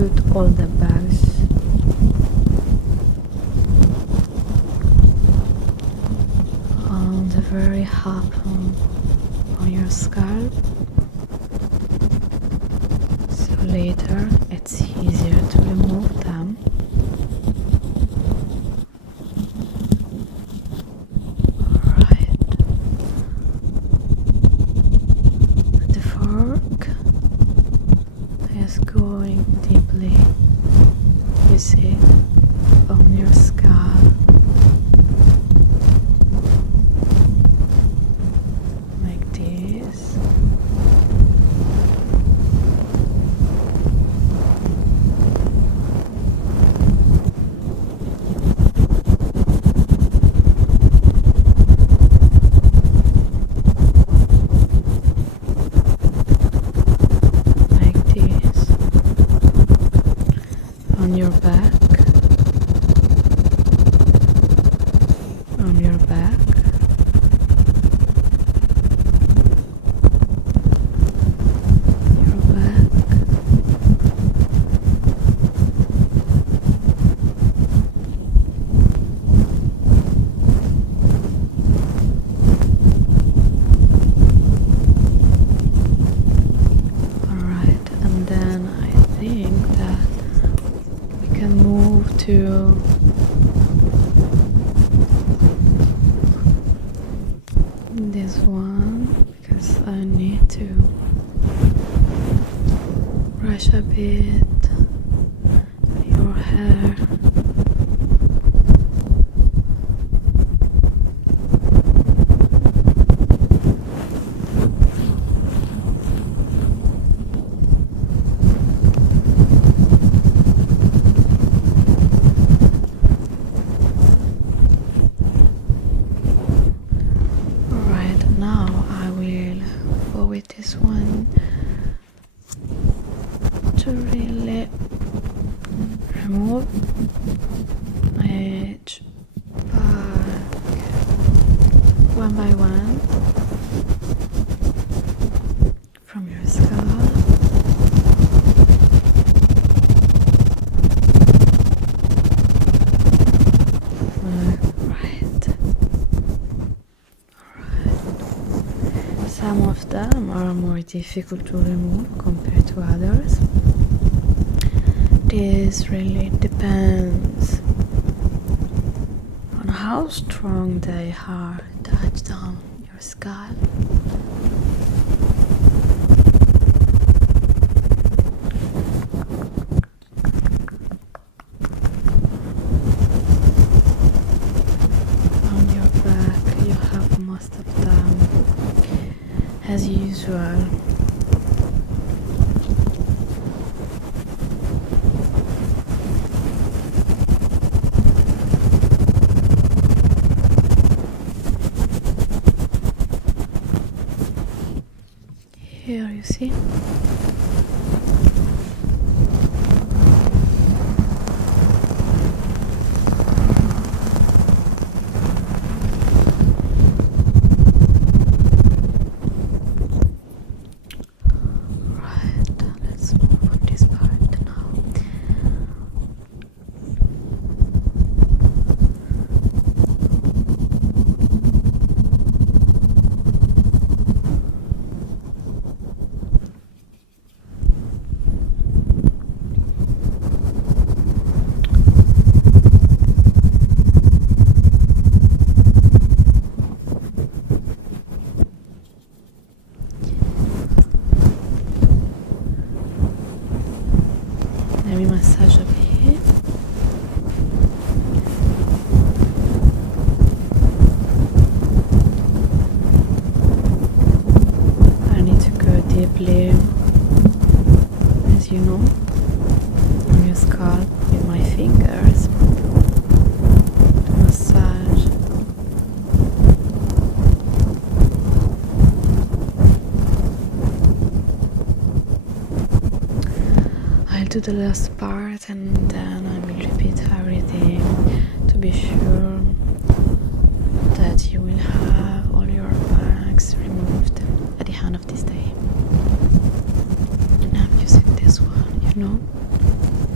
put all the bags on the very top on your scalp, so later it's easier to remove them. Alright. The fork is going deeply, you see, on your scalp, like this. On your back, on your back, your back, alright, and then I think that can move to this one because I need to brush a bit your hair. With this one to really remove each bag one by one from your scalp. Some of them are more difficult to remove compared to others. This really depends on how strong they are touched on your scalp. On your back you have most of them. As usual, here you see. Let me massage a bit. I need to go deeply, as you know, on your scalp with my fingers to massage. I'll do the last part and then I will repeat everything to be sure that you will have all your bags removed at the end of this day. And I'm using this one, you know.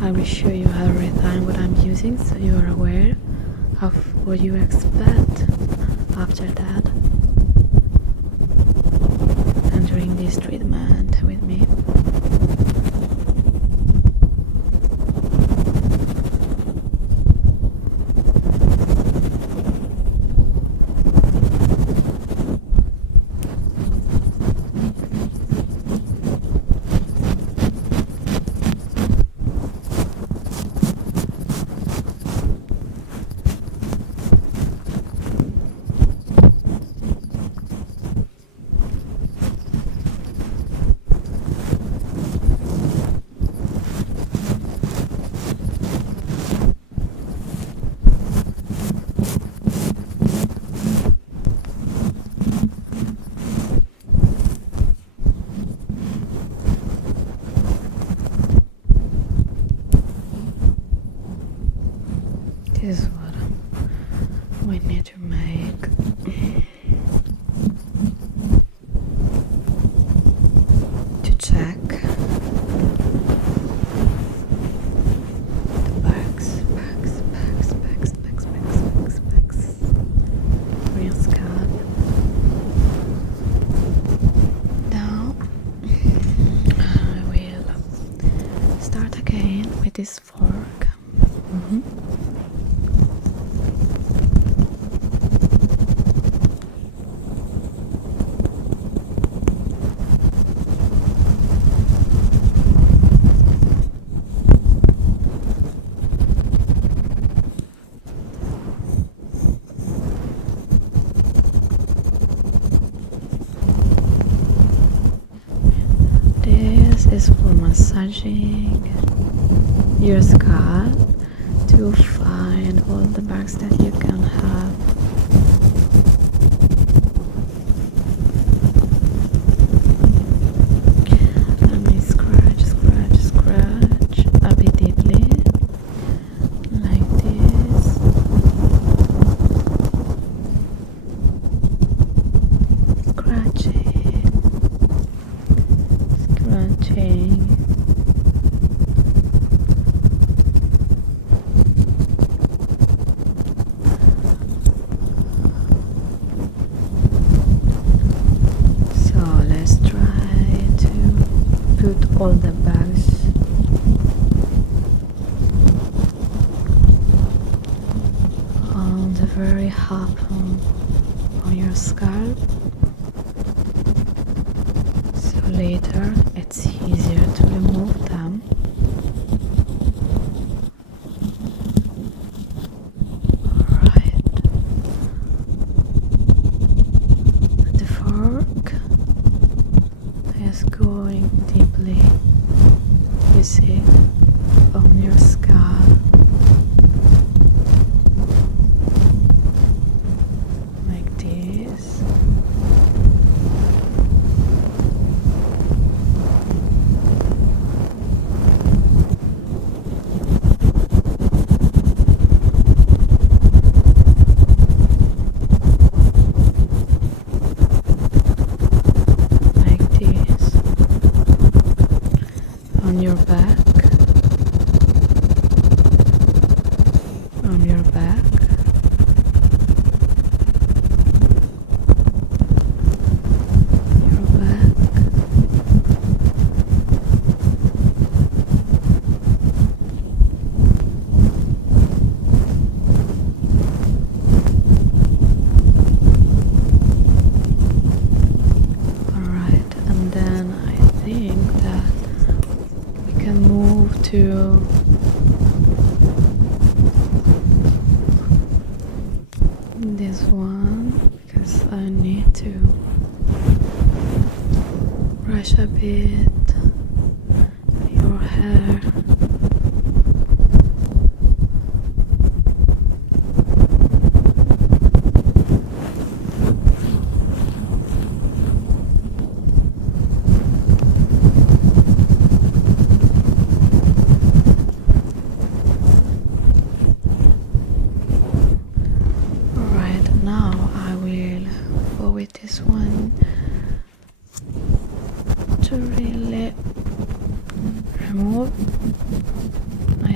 I will show you every time what I'm using so you are aware of what you expect after that and during this treatment with me. This is what we need to make. To check the bags for your scalp. Now I will start again with this fork. This is for massaging your scalp to find all the bugs that you can have. Let me scratch a bit deeply, like this. Scratching. So let's try to put all the bags on the very top on your scalp. So later it's easier to remove them. Alright. The fork is going deeply, you see, on your scalp. Like this. On your back, on your back, your back, alright, and then I think that we can move to this one because I need to brush a bit your hair. This one to really remove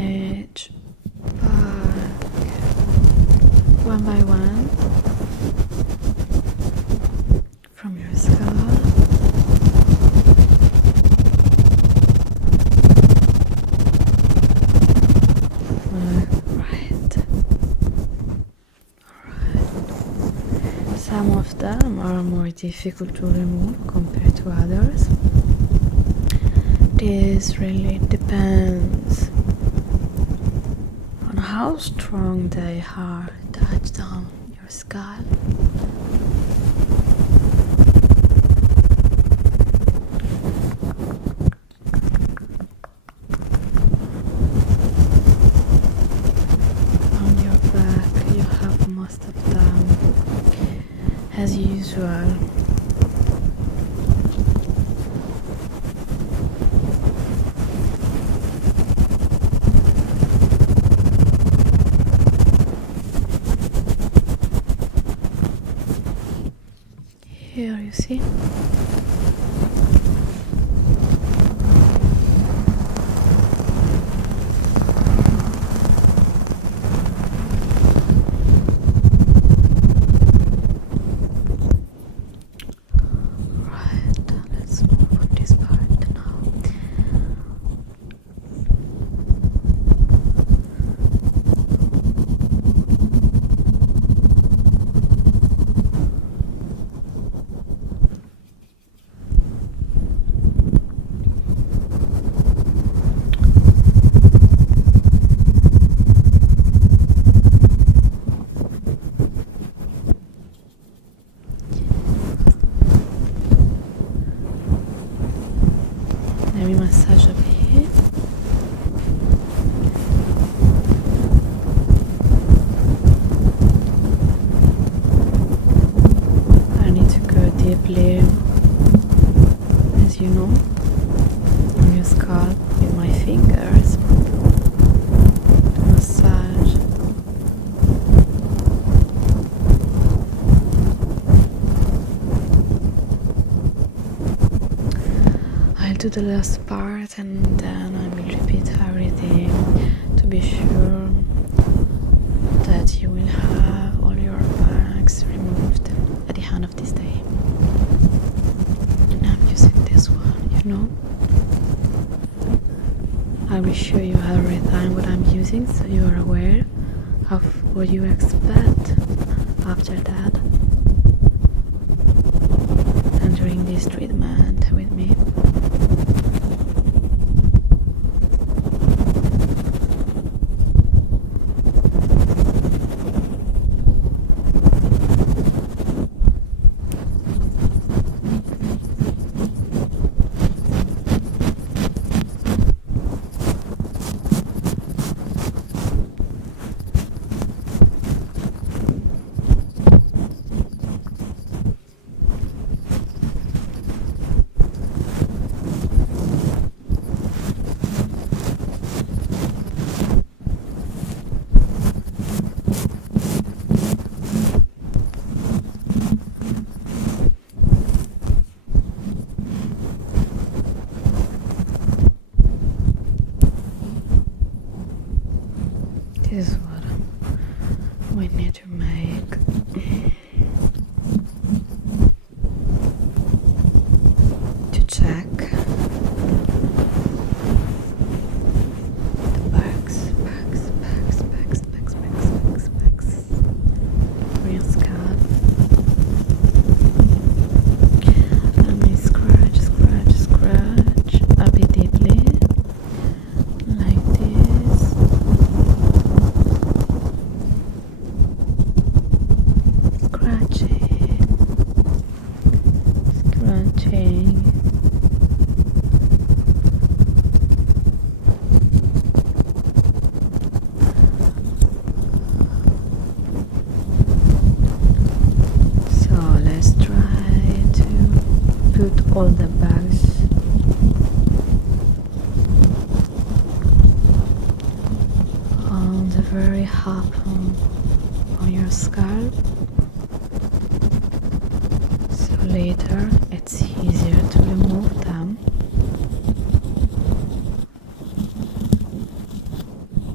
each back one by one from your scalp. Some of them are more difficult to remove compared to others. This really depends on how strong they are attached on your scalp. On your back, you have most of them, as usual. Here you see. Right, let's move on this part now. Let me massage over here. I need to go deeply, as you know, on your scalp with my fingers to massage. I'll do the last part and then I will repeat everything to be sure that you will have all your bags removed at the end of this day. And I'm using this one, you know. I will show you every time what I'm using so you are aware of what you expect after that and during this treatment with me. This is what we need to make. To check the bags for your scalp. Let me scratch a bit deeply, like this. Scratching. So let's try to put all the bags on the very top on your scalp. So later it's easier to remove them.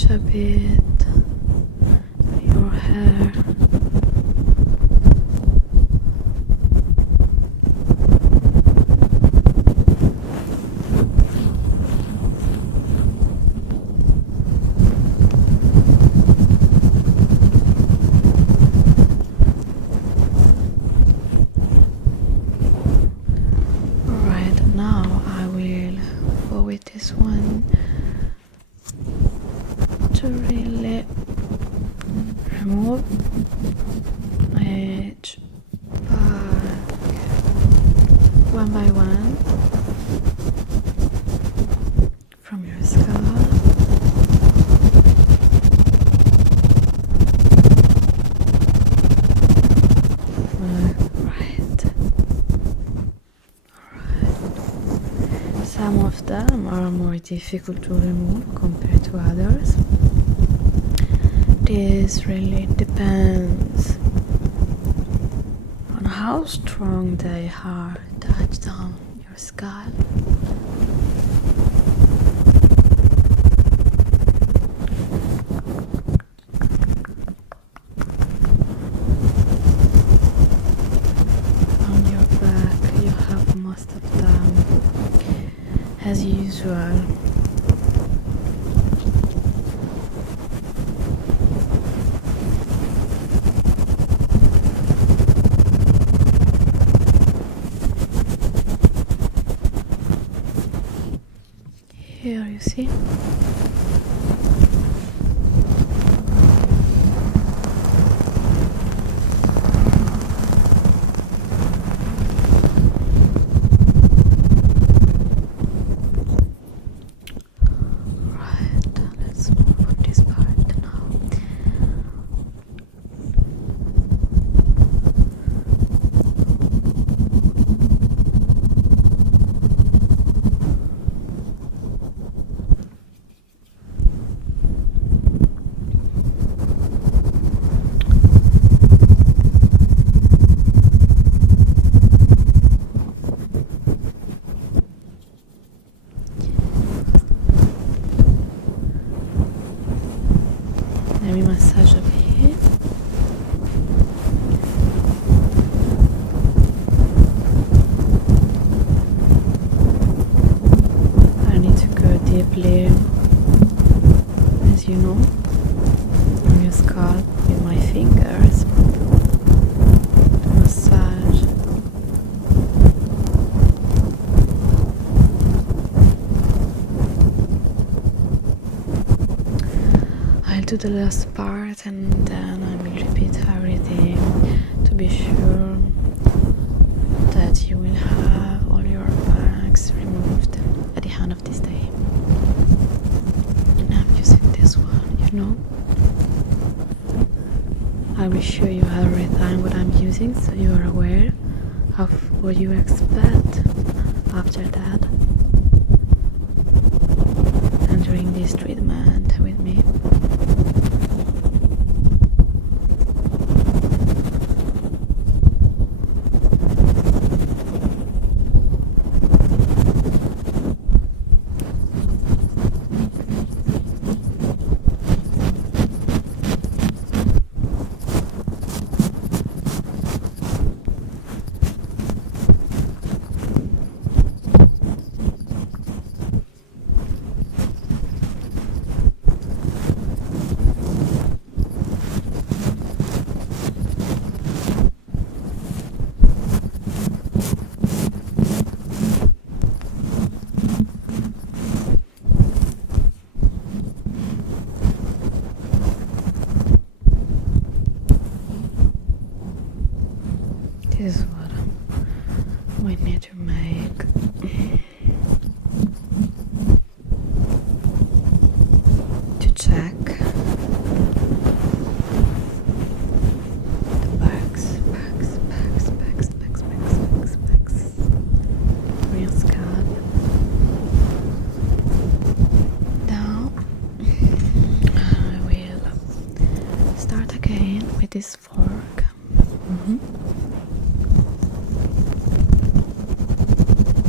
brush a bit your hair. Alright, now I will go with this one to really remove each part one by one from your scalp. Some of them are more difficult to remove compared to others. This really depends on how strong they are touched on your scalp. On your back, you have most of them as usual. Here you see. Let me massage a bit. I need to go deeply, as you know, on your scalp with my fingers to massage. I'll do the last part and then I will repeat everything to be sure that you will have all your bags removed at the end of this day. And I'm using this one, you know. I will show you every time what I'm using so you are aware of what you expect after that and during this treatment with me. This is what we need to make. To check the bags for your scalp. Now I will start again with this fork.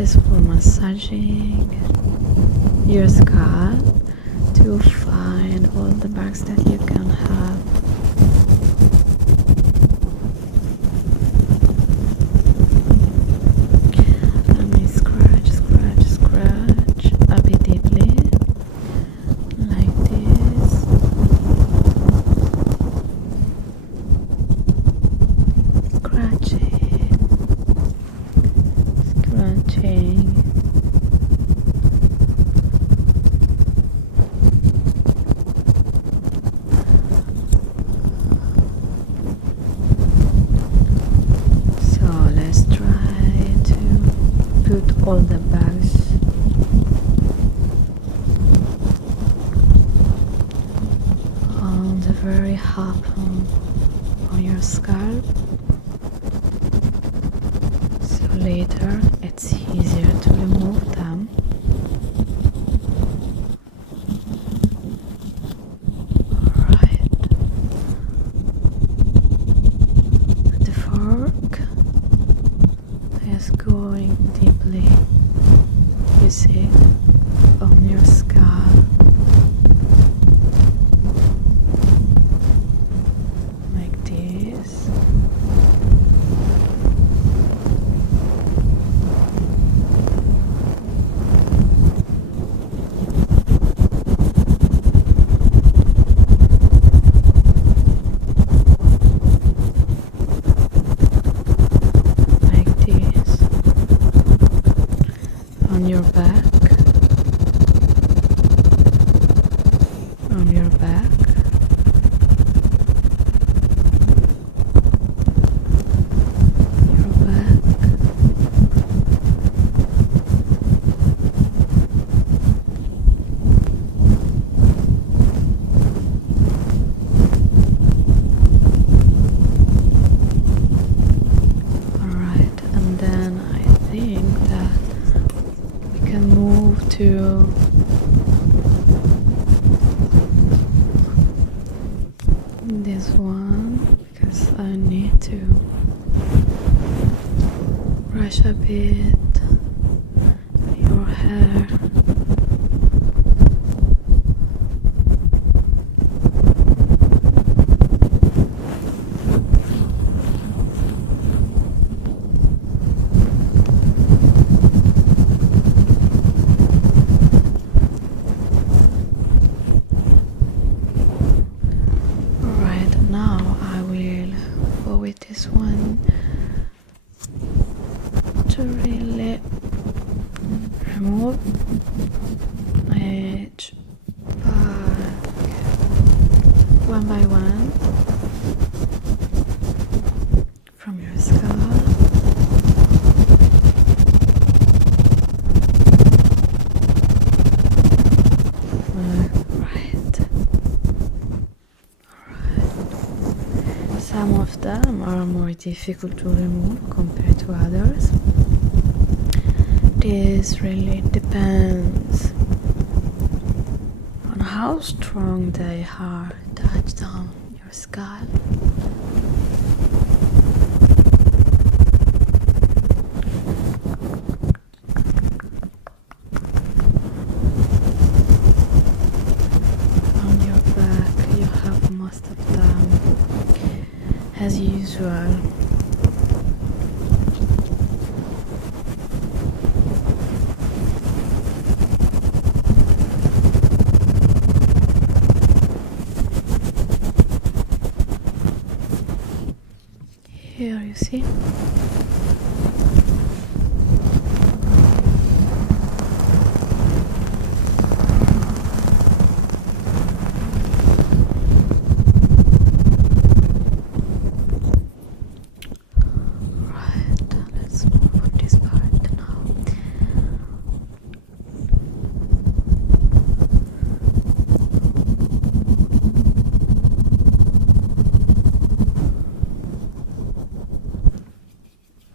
is for massaging your scalp to find all the marks that you can have. Let me scratch a bit deeply, like this. Scratching. So let's try to put all the bags on the very top on your scalp, so later it's easier to remove them. Alright, the fork is going deeply, you see, on your scalp, like this. On your back, on your back, your back, alright, and then I think that can move to this one because I need to brush a bit your hair. Now I will go with this one to really remove each bag one by one from your scalp. Some of them are more difficult to remove compared to others. This really depends on how strong they are touched on your scalp. On your back you have most of them. As usual, here you see.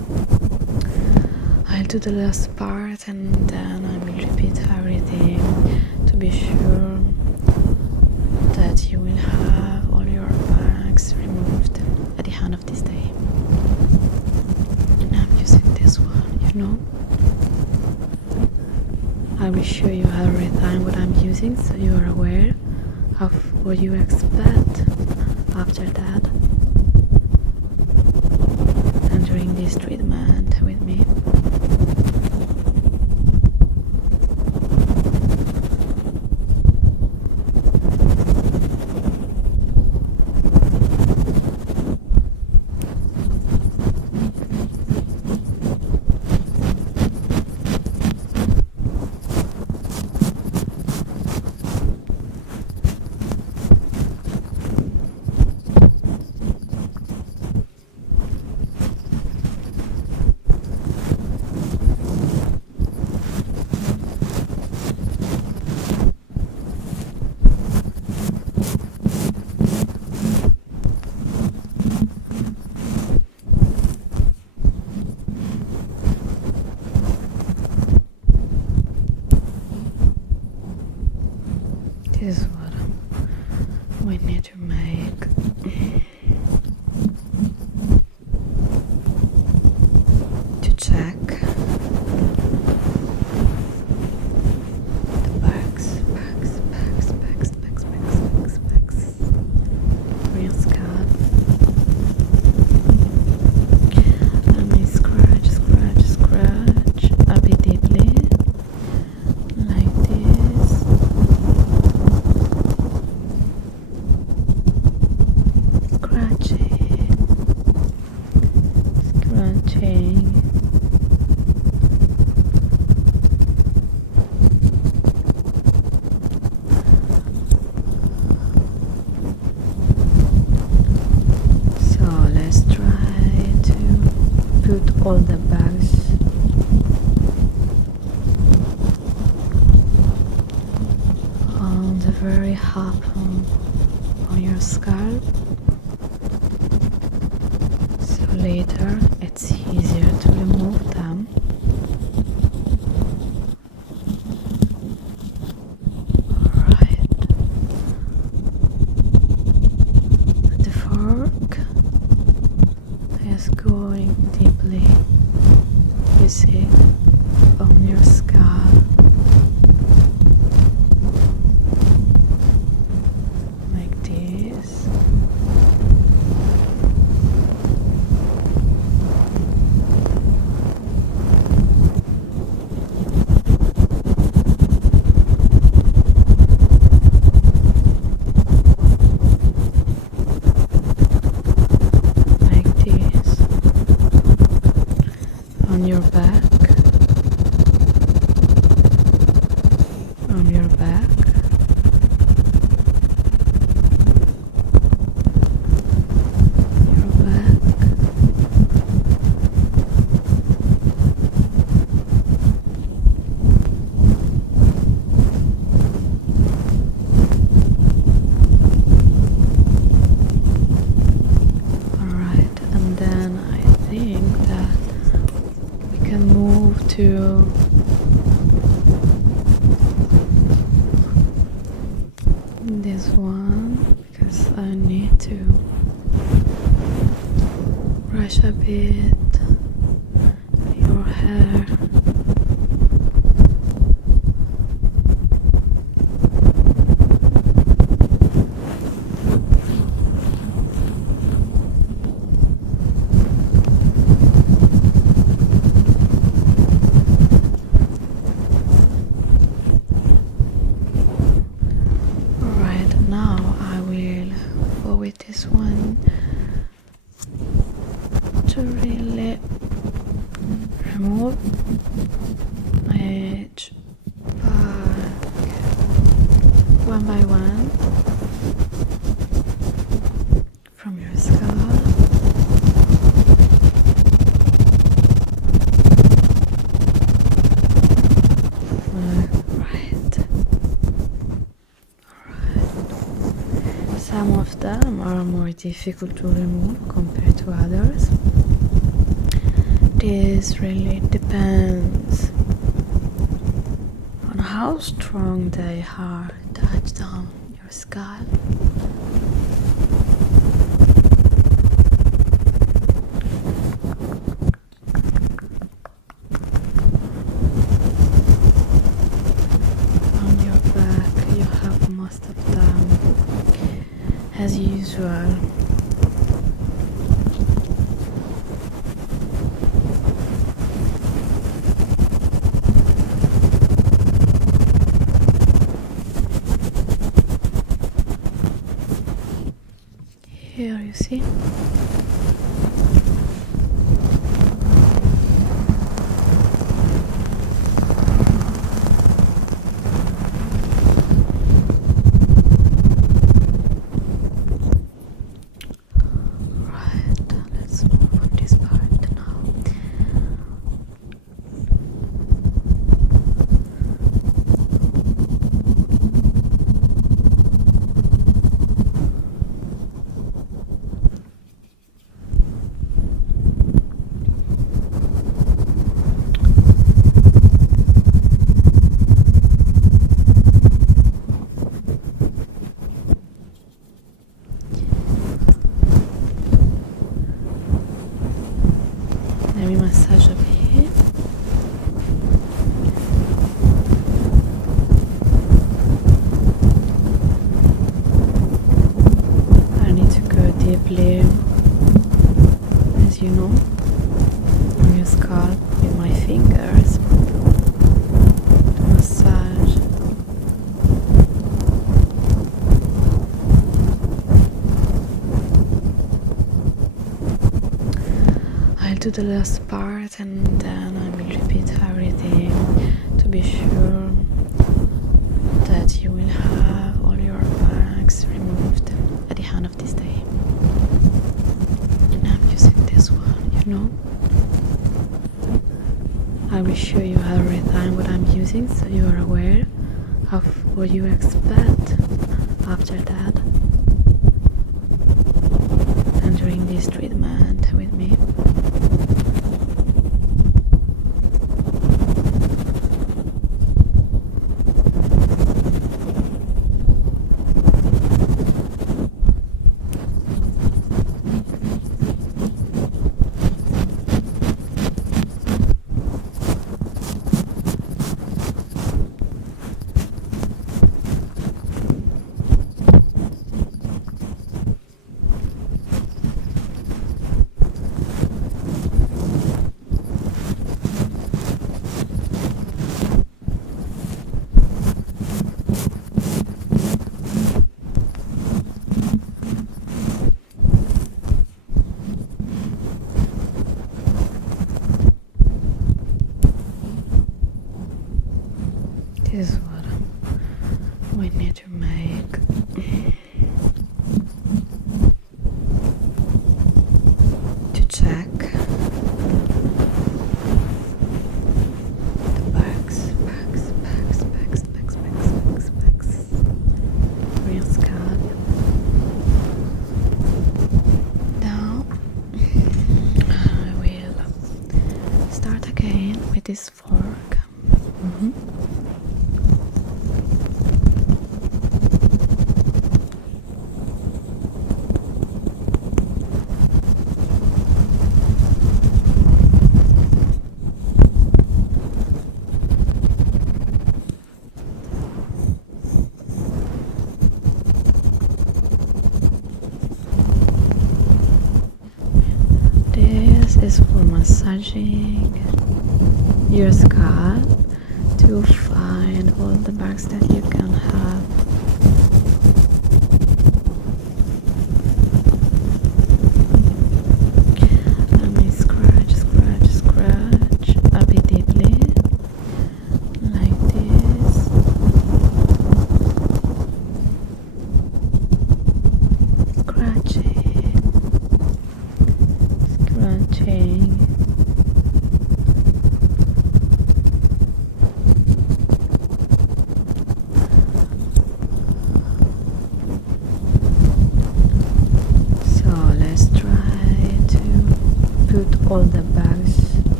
do the last part and then I will repeat everything to be sure that you will have all your bags removed at the end of this day. And I'm using this one, you know. I will show you every time what I'm using so you are aware of what you expect after that and during this treatment with me. This is what we need to make. To check the bags for your scalp. Let me scratch a bit deeply, like this. Scratching. So let's try to put all the bags on the very top on your scalp. So later it's easier to remove them. Alright. The fork is going deeply, you see, on your scalp. Like this. On your back, on your back, your back, alright, and then I think that we can move to this one because I need to brush a bit your hair. Now I will go with this one to really remove each bag one by one from your scalp. Some of them are more difficult to remove compared to others, This really depends on how strong they are touched on your scalp. On your back, you have most of them, as usual. Here you see. Right, let's move on this part now. Let me massage over here. I need to go deeply, as you know, on your scalp with my fingers to massage. I'll do the last part and then I will repeat everything to be sure that you will have all your bags removed at the end of this day. And I'm using this one, you know. I will show you every time what I'm using so you are aware of what you expect after that and during this treatment with me. This is what we need to make. To check the bags for your scalp. Now I will start again with this fork. This is for massaging your scalp to find all the bugs that you can have. Let me scratch a bit deeply, like this. Scratching. So let's try to put all the bags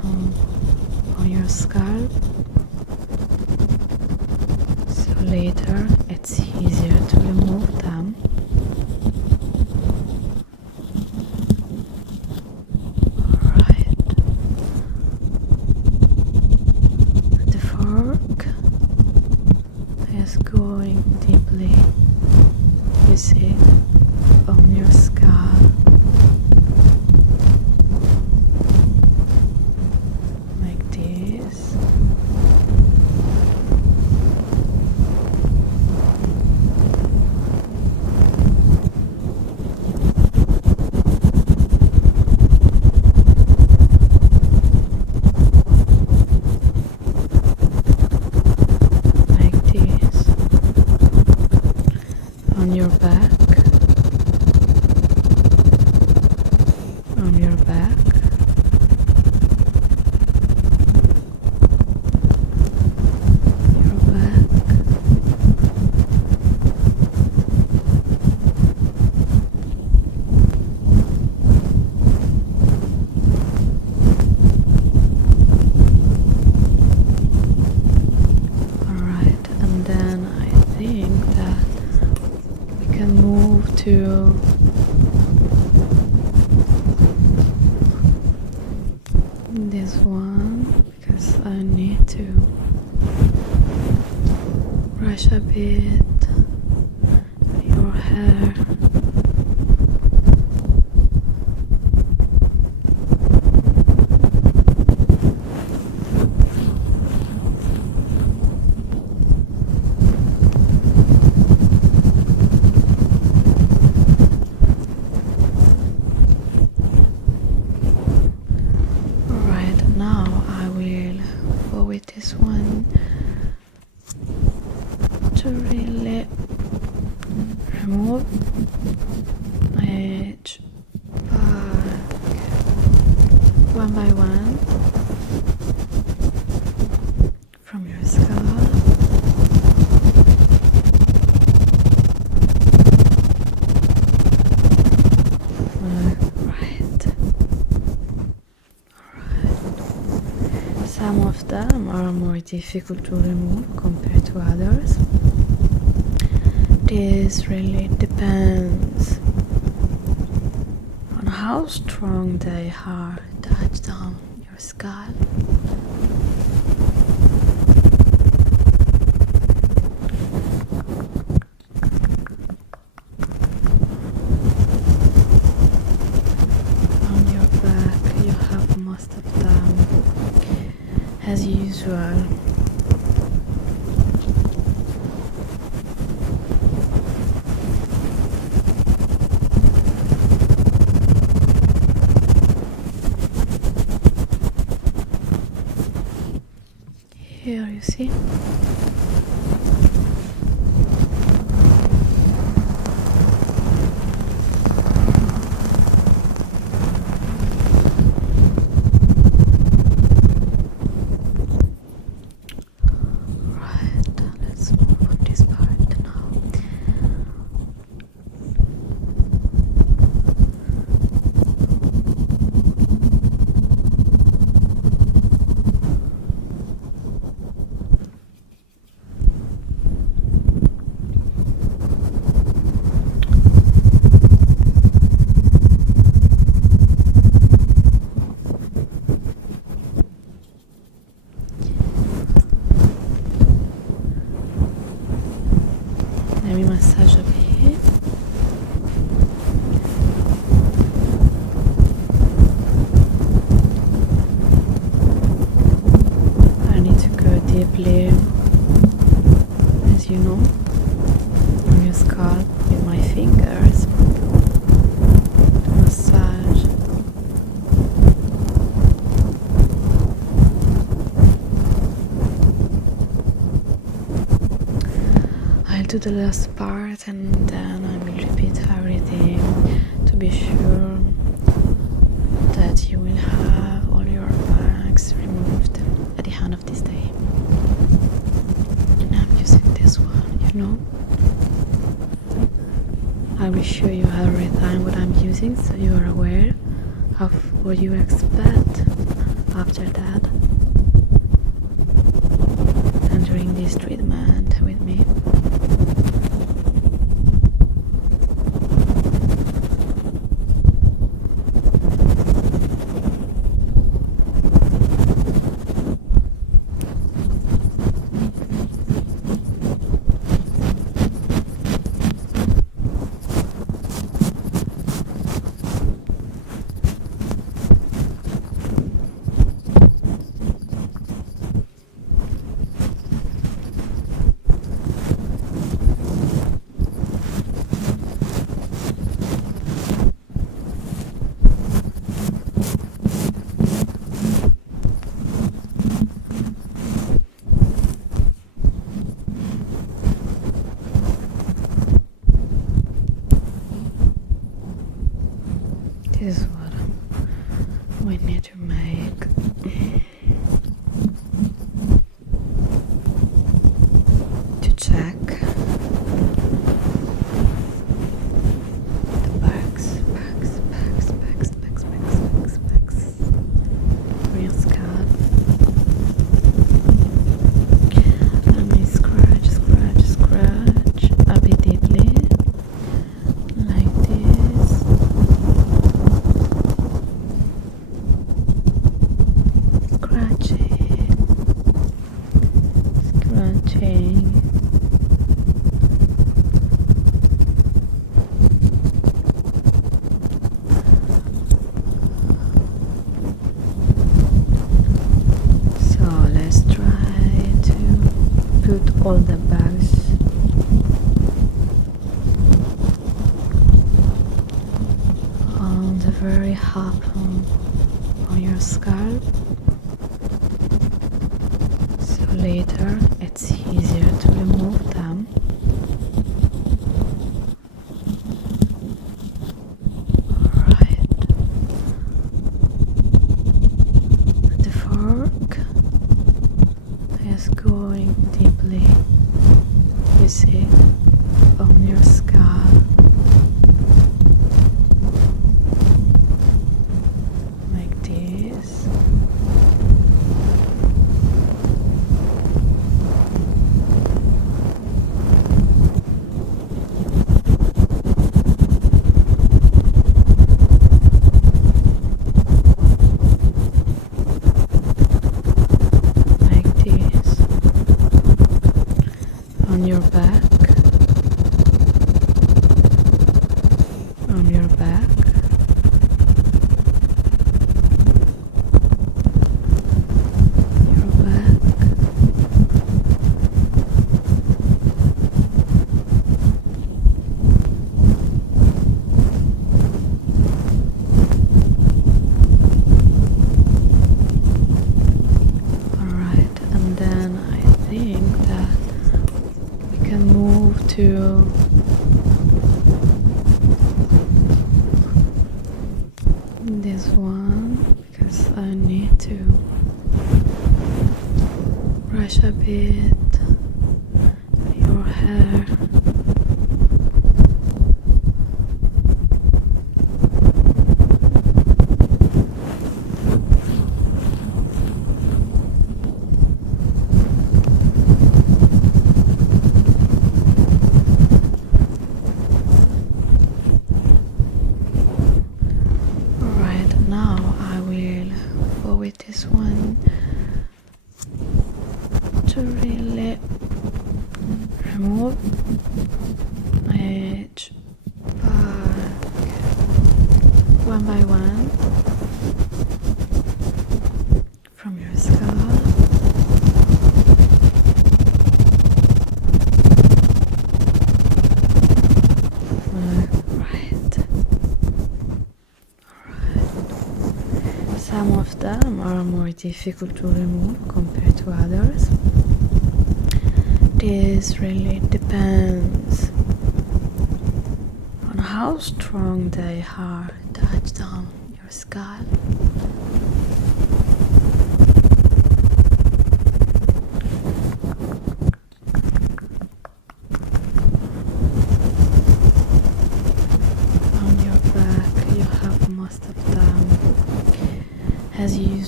on your scalp, so later it's easier to remove them. Alright. The fork is going deeply, you see, on your scalp. On your back, on your back, your back, alright, and then I think that we can move to this one because I need to brush a bit your hair. Now I will go with this one to really remove each bag one by one from your scalp. Some of them are more difficult to remove compared to others. This really depends on how strong they are touched on your scalp. On your back you have most of them. As usual, here you see. Let me massage a bit. I need to go deeply, as you know, on your scalp with my fingers to massage. I'll do the last part and then I will repeat everything to be sure that you will have all your bags removed at the end of this day. And I'm using this one, you know. I will show you every time what I'm using so you are aware of what you expect after that, entering this treatment with me. This is what we need to make. To check the bags for your scalp. Let me scratch a bit deeply, like this. Scratching. So let's try to put all the bags on the very top on your scalp. So later it's easier to remove them. Alright. The fork is going deeply, you see, on your scalp. Like this. On your back, on your back, your back, alright, and then I think that can move to this one because I need to brush a bit your hair. With this one to really remove each bag one by one from your scalp. Some of them are more difficult to remove compared to others. This really depends on how strong they are touched on your scalp. On your back you have most of them. As you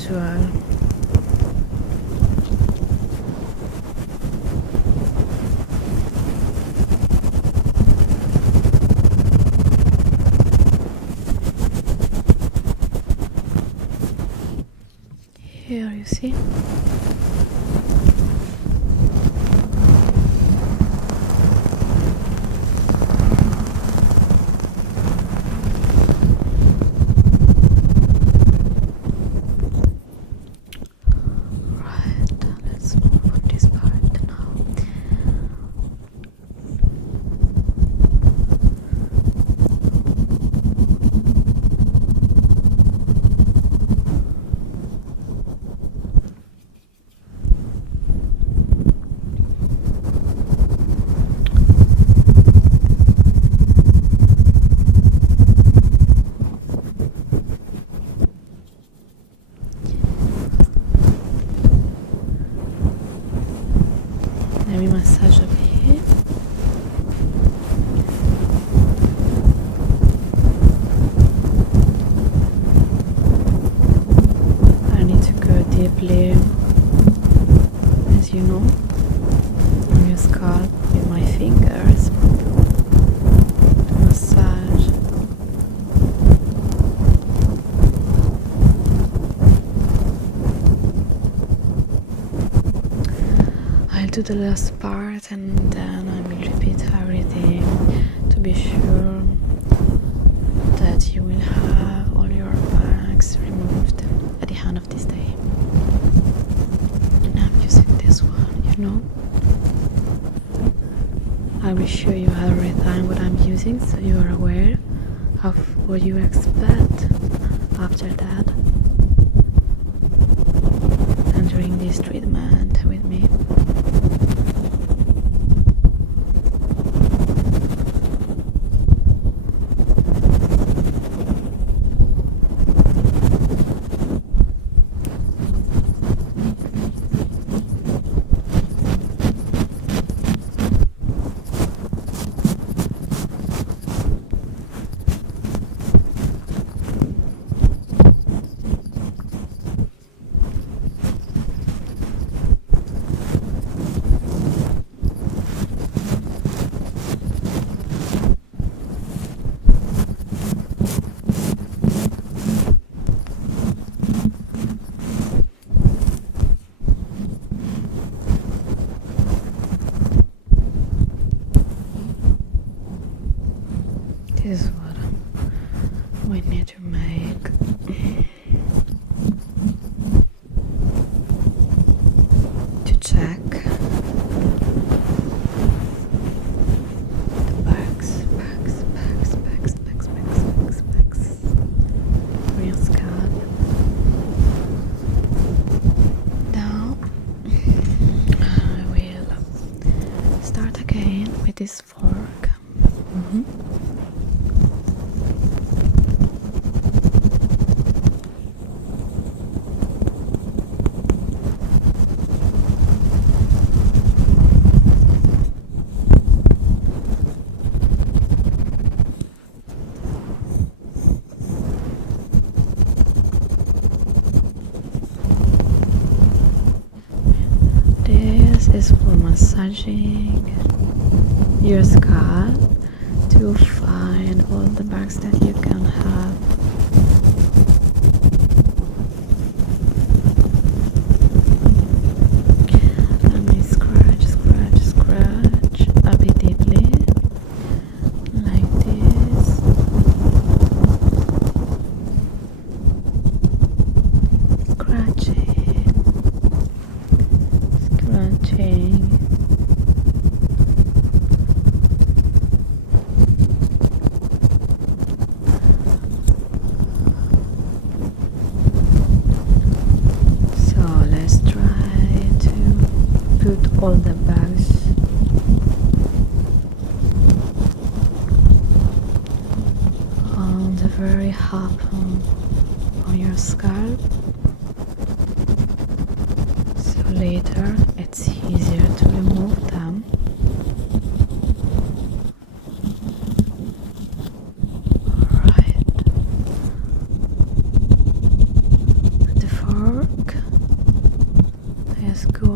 usual. Here you see. Let me massage up here. I need to go deeply, as you know, on your scalp with my fingers to massage. I'll do the last part and then I will repeat everything to be sure that you will have all your bags removed at the end of this day. And I'm using this one, you know. I will show you every time what I'm using so you are aware of what you expect after that and during this treatment with me. This is what we need to make. To check the bags for your scalp. Now I will start again with this fork. This is for massaging your scalp to find all the bugs that you can have. Let me scratch a bit deeply, like this. Scratching. So let's try to put all the bags on the very top on your scalp. So later it's easier to remove them. Alright. The fork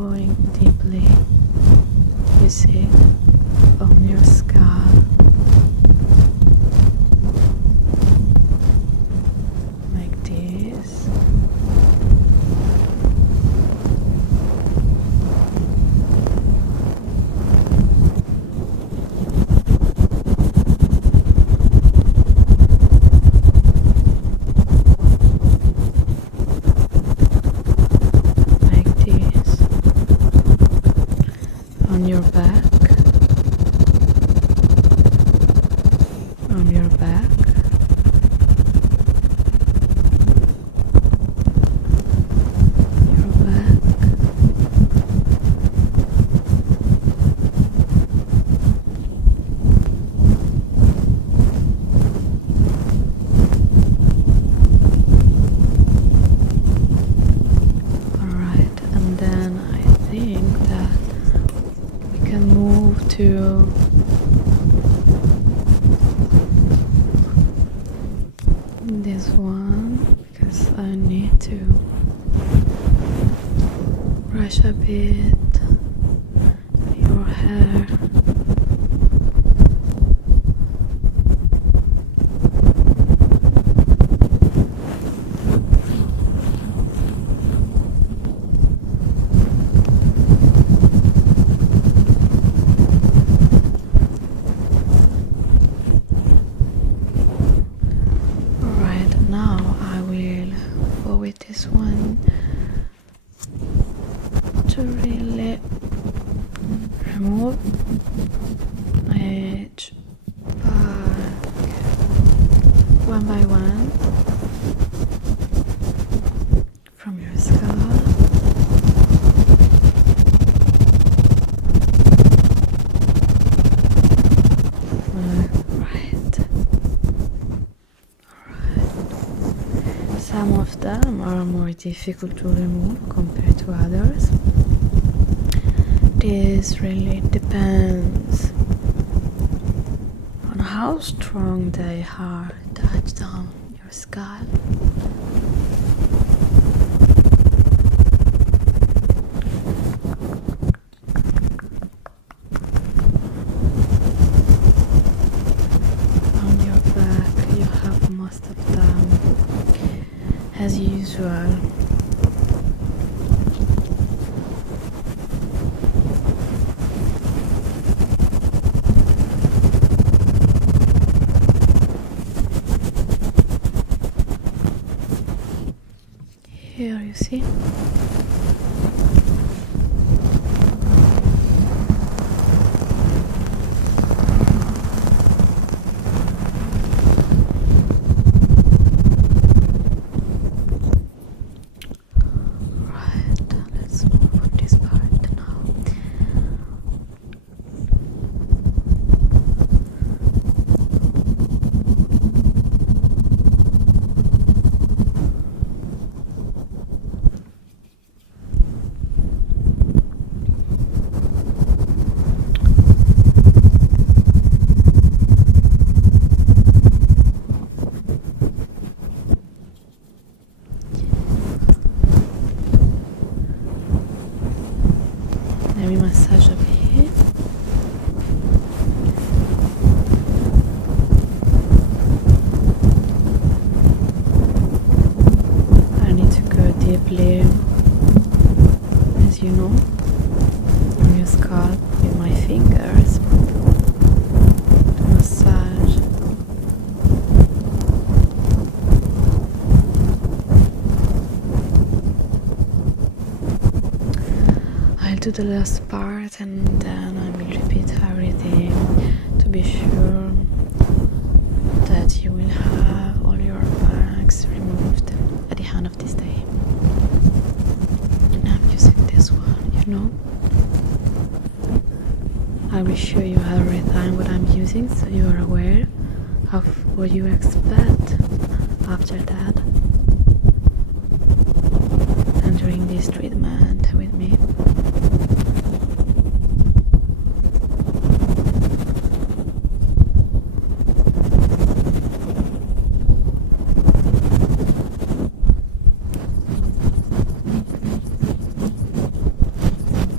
going deeply, you see, on your scalp. Like this. On your back, on your back, your back, alright, and then I think that we can move to this one because I need to brush a bit your hair. This one to really remove each part one by one from your scalp. Some of them are more difficult to remove compared to others. This really depends on how strong they are touched down your scalp. On your back you have most of them. As usual, here you see. Let me massage a bit. I need to go deeply, as you know, on your scalp with my fingers to massage. I'll do the last part and then I will repeat everything to be sure that you will have all your bags removed at the end of this day. And I'm using this one, you know. I will show you every time what I'm using so you are aware of what you expect after that and during this treatment with me.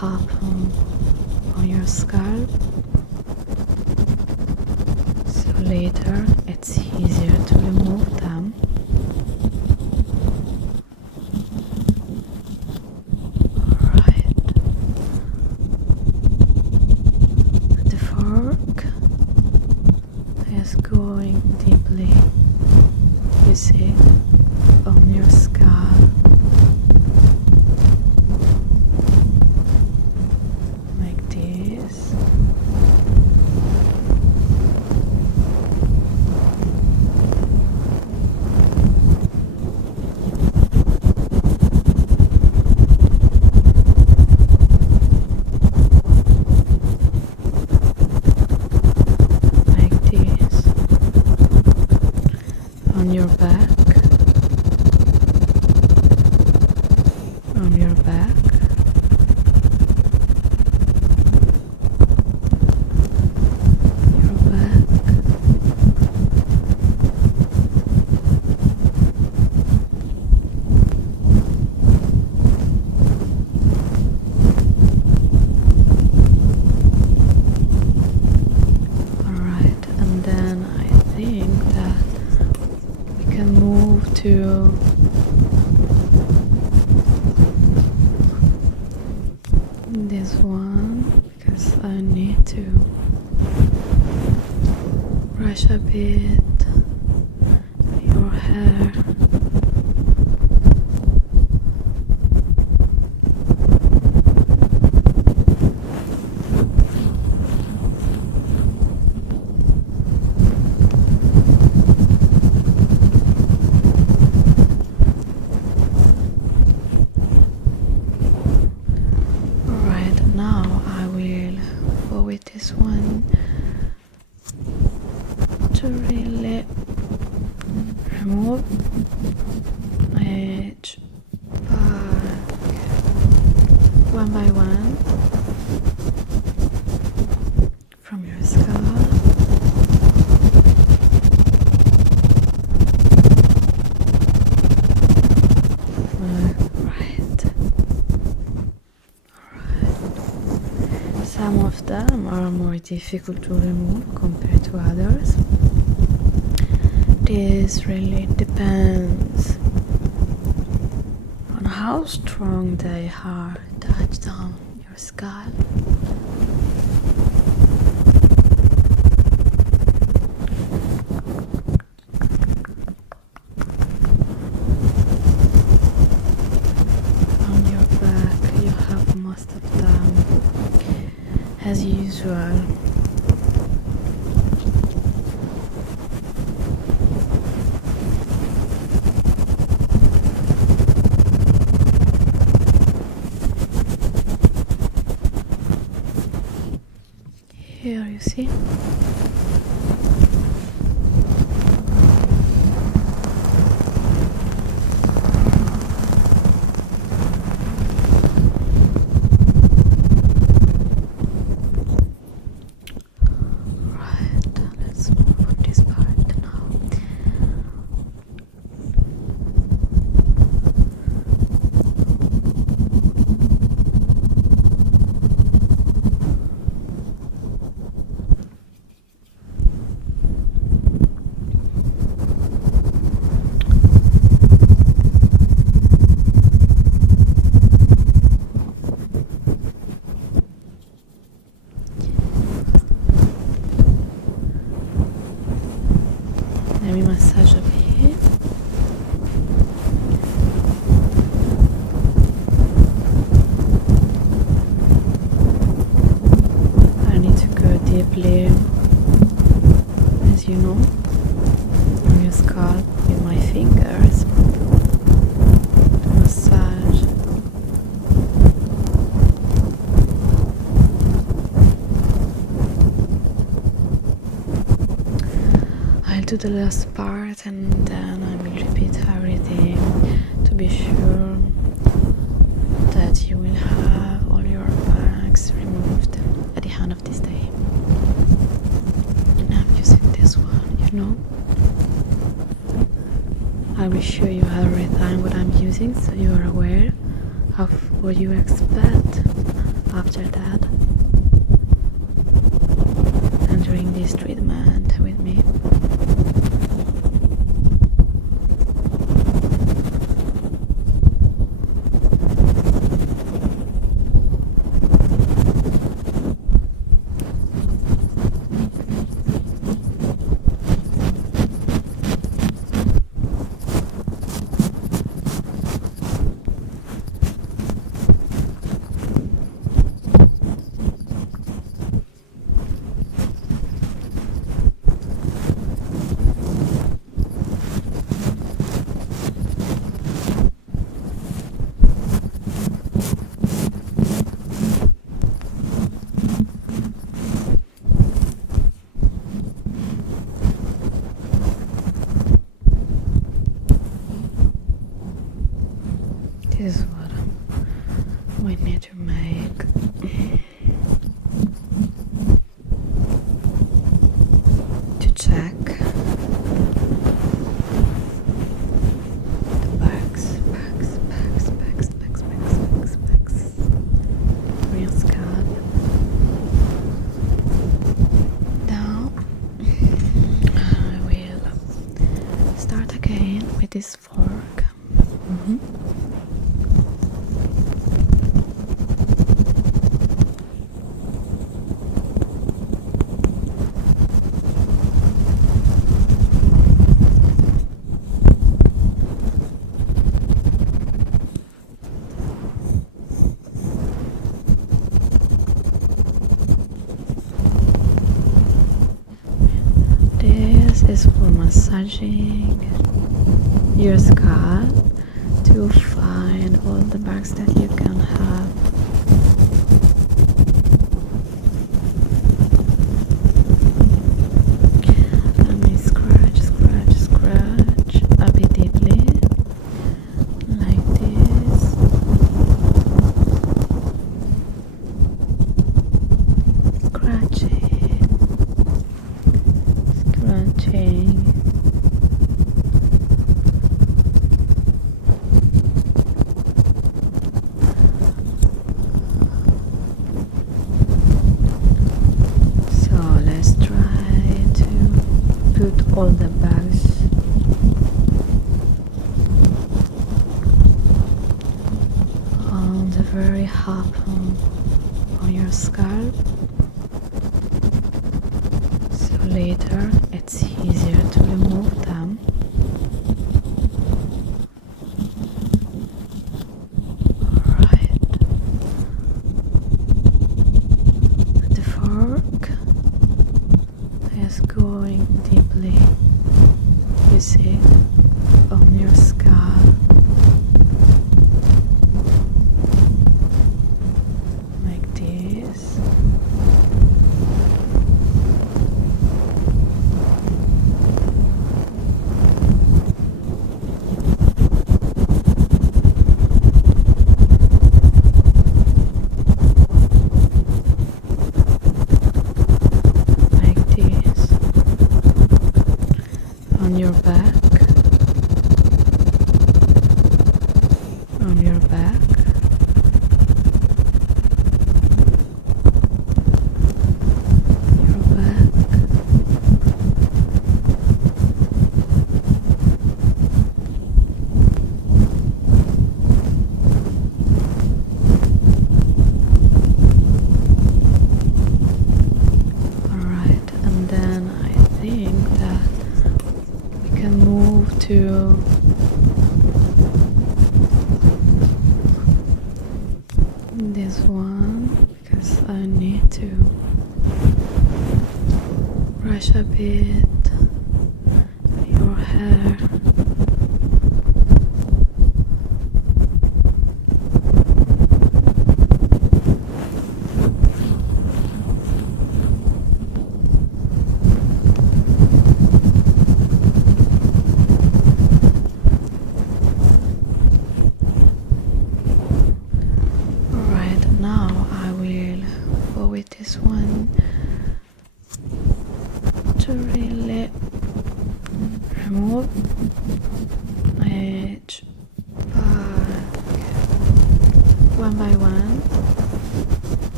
happen on your scalp, so later it's easier to remove them. Alright. The fork is going deeply, you see, on your scalp. Like this. On your back, on your back, your back, alright, and then I think that we can move to this one because I need to brush a bit your hair. Now I will go with this one to really remove each part one by one from your scalp. Some of them are more difficult to remove compared to others. This really depends on how strong they are touched on your scalp. On your back, you have most of them. As usual, here you see. Let me massage a bit. I need to go deeply, as you know, on your scalp with my fingers to massage. I'll do the last part and then I will repeat everything to be sure that you will have all your bags removed at the end of this day. And I'm using this one, you know. I will show you every time what I'm using so you are aware of what you expect after that, entering this treatment with me. This is what we need to make. To check the bags for your scalp. Now I will start again with this fork. This is for massaging your scalp to find all the bugs that you can have. Let me scratch a bit deeply, like this. Scratching. So let's try to put all the bags on the very top on your scalp. So later it's easier to remove them. Alright. The fork is going deeply, you see, on your scalp. Like this. On your back, on your back, your back, alright, and then I think that can move to this one because I need to brush a bit your hair. Now I will go with this one to really remove each bag one by one.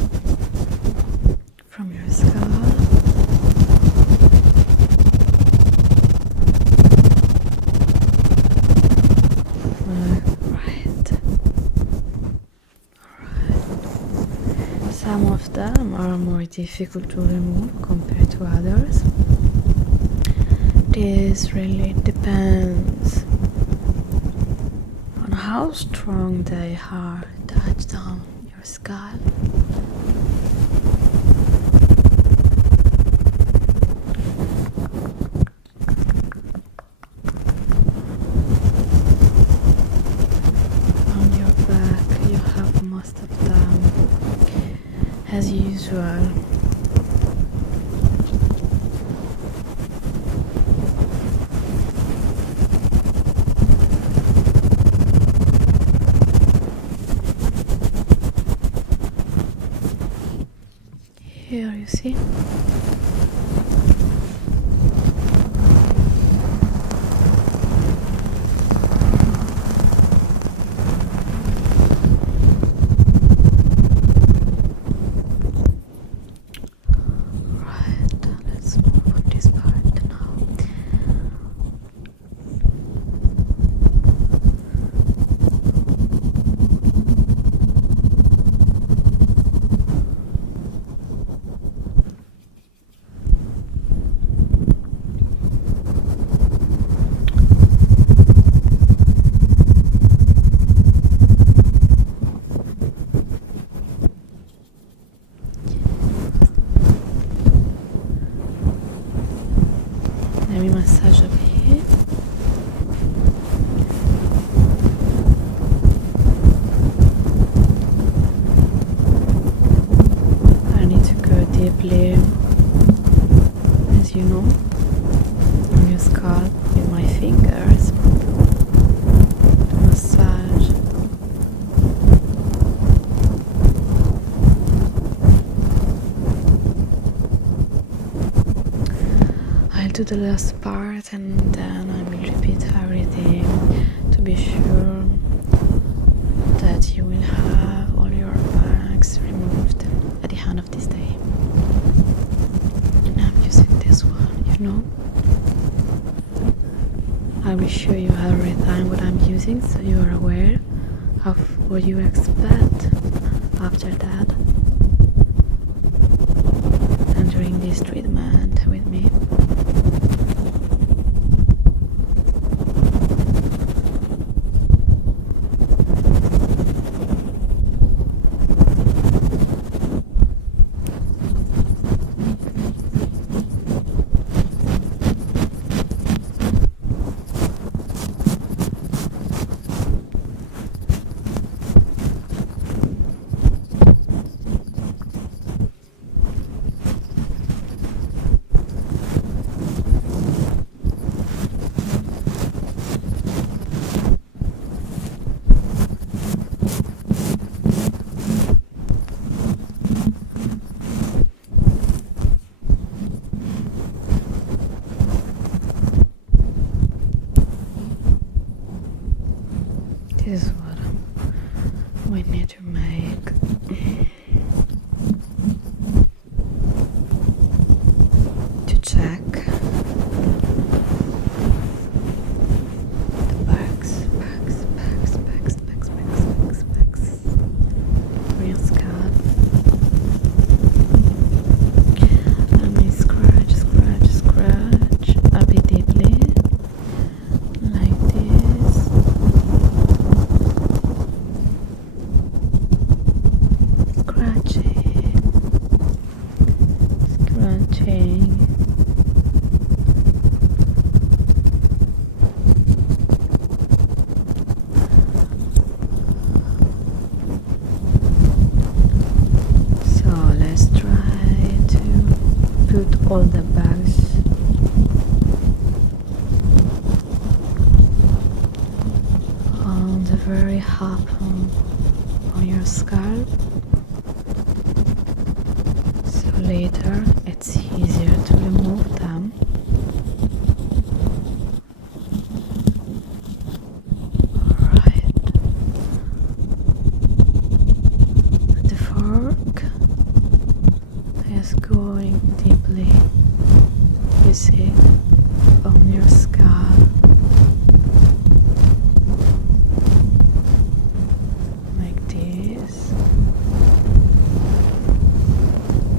some are more difficult to remove compared to others. This really depends on how strong they are touched on your scalp. On your back you have most of them as usual. Here you see. Right, let's move on this part now. Let me massage up here. I need to go deeply, as you know, on your scalp with my fingers to massage. I'll do the last part and then I will repeat everything to be sure that you will have all your bags removed at the end of this day. And I'm using this one, you know. I will show you every time what I'm using so you are aware of what you expect after that and during this treatment with me. This is what we need to make. To check the bags for your scalp. Let me scratch a bit deeply, like this. Scratching. So let's try to put all the bags on the very top on your scalp. So later it's easier to remove them. Alright. The fork is going deeply, you see, on your scalp. Like this.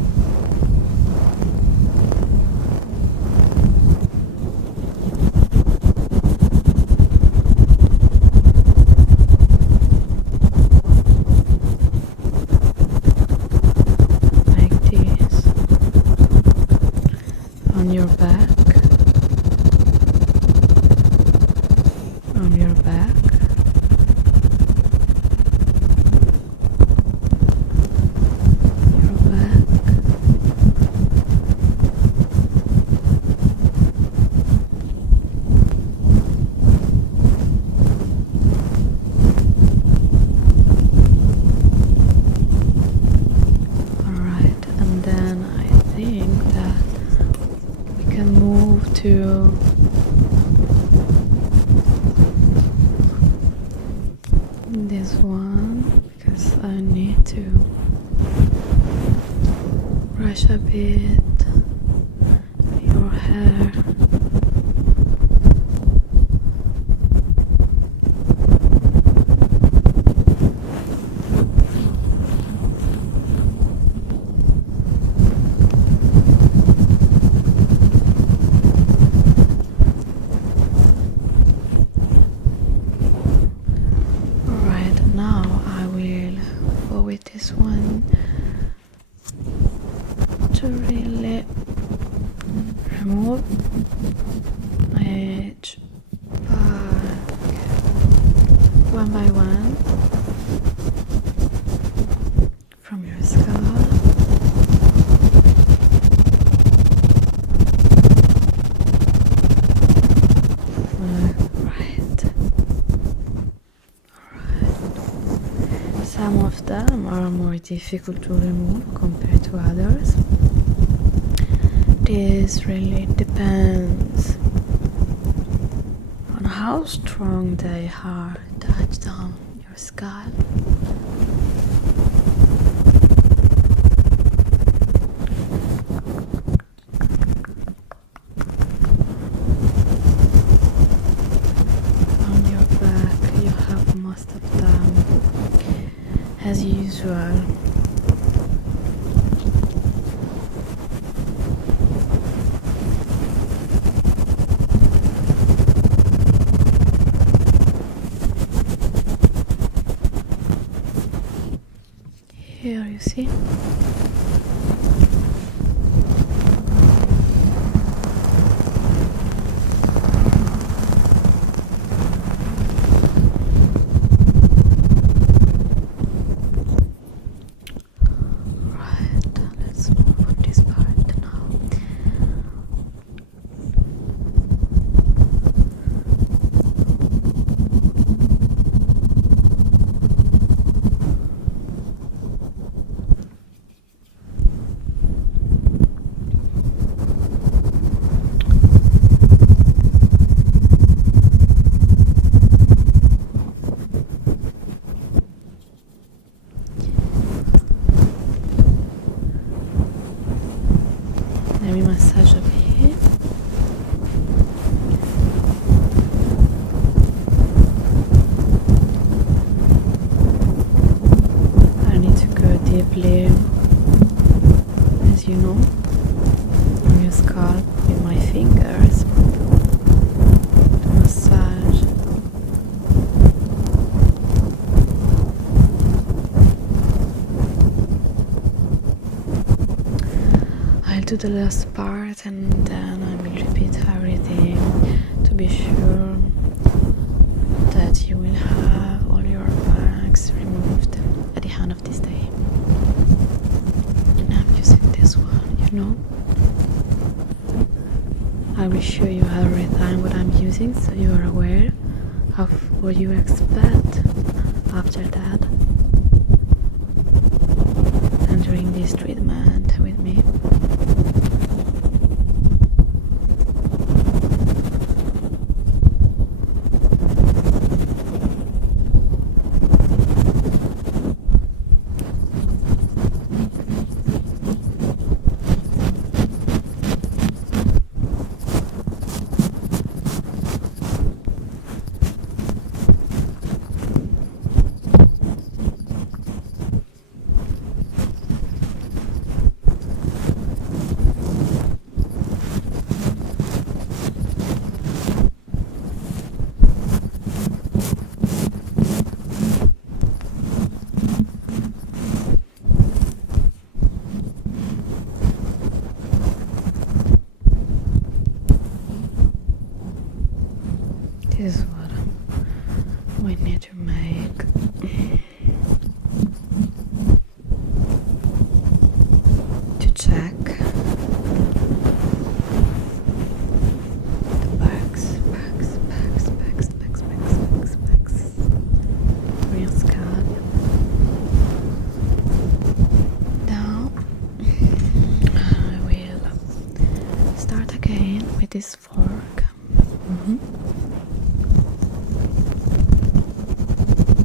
this one because I need to brush a bit your hair. This one to really remove each part one by one from your scalp. Some of them are more difficult to remove compared to others. This really depends on how strong they are touched on your scalp. On your back you have most of them. As usual, here you see. Let me massage a bit. I need to go deeply, as you know, on your scalp with my fingers to massage. I'll do the last part and then I will repeat everything to be sure that you will have all your marks removed at the end of this day. And I'm using this one, you know. I will show you every time what I'm using so you are aware of what you expect after that and during this treatment with me. This is what we need to make. To check the bags for your scalp. Now I will start again with this fork.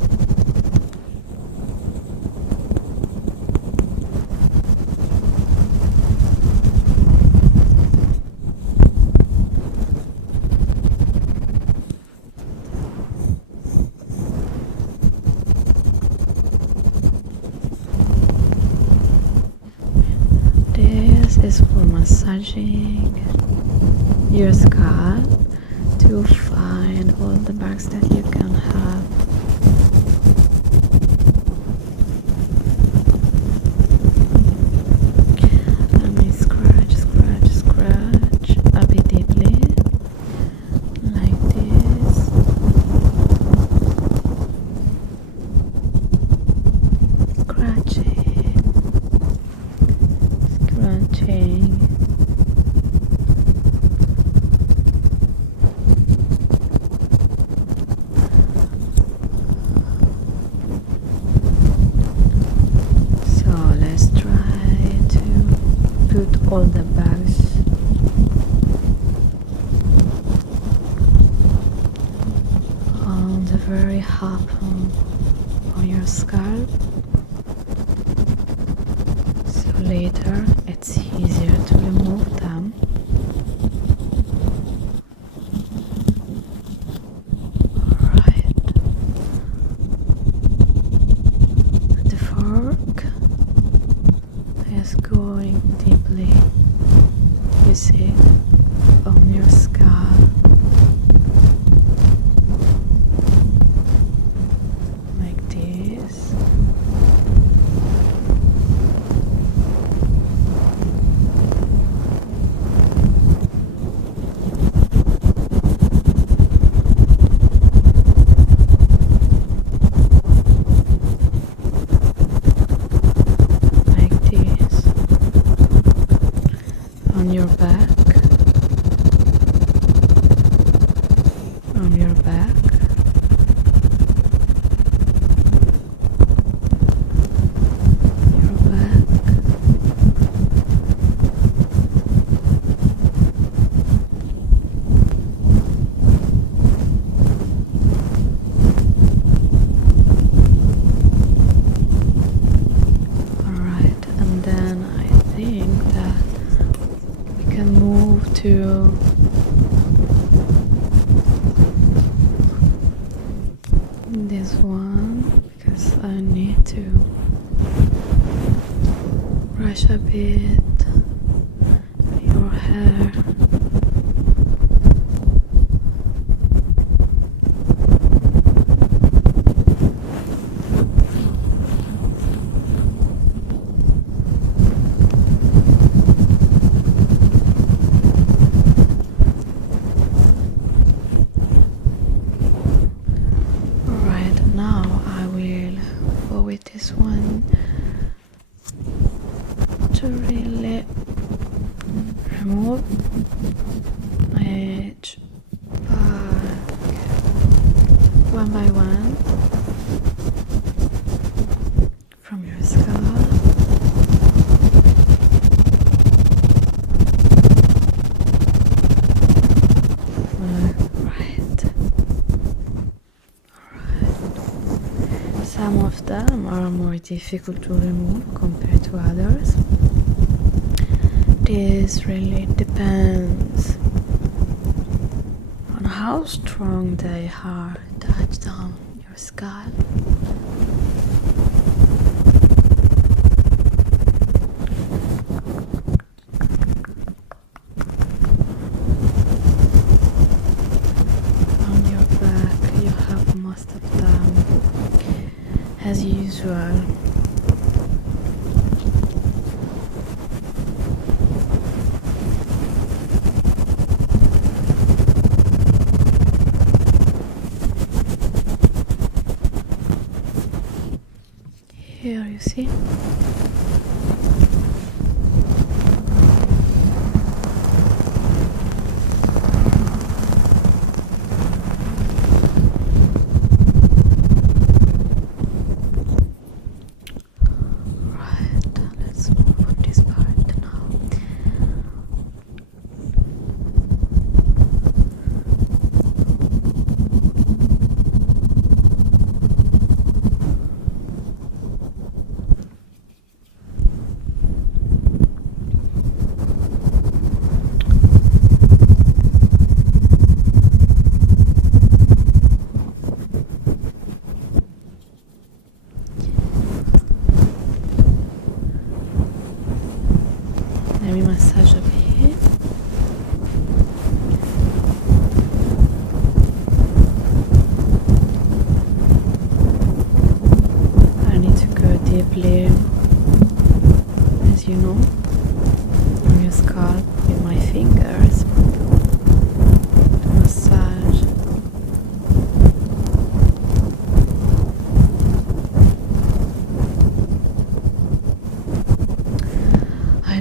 massaging your scalp to find all the bugs that you can have. Let me scratch, scratch, scratch a bit deeply, like this. Scratching, scratching. So let's try to put all the bags on the very top on your scalp, so later it's easier to remove them. Alright, the fork is going deeply, you see, on your scalp, like this. Like this. On your back. On your back. Your back. Alright, and then I think that we can move to this one, because I need to brush a bit your hair. Alright, now I will go with this one to really remove each bag one by one from your scalp. Some of them are more difficult to remove compared to others. This really depends on how strong they are touched on your scalp. On your back, you have most of them as usual. Here you see. Let me massage a bit.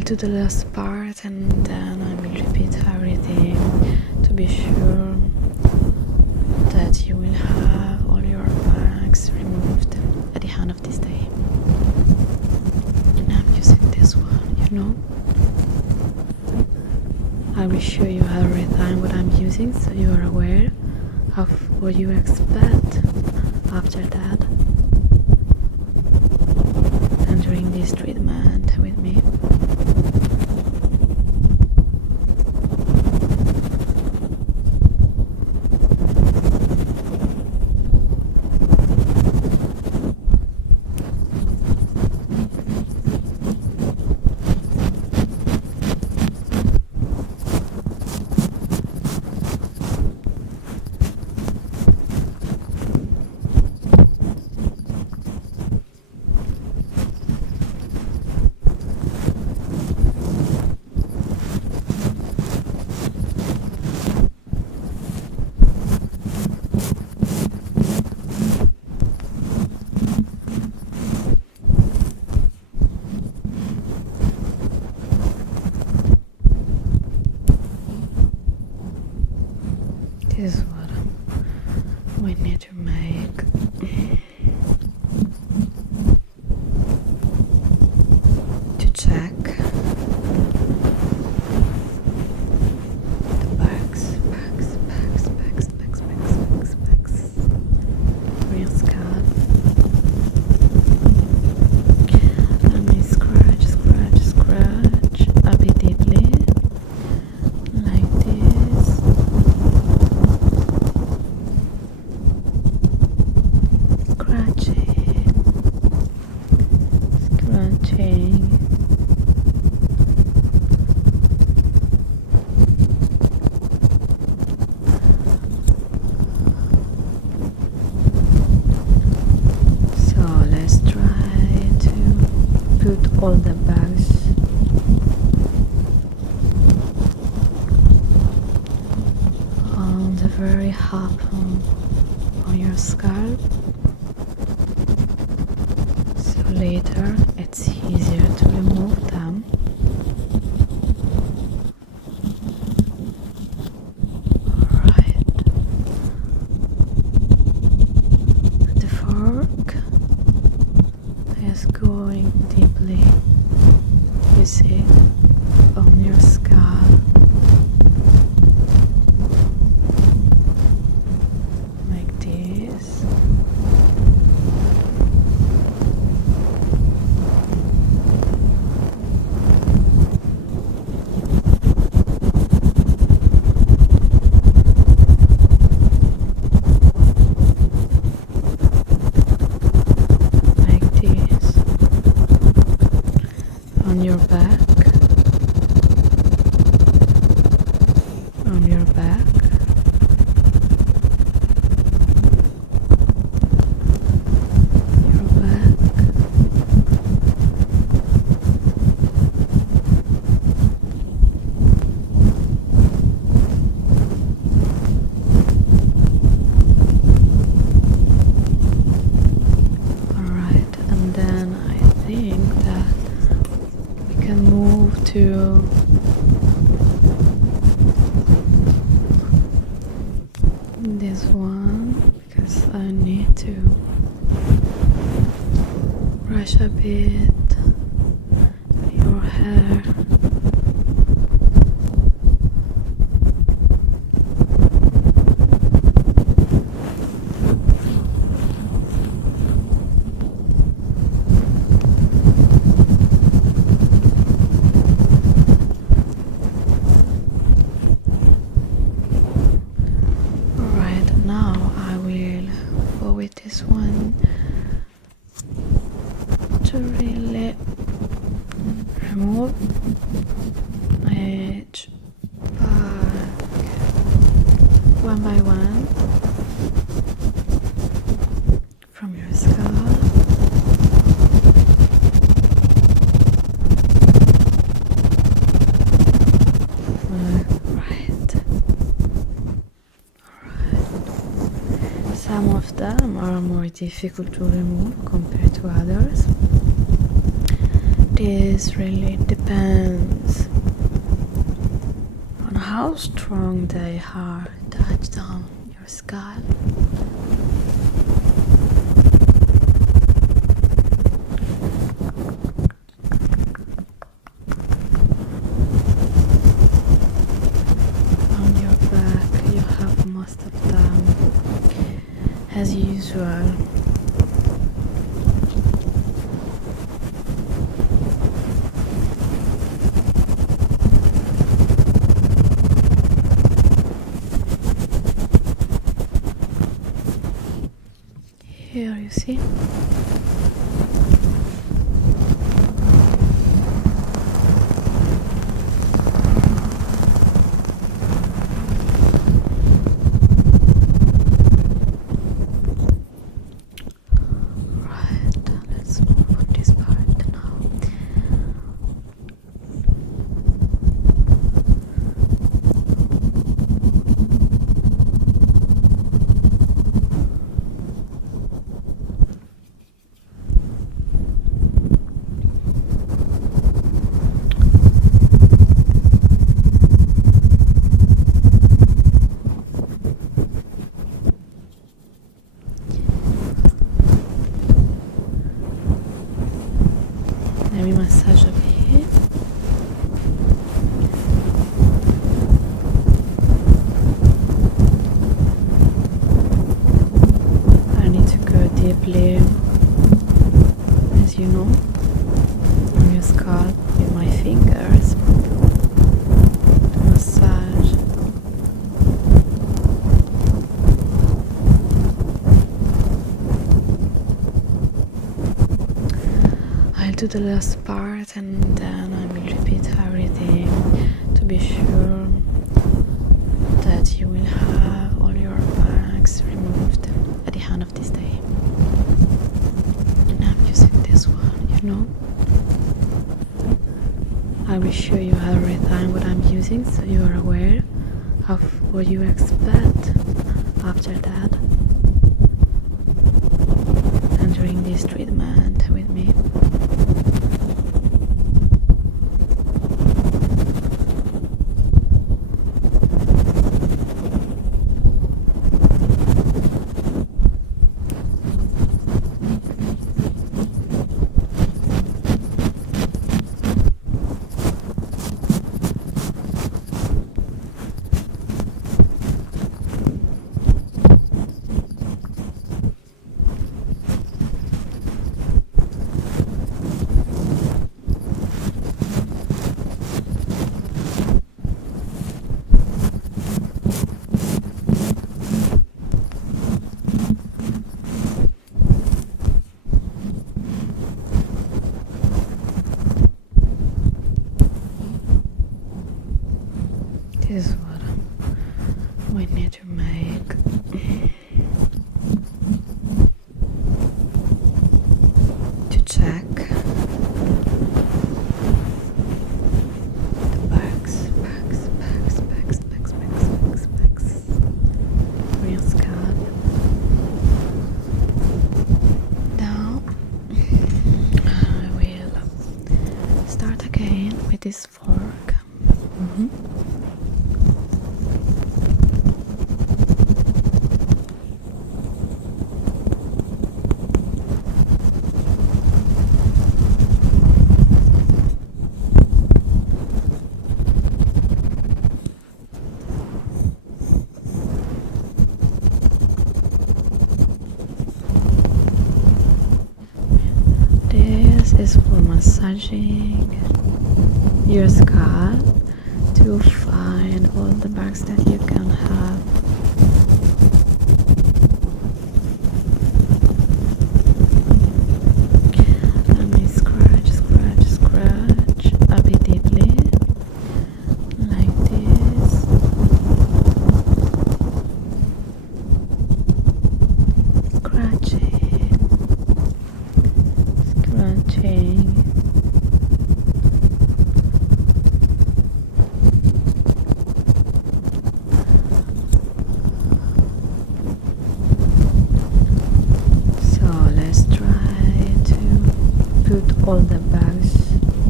do the last part and then I will repeat everything to be sure that you will have all your bags removed at the end of this day. And I'm using this one, you know. I will show you every time what I'm using so you are aware of what you expect after that and during this treatment with me. This is what we need to make. To check the bags for your scalp. Let me scratch a bit deeply, like this. Scratching. So let's try to put all the bags on the very top on your scalp. So later it's easier to remove them. Alright. The fork is going deeply, you see, on your scalp. Like this. On your back, on your back, your back, alright, and then I think that can move to this one because I need to brush a bit your hair. With this one to really remove each bag one by one from your scalp. Some of them are more difficult to remove compared to others. This really depends on how strong they are touched on your scalp. On your back, you have most of them as usual. Here you see. Right, let's move on this part now. Let me massage up here. I need to go deeply, as you know, on your scalp with my fingers to massage. I'll do the last part and then I will repeat everything to be sure that you will have all your bags removed at the end of this day. And I'm using this one, you know. I will show you every time what I'm using so you are aware of what you expect after that and during this treatment with me. This is what we need to make. To check the bags for your scalp. Now I will start again with this fork. This is for massaging your scalp to find all the bugs that you can have. Let me scratch a bit deeply, like this. Scratching. So let's try to put all the bags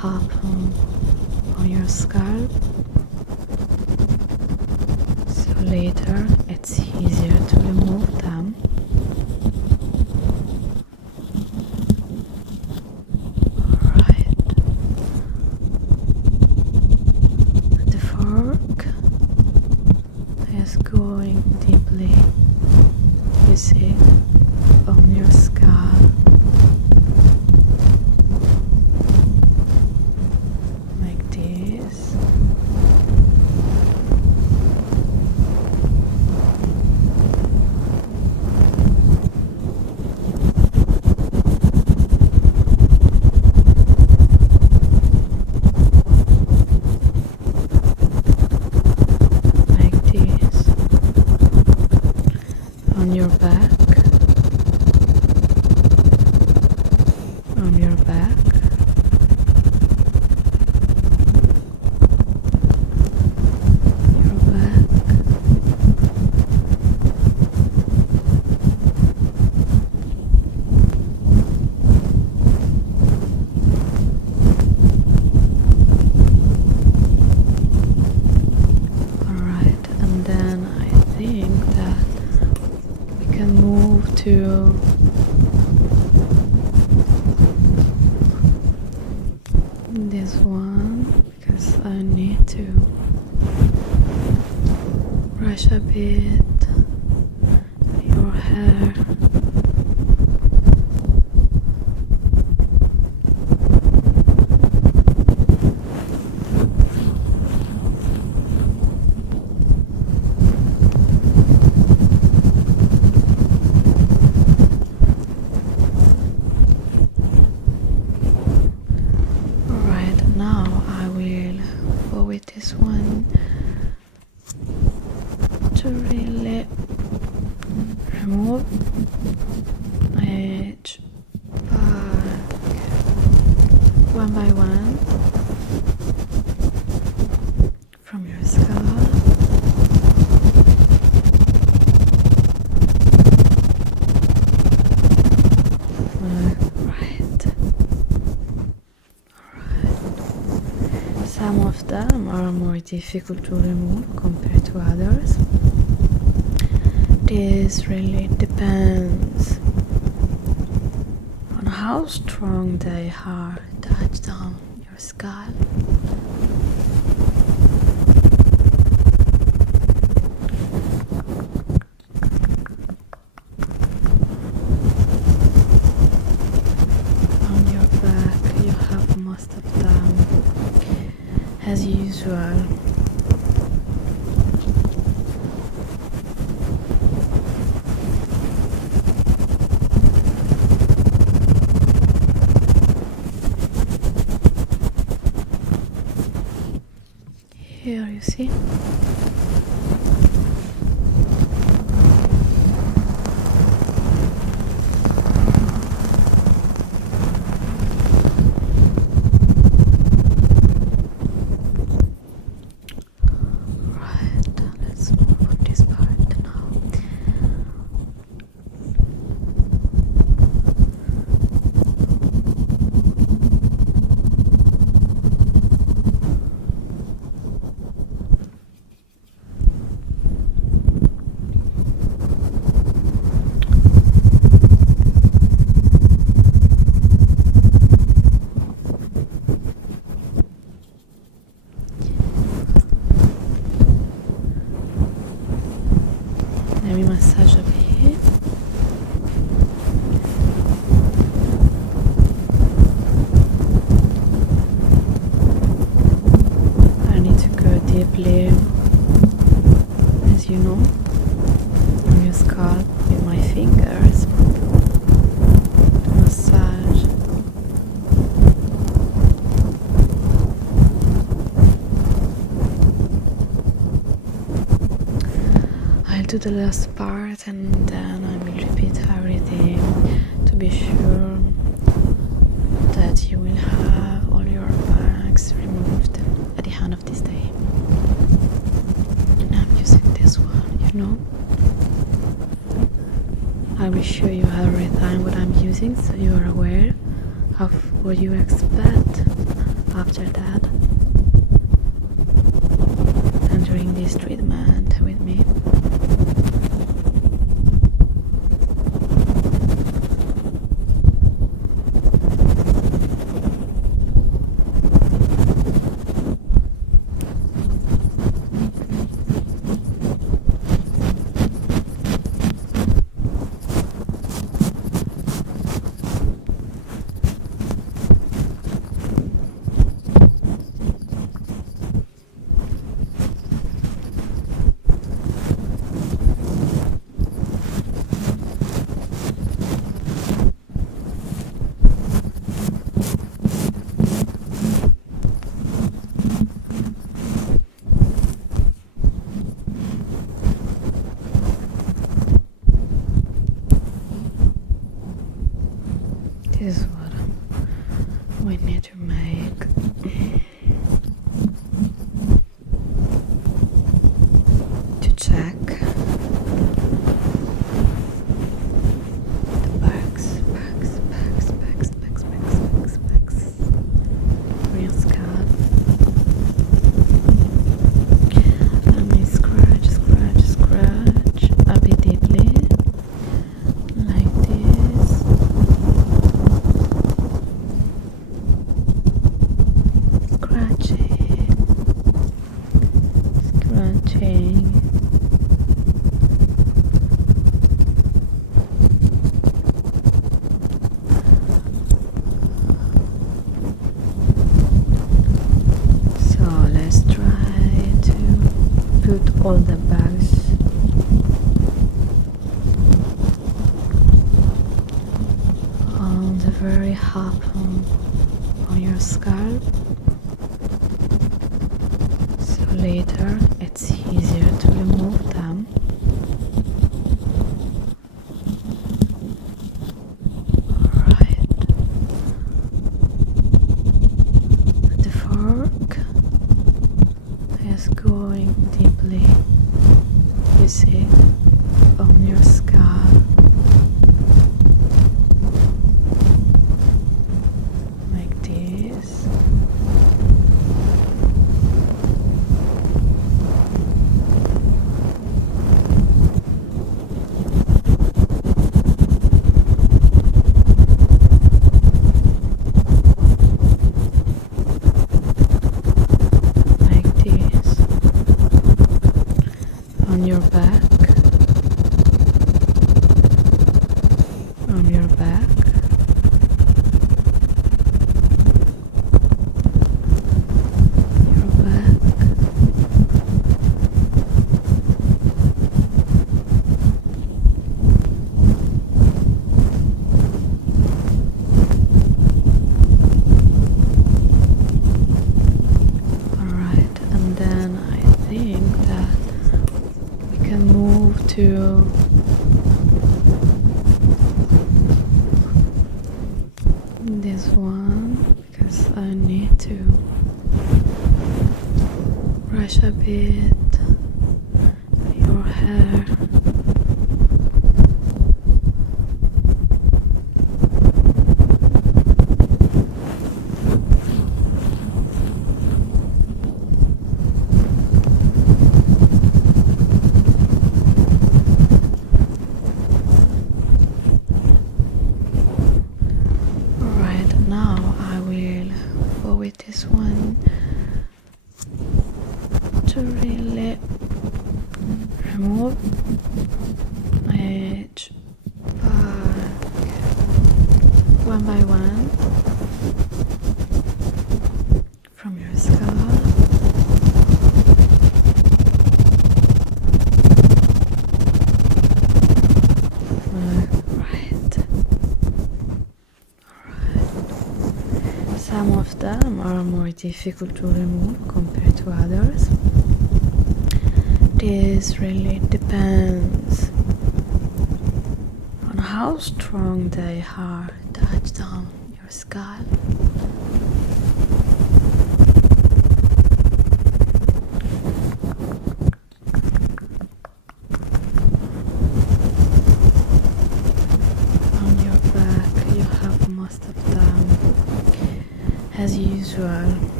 happen on your scalp, so later it's easier to remove them. Alright. The fork is going deeply, you see, on your scalp. Like this. On your back, on your back, your back, alright, and then I think that we can move to this one because I need to brush a bit your hair. This one to really remove each part one by one from your scalp. Some of them are more difficult to remove compared to others. This really depends on how strong they are touched on your scalp. On your back you have most of them. As usual, here you see. Let me massage a bit. I need to go deeply, as you know, on your scalp with my fingers to massage. I'll do the last part and then I will repeat everything to be sure that you will have all your bags removed at the end of this day. And I'm using this one, you know. I will show you every time what I'm using so you are aware of what you expect after that, and during this treatment with me. This is what we need to make. To check the bags for your scalp. Let me scratch a bit deeply, like this. Scratching. So let's try to put all the bags on the very half on your scalp. So later it's easier to remove them. Alright. The fork is going deeply, you see, on your scalp. Like this. On your back, on your back, your back, alright, and then I think that we can move to this one, because I need to brush a bit your hair. With this one to really remove each bag one by one from your scalp. Some of them are more difficult to remove compared to others. This really depends on how strong they are touched on your scalp. On your back you have most of them as usual.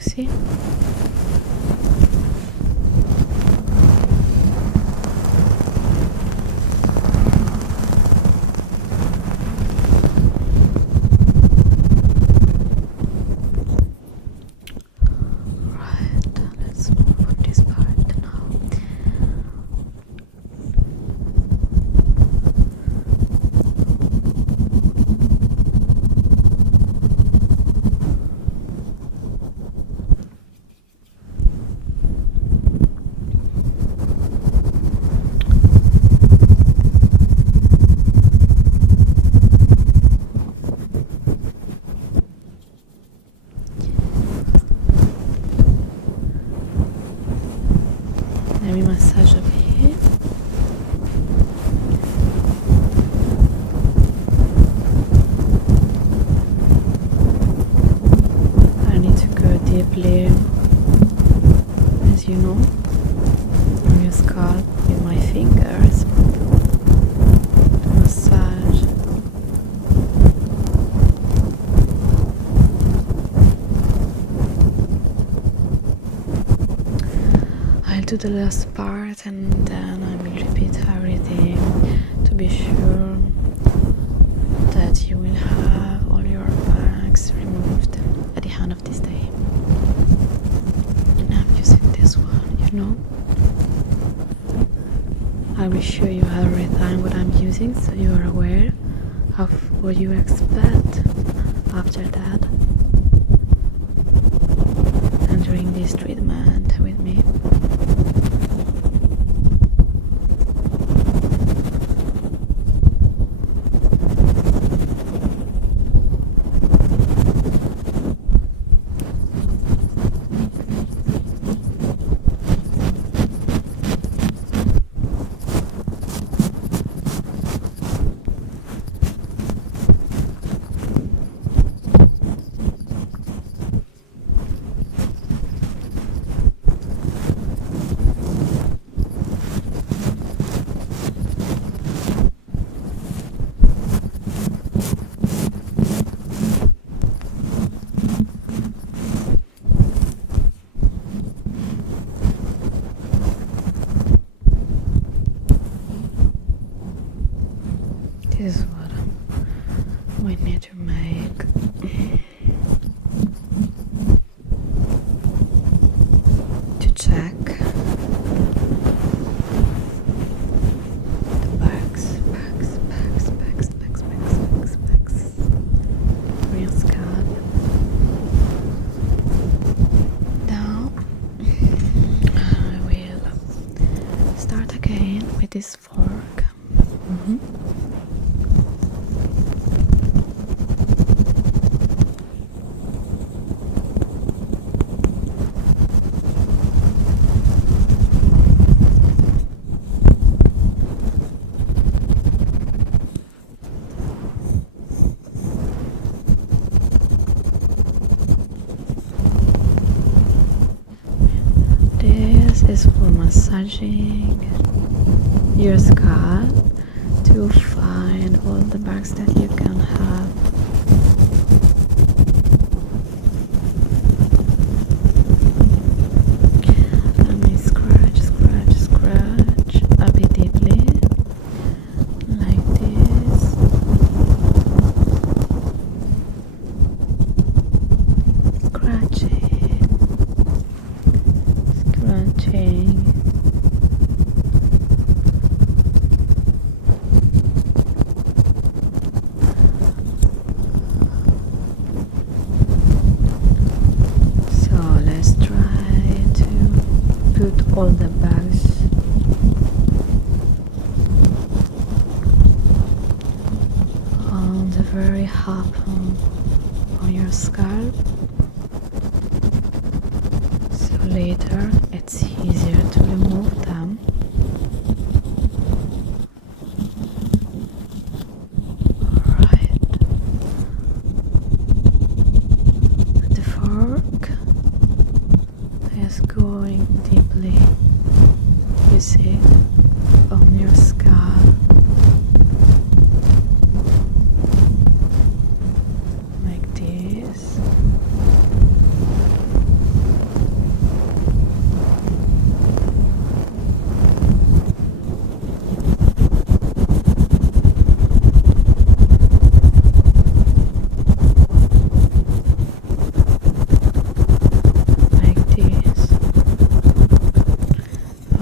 see? Right, let's move on this part now. Let me massage a bit. I need to go deeply, as you know, on your scalp with my fingers to massage. I'll do the last part and then I will repeat everything to be sure that you will have all your bags removed at the end of this day. And I'm using this one, you know. I will show you every time what I'm using so you are aware of what you expect after that and during this treatment with me. This is what we need to make. To check the bags for your scalp. Now I will start again with this fork. This is for massaging your scalp to find all the bugs that you can have. Let me scratch a bit deeply, like this. Scratching. So let's try to put all the bags on the very top on your scalp. So later it's easier to remove them. Alright. The fork is going deeply, you see, on your scalp. Like this.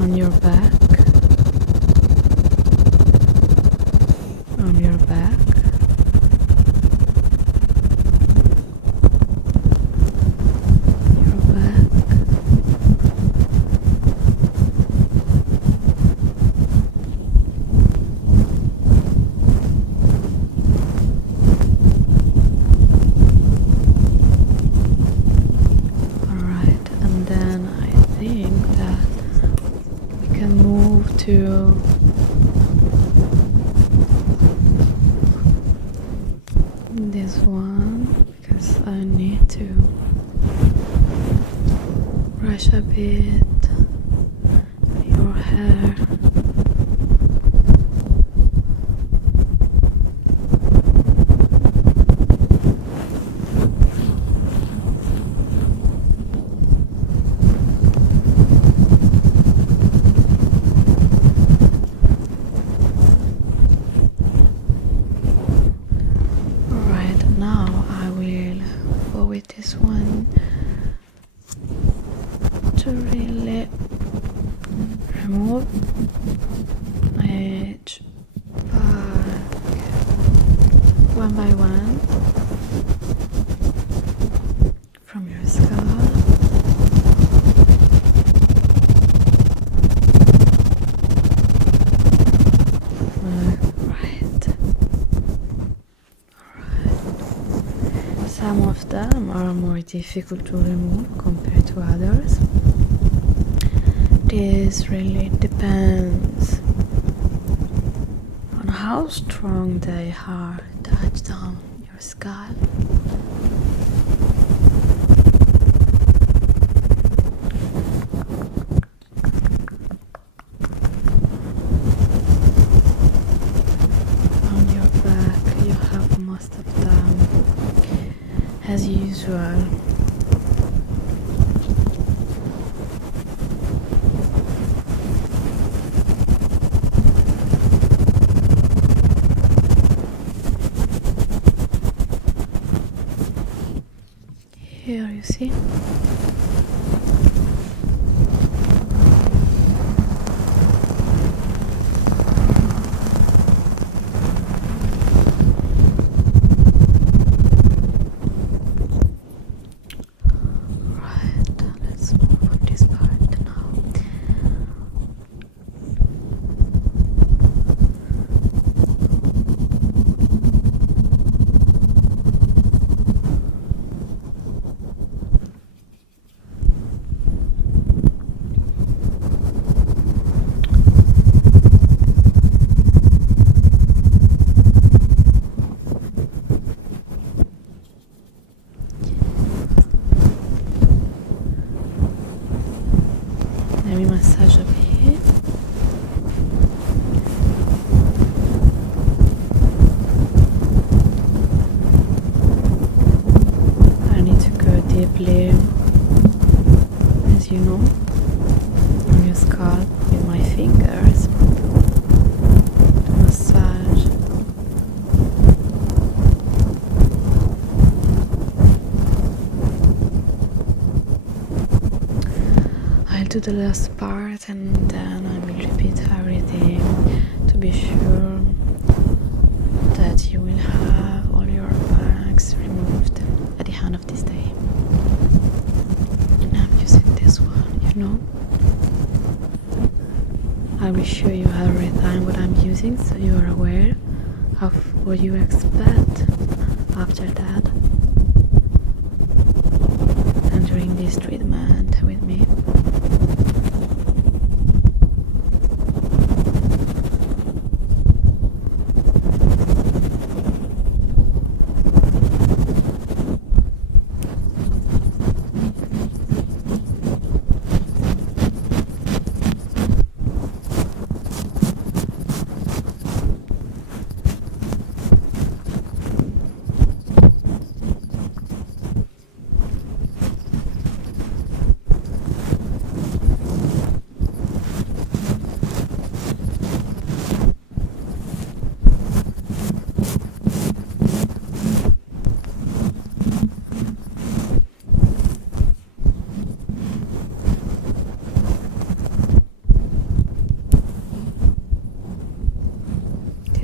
on your back, on your back, your back, alright, and then I think that we can move to this one because I need to brush a bit your hair. Now I will go with this one to really remove each part one by one from your scalp. Some of them are more difficult to remove compared to others. This really depends on how strong they are touched on your scalp. On your back you have most of them. As usual, here you see. Let me massage a bit. I need to go deeply, as you know, on your scalp with my fingers to massage. I'll do the last part and then I will repeat everything to be sure that you will have all your bags removed at the end of this day. And I'm using this one, you know. I will show you every time what I'm using so you are aware of what you expect after that and during this treatment with me.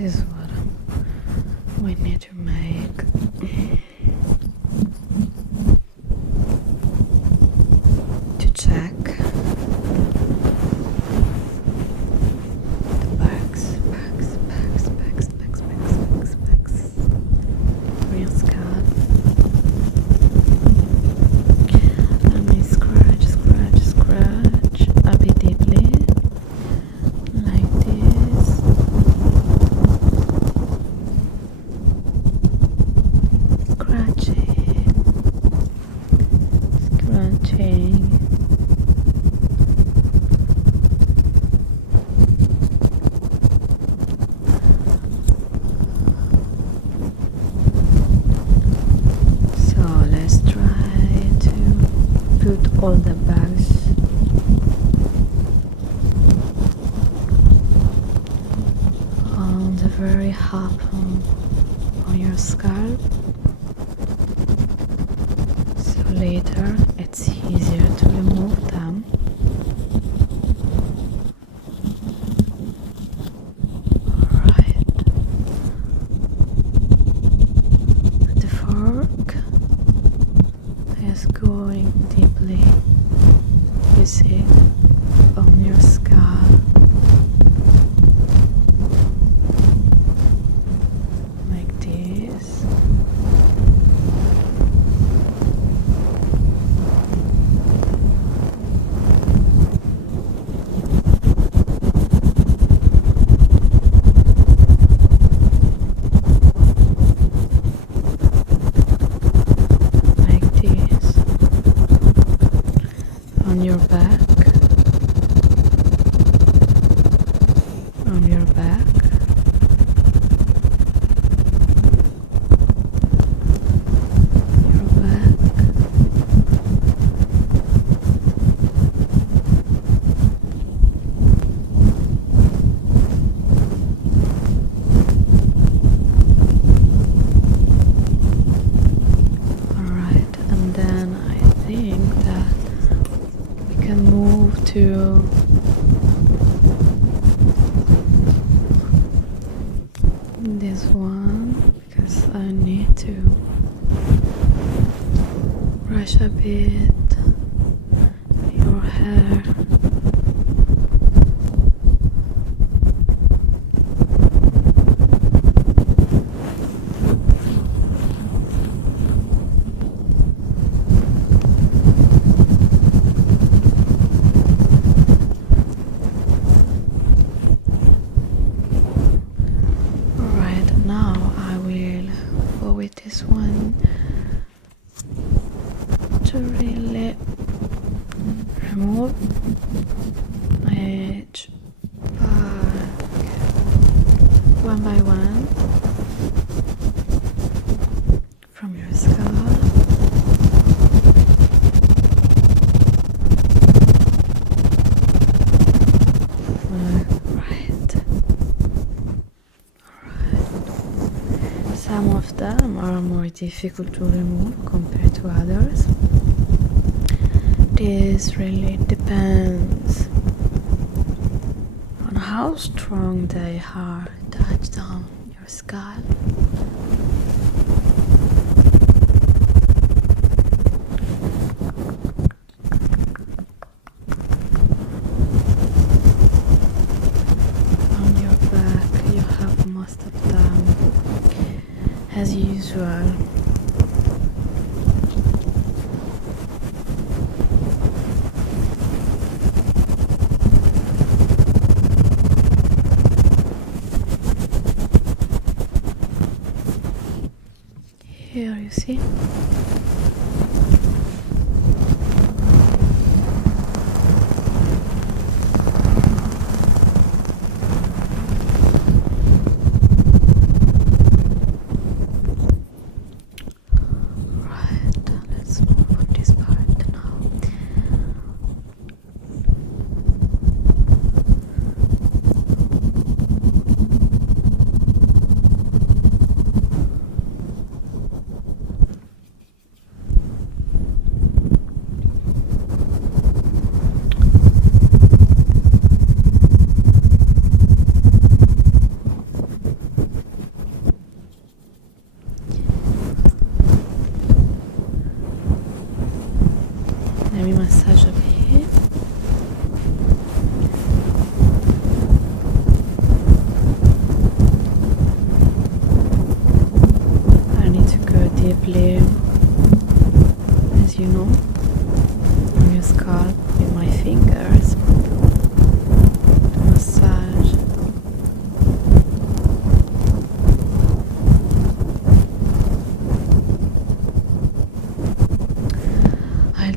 is what we need to make. To check the bags for your scalp. Let me scratch a bit deeply, like this. Scratching. So let's try to put all the bags on the very top on your scalp, so later it's easier to remove them. Alright, the fork is going deeply, you see, on your scalp. Like this. Like this. On your back. On your back. Your back. Alright, and then I think that we can move to this one, because I need to brush a bit your hair. Alright, now I will go with this one to really remove each bag one by one from your scalp. Some of them are more difficult to remove compared to others. This really depends on how strong they are touched on your scalp. On your back you have most of them as usual. Here you see.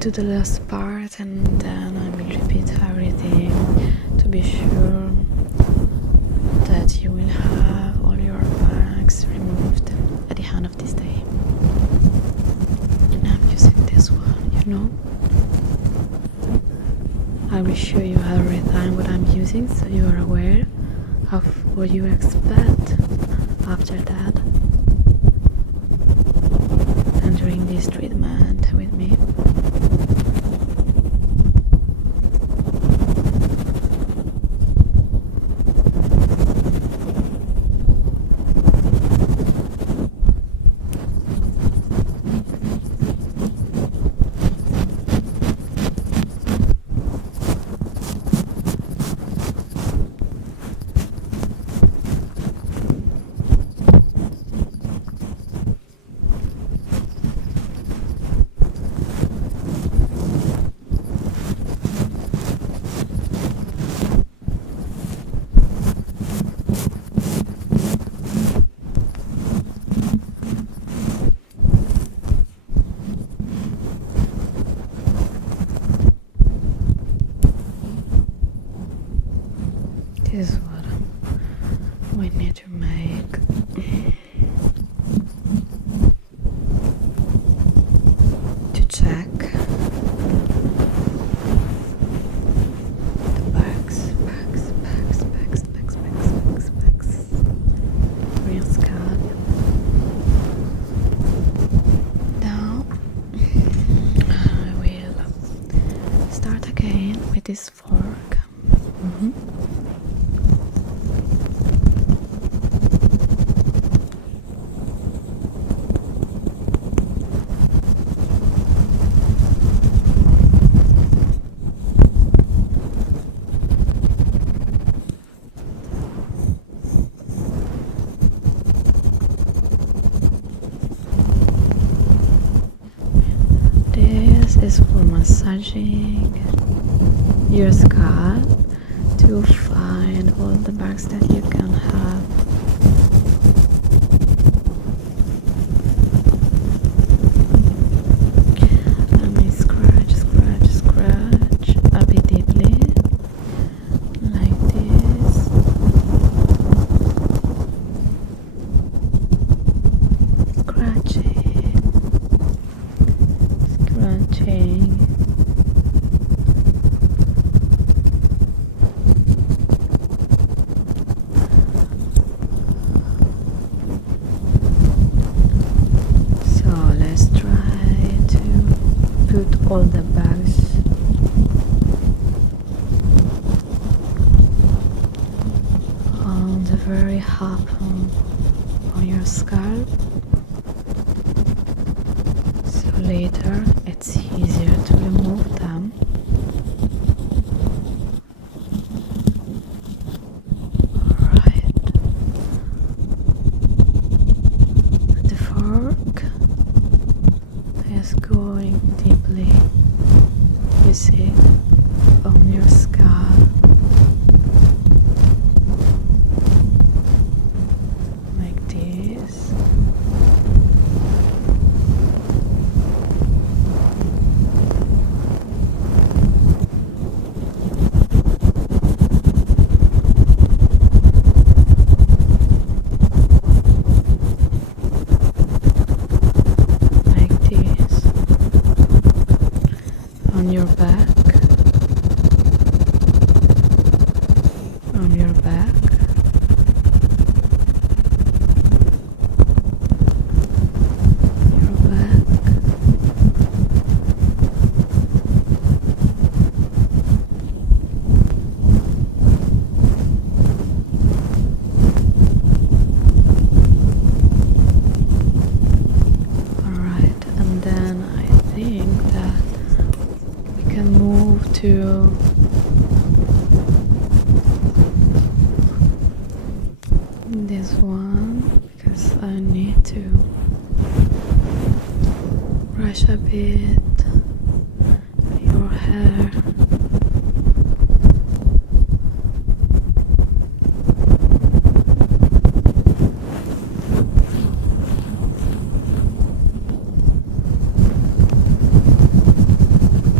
do the last part and then I will repeat everything to be sure that you will have all your bags removed at the end of this day. And I'm using this one, you know. I will show you every time what I'm using so you are aware of what you expect after that. And during this treatment with me. This is what we need to make. To check the bags for your scalp. Now I will start again with this fork. This is for massaging your scalp to find all the bugs that you can have. Let me scratch a bit deeply, like this. Scratching. So let's try to put all the bags on the very top on your scalp. So later it's easier to remove them. Alright. The fork is going deeply, you see, on your scalp. Like this. On your back, on your back, your back, alright, and then I think that we can move to this one because I need to brush a bit your hair.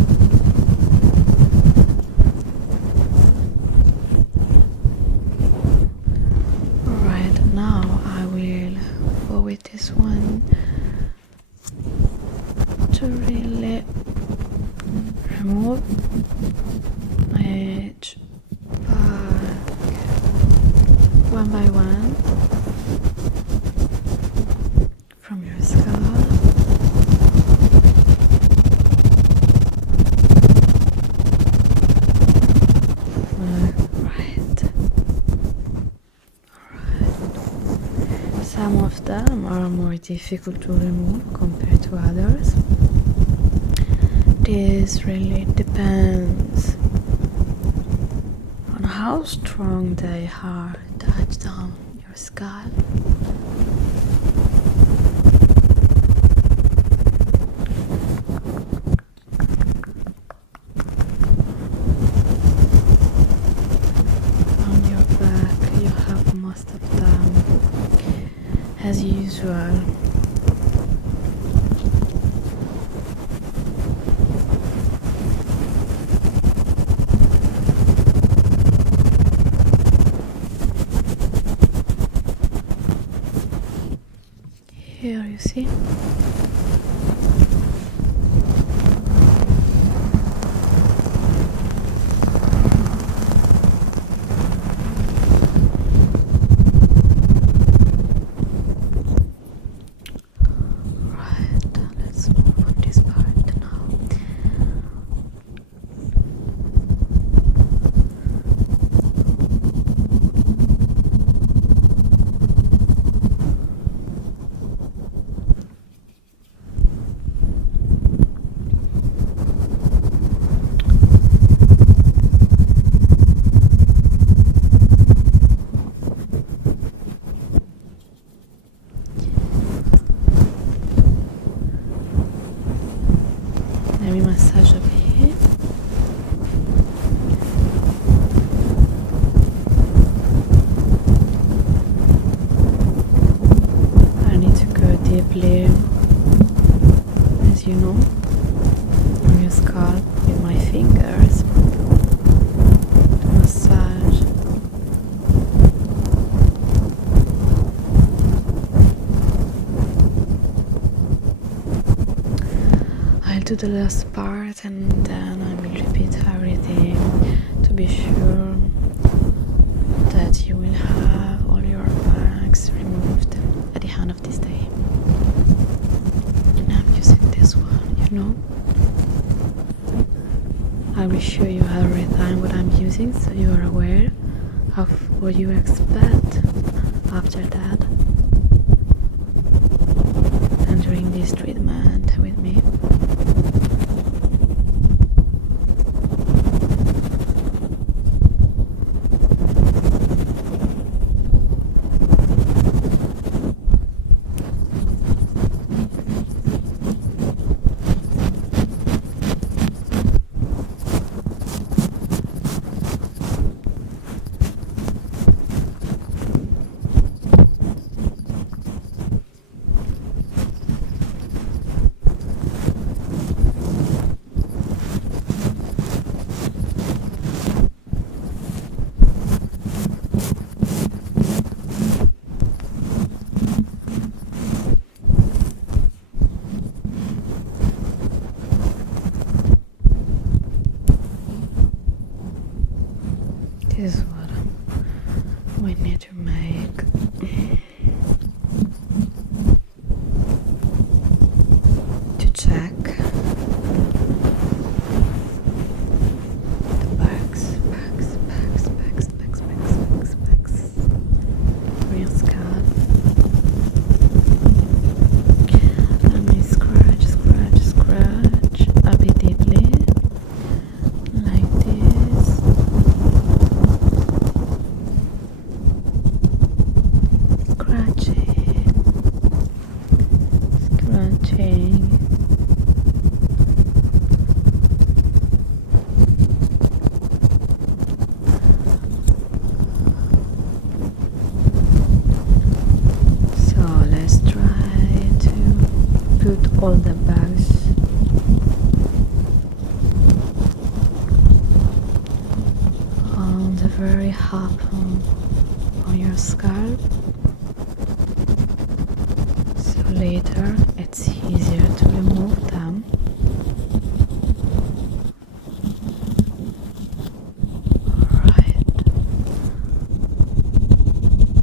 one by one from your scalp. Some of them are more difficult to remove compared to others. This really depends on how strong they are touched on your scalp. On your back you have most of them as usual. Here you see. Let me massage a bit. I need to go deeply, as you know, on your scalp with my fingers to massage. I'll do the last part and then I will repeat everything to be sure that you will have all your bags removed at the end of this day. And I'm using this one, you know. I will show you every time what I'm using so you are aware of what you expect after that and during this treatment with me. This is what we need to make. To check the bags for your scalp. Let me scratch a bit deeply, like this. Scratching. So let's try to put all the bags on the very top on your scalp. So later it's easier to remove them. Alright.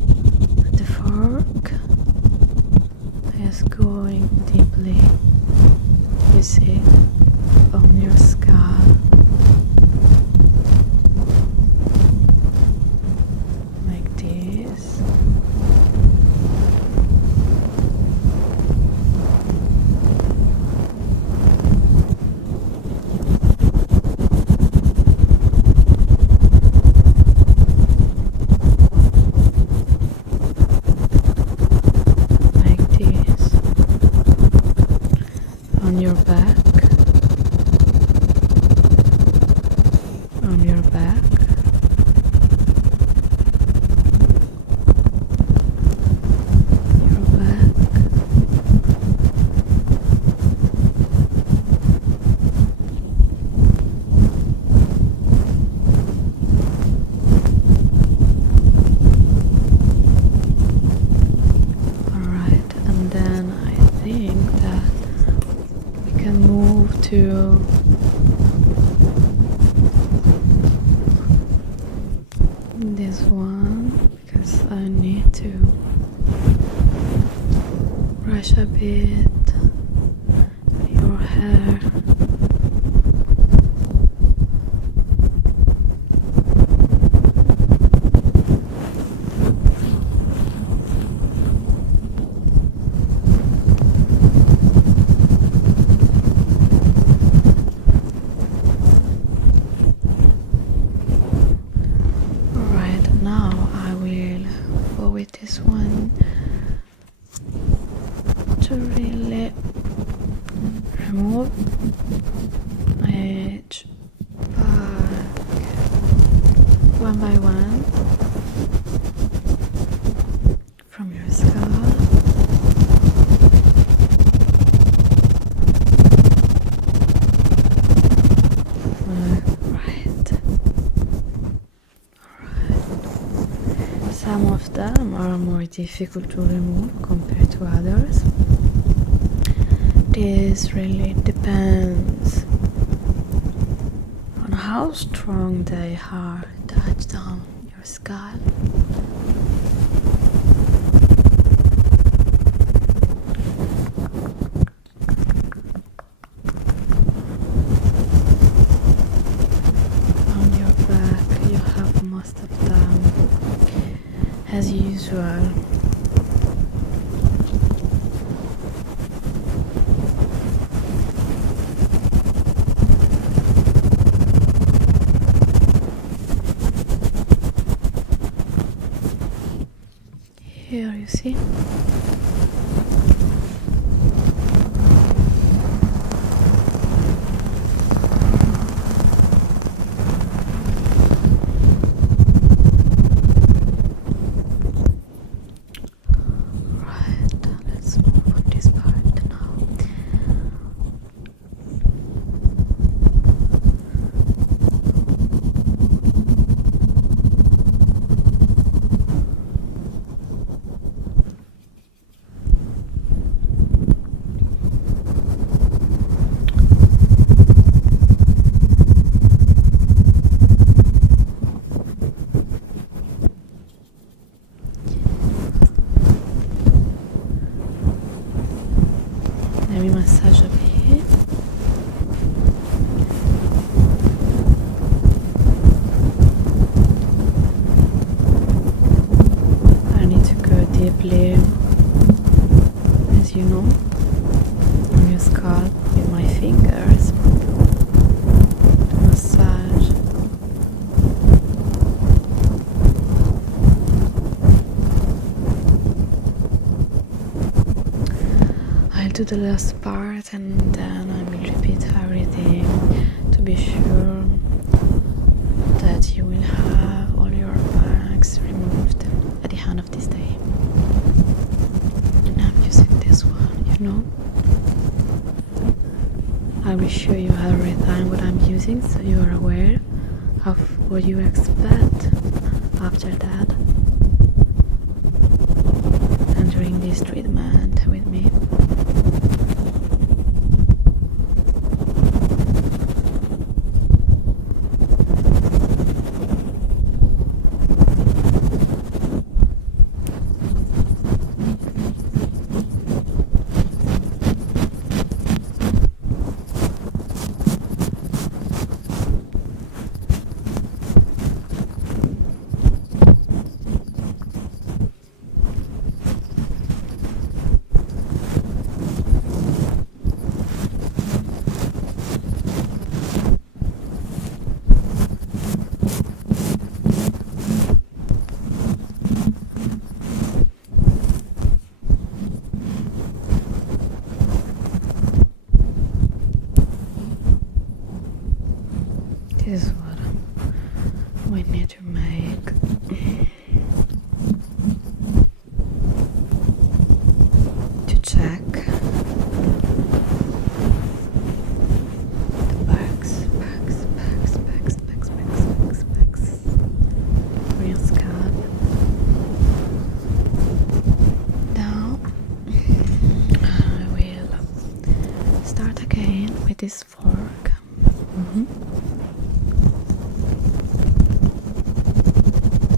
this one because I need to brush a bit your hair. This one to really remove each back one by one from your scalp. Some of them are more difficult to remove compared to others. This really depends on how strong they are touched on your scalp. On your back you have most of them. As usual, here you see. Let me massage a bit. I need to go deeply, as you know, on your scalp with my fingers to massage. I'll do the last part and then I will repeat everything to be sure that you will have all your bags removed at the end of this day. And I'm using this one, you know. I will show you every time what I'm using so you are aware of what you expect after that and during this treatment with me. This is what we need to make. To check the bags for your scalp. Now I will start again with this fork.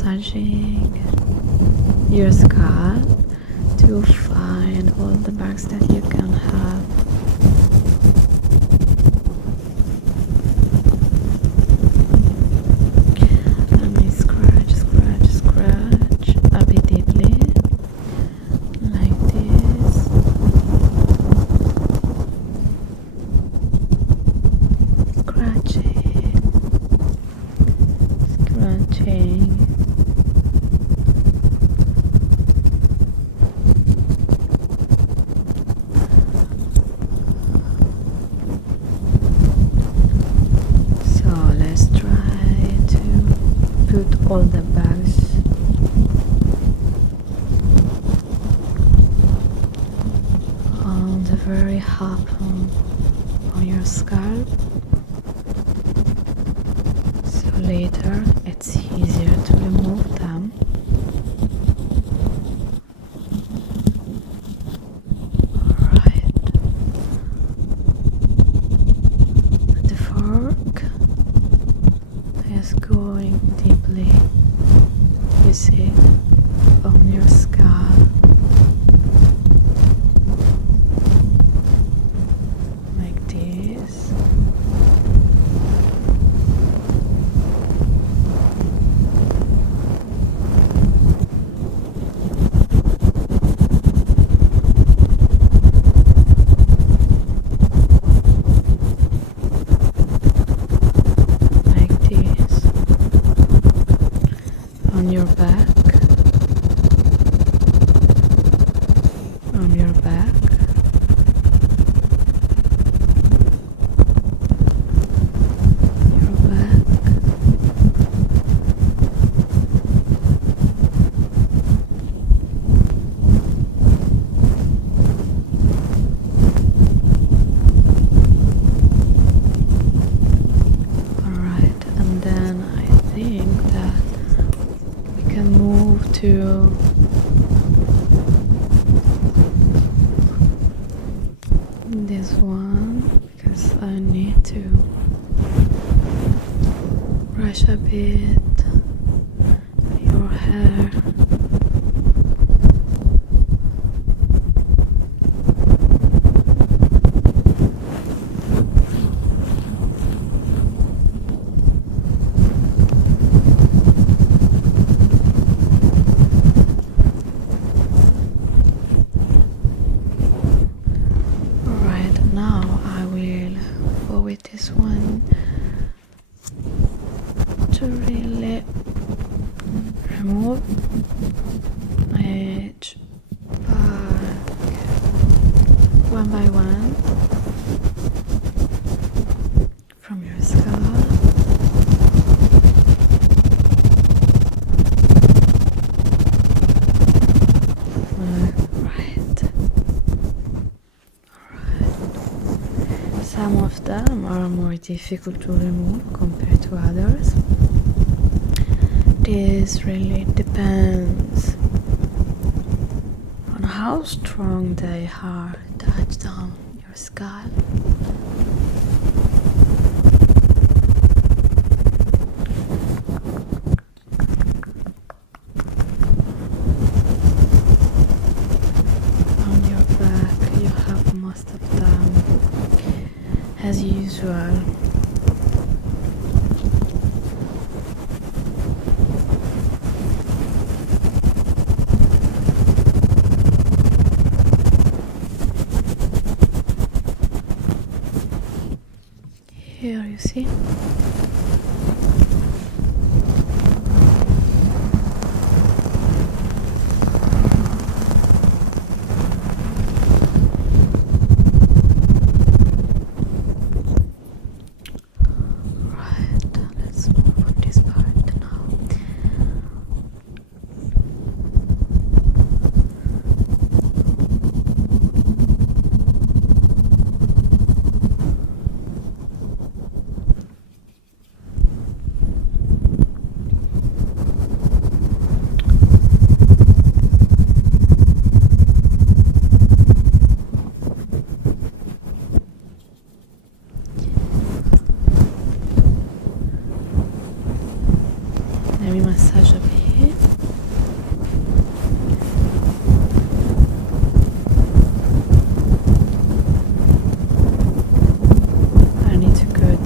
massaging your scalp to find all the bugs that you can have. Let me scratch a bit deeply, like this. Scratching. So let's try to put all the bags on the very top on your scalp, so later it's easier to remove them. Alright, the fork is going deeply, you see, on your scalp, like this. On your back, on your back, your back, alright, and then I think that we can move to this one, because I need to brush a bit your hair. With this one to really remove each bag one by one from your scalp. Some of them are more difficult to remove compared to others. This really depends on how strong they are touched on your scalp. On your back you have most of them as usual. Here you see. Let me massage up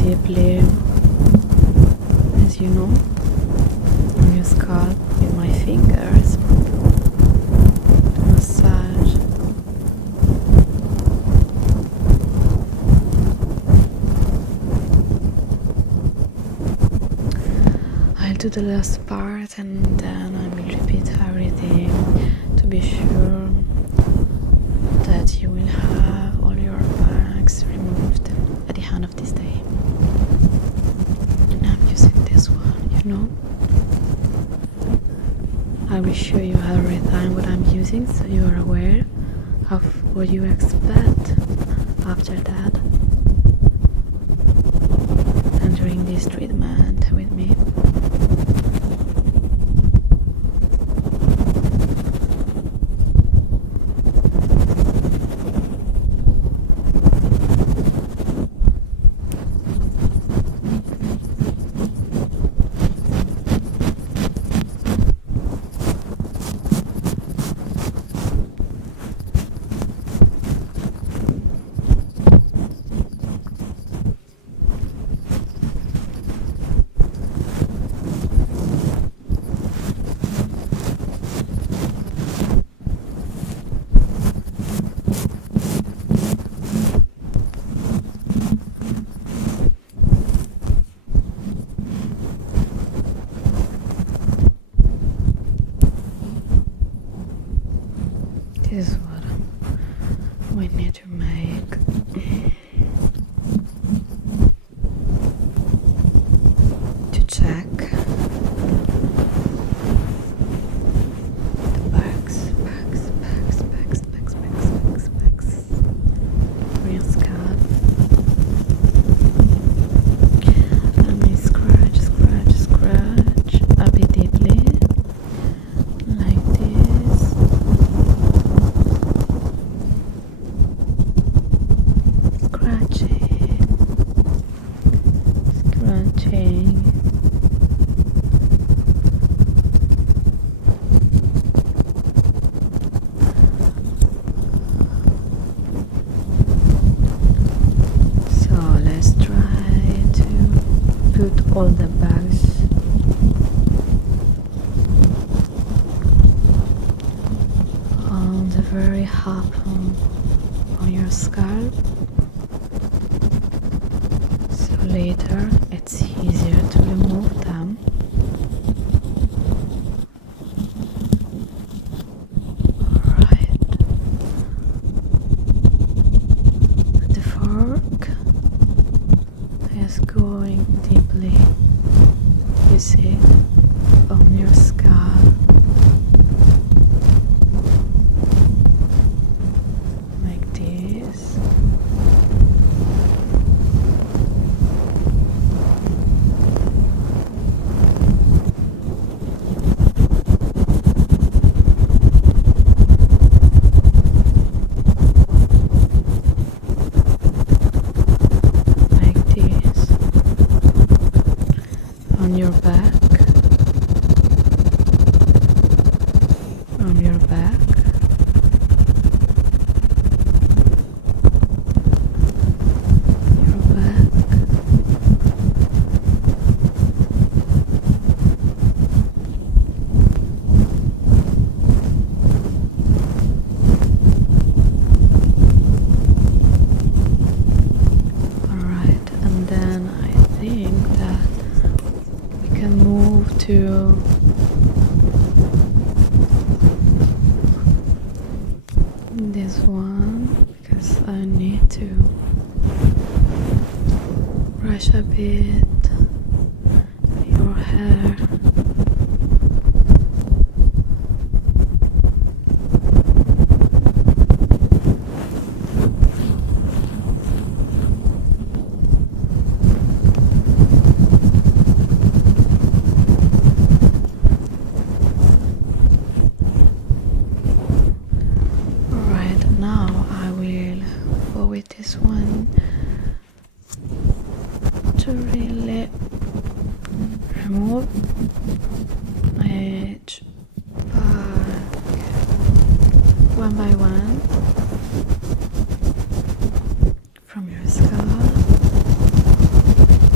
deeply, as you know, on your scalp with my fingers to massage. I'll do the last part and then I will repeat everything to be sure that you will have all your bags removed at the end of this day. And I'm using this one, you know. I will show you every time what I'm using so you are aware of what you expect after that and during this treatment with me. This is what we need to make. To check the bags for your scalp. Let me scratch a bit deeply, like this. Scratching. So let's try to put all the bags on the very top on your scalp. So later it's easier to remove them. Alright. The fork is going deeply, you see, on your scalp. Like this. On your back, on your back, your back, alright, and then I think that we can move to this one because I need to brush a bit your hair. This one to really remove each bag one by one from your scalp.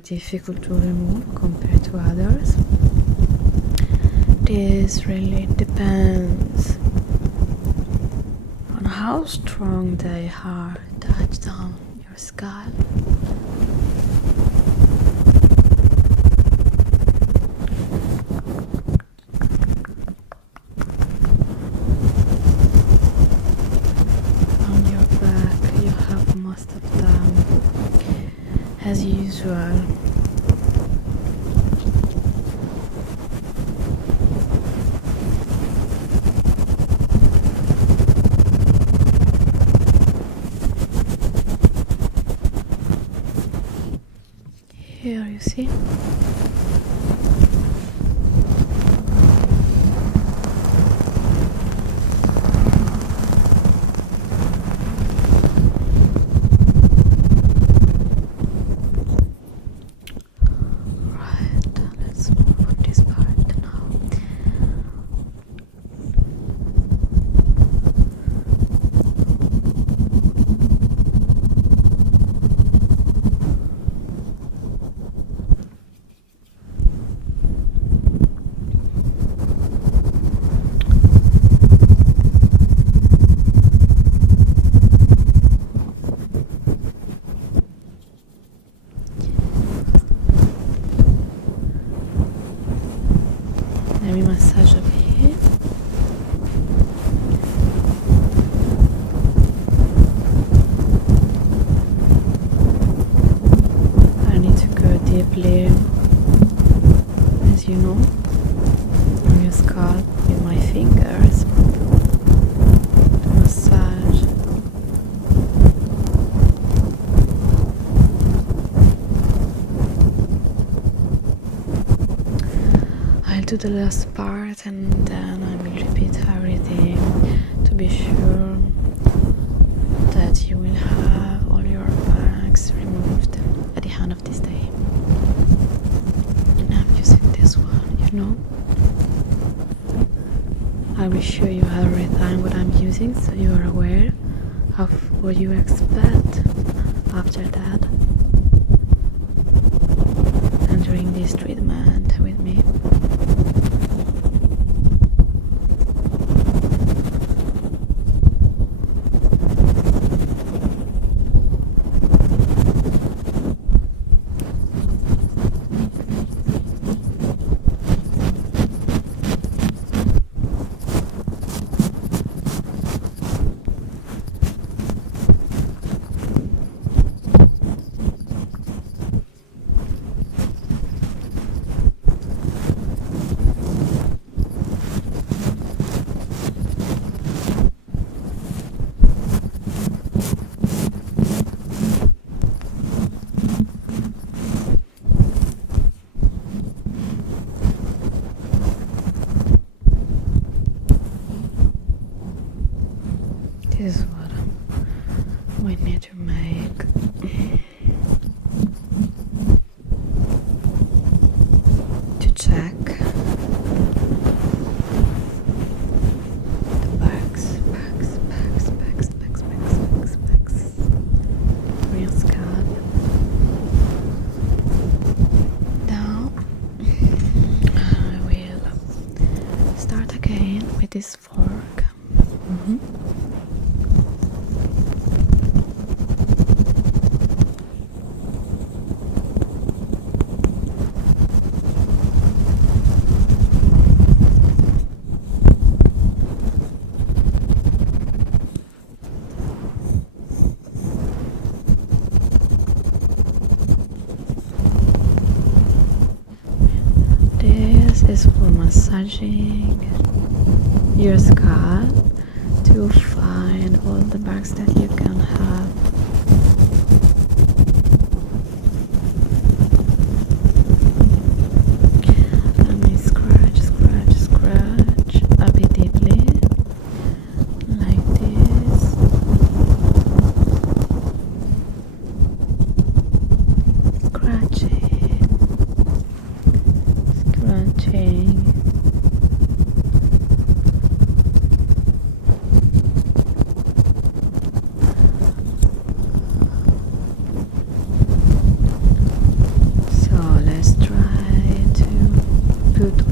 difficult to remove compared to others. This really depends on how strong they are touched on your scalp. On your back you have most of them as usual. Here you see. Right, let's move on this part now. Let me massage a bit. I need to go deeply, as you know, on your scalp with my fingers to massage. I'll do the last part and then I will repeat everything to be sure that you will have all your bags removed at the end of this day. And I'm using this one, you know. I will show you every time what I'm using so you are aware of what you expect after that and during this treatment with me. This is what we need to make. To check the bags for your scalp. Now I will start again with this fork. This is for massaging your scalp to find all the marks that you can have. Let me scratch a bit deeply, like this. Scratching.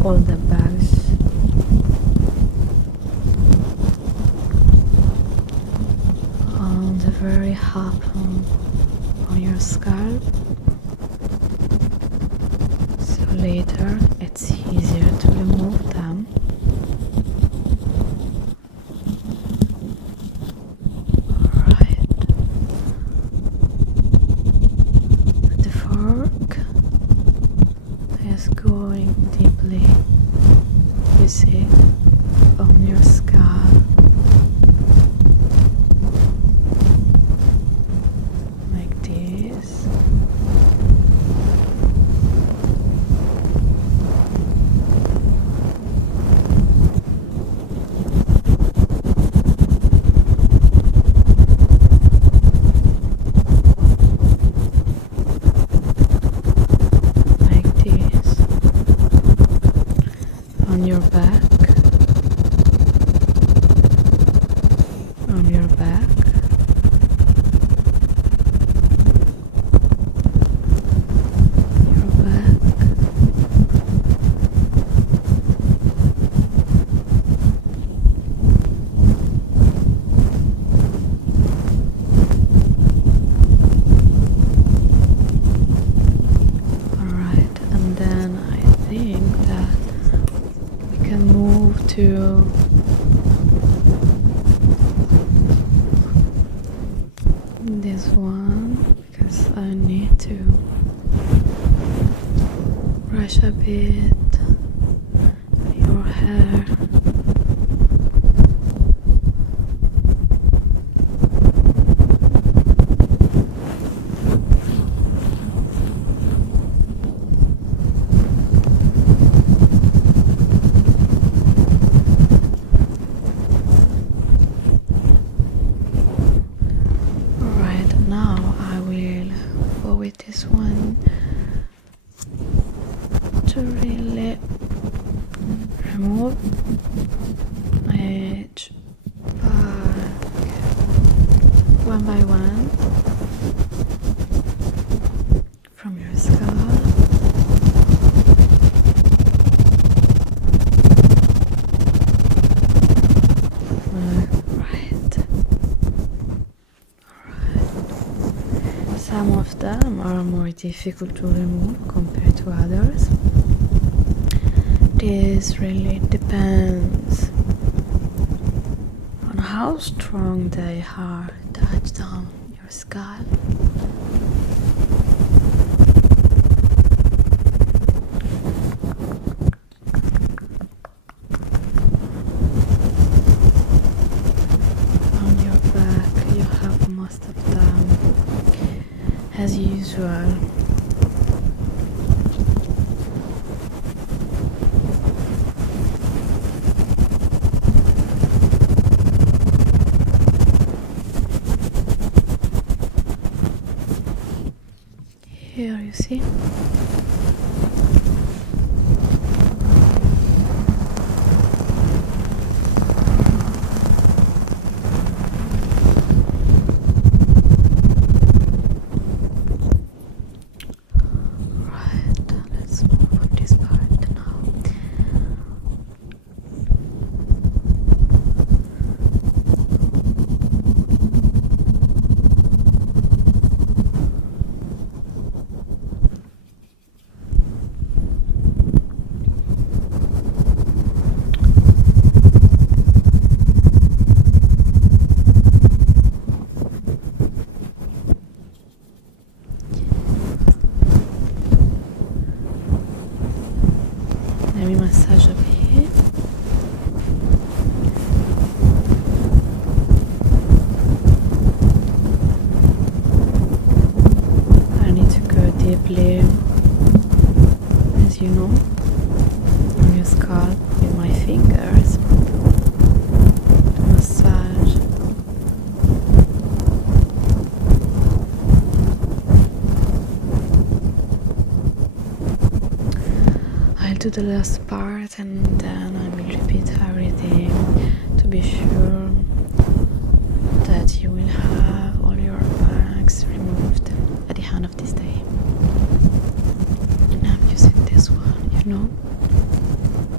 all the bags on the very top on your scalp, so later it's easier to remove them. Alright, the fork is going deeply, you see, on your scalp, like this. On your back, on your back, your back, alright, and then I think that can move to this one because I need to brush a bit your hair. Now I will go with this one to really remove each bag one by one from your scalp. Some of them are more difficult to remove compared to others. This really depends on how strong they are touched on your scalp. On your back you have most of them. As usual, here you see. Let me massage a bit. I need to go deeply, as you know, on your scalp with my fingers to massage. I'll do the last part and then I will repeat everything to be sure that you will have all your bags removed at the end of this day. And I'm using this one, you know.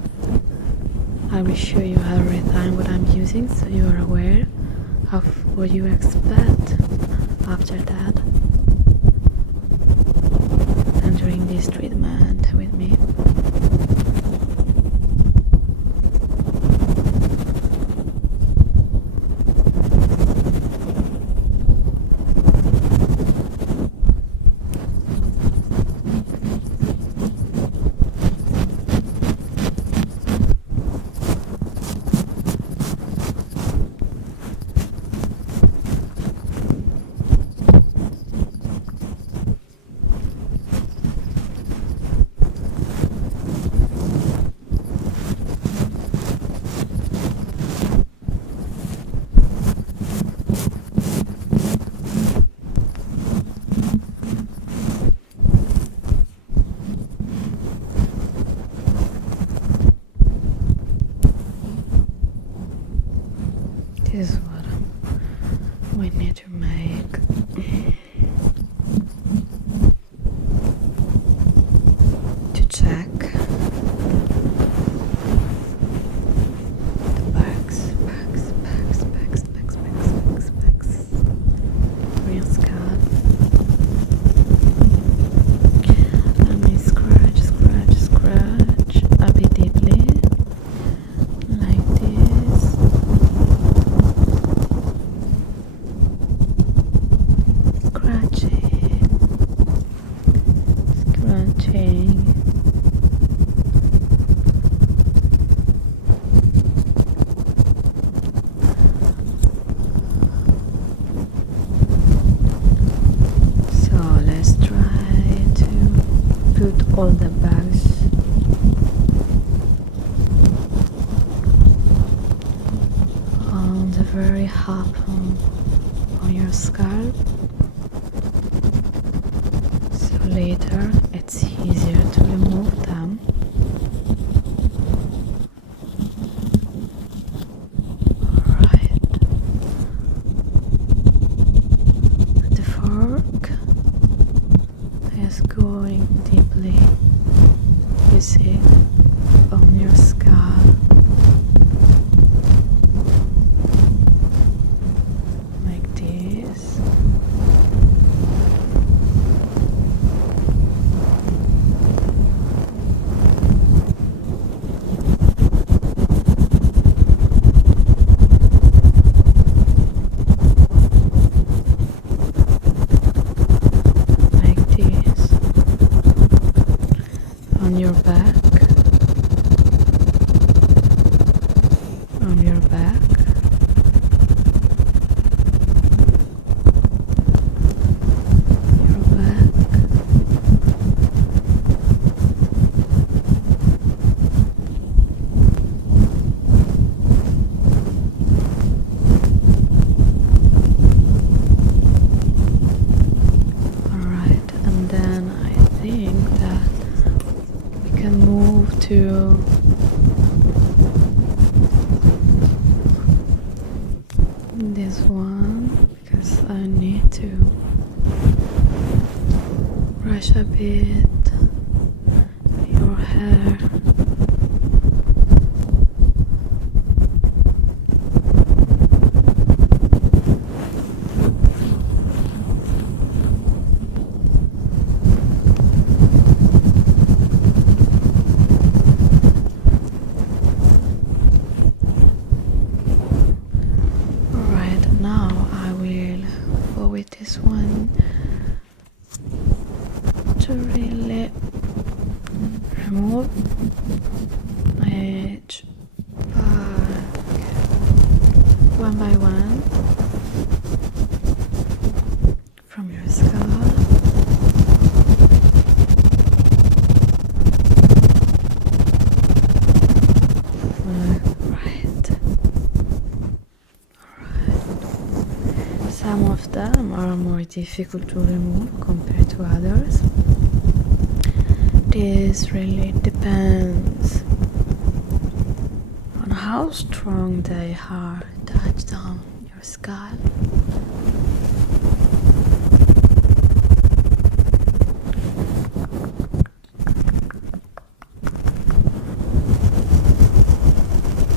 I will show you every time what I'm using so you are aware of what you expect after that. Entering this treatment with me. This is what we need to make. To check the bags. Real scalp. Let me scratch a bit deeply. Like this. Scratching. So let's try to put all the bags on the very top on your scalp. So later it's easier to remove them. Alright. The fork is going deeply, you see, on your scalp. Like this. On your back, your back, alright, and then I think that we can move to this one because I need to brush a bit your hair. This one to really remove each bag one by one from your scalp. Some of them are more difficult to remove compared to others. This really depends on how strong they are touched on your scalp.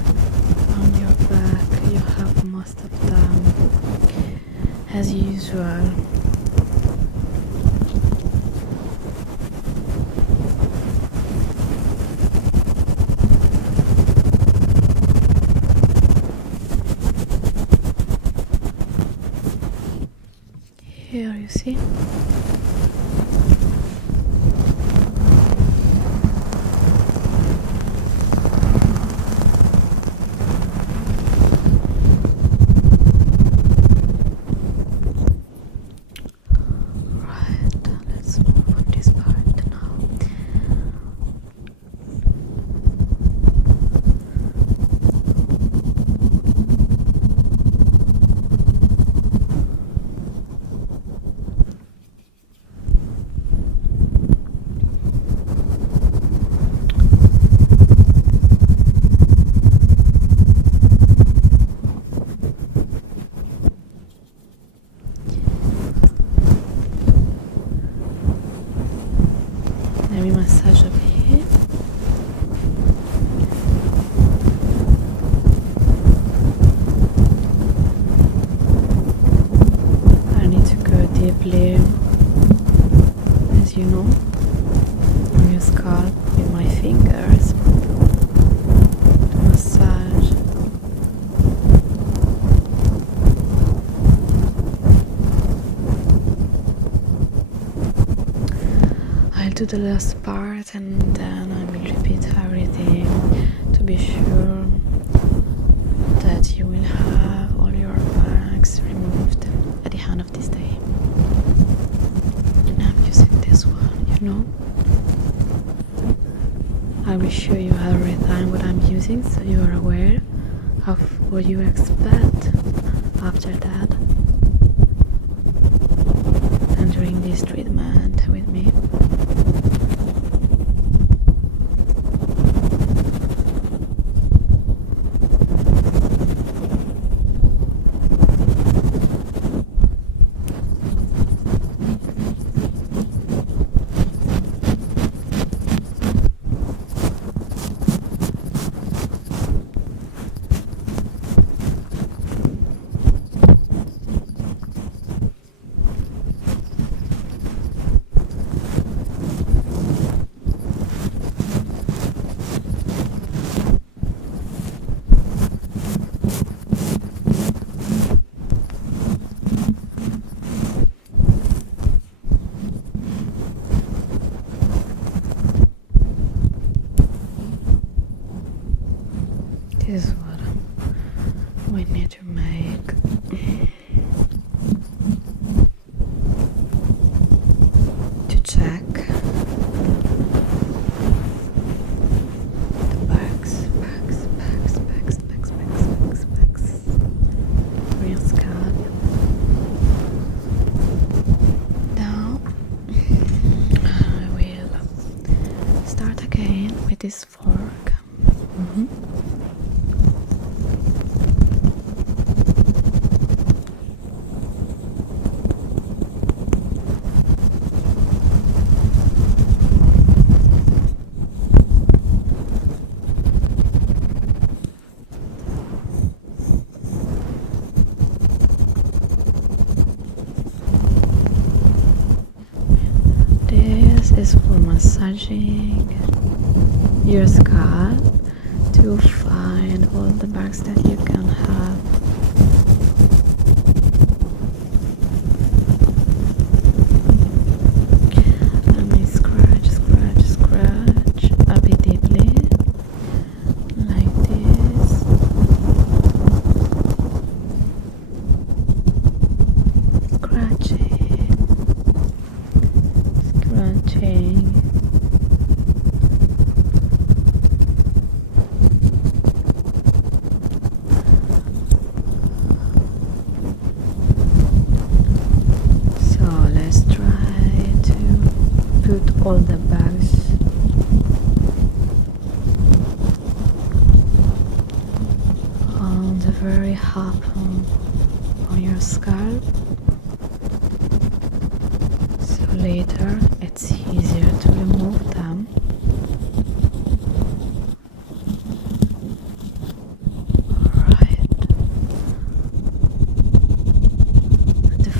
as usual. Here you see. Let me massage over here. I need to go deeply, as you know, on your scalp with my fingers to massage. I'll do the last part and then I will repeat everything to be sure that you will have all your bags removed at the end of this day. And I'm using this one, you know. I will show you every time what I'm using so you are aware of what you expect after that and during this treatment with me. This is what we need to make. To check the bags for your scalp. Now I will start again with this fork. This is for massaging your scalp to find all the bugs that you can have. Let me scratch a bit deeply, like this. Scratching. So let's try to put all the bags on the very top on your scalp. So later it's easier to remove them. Alright. The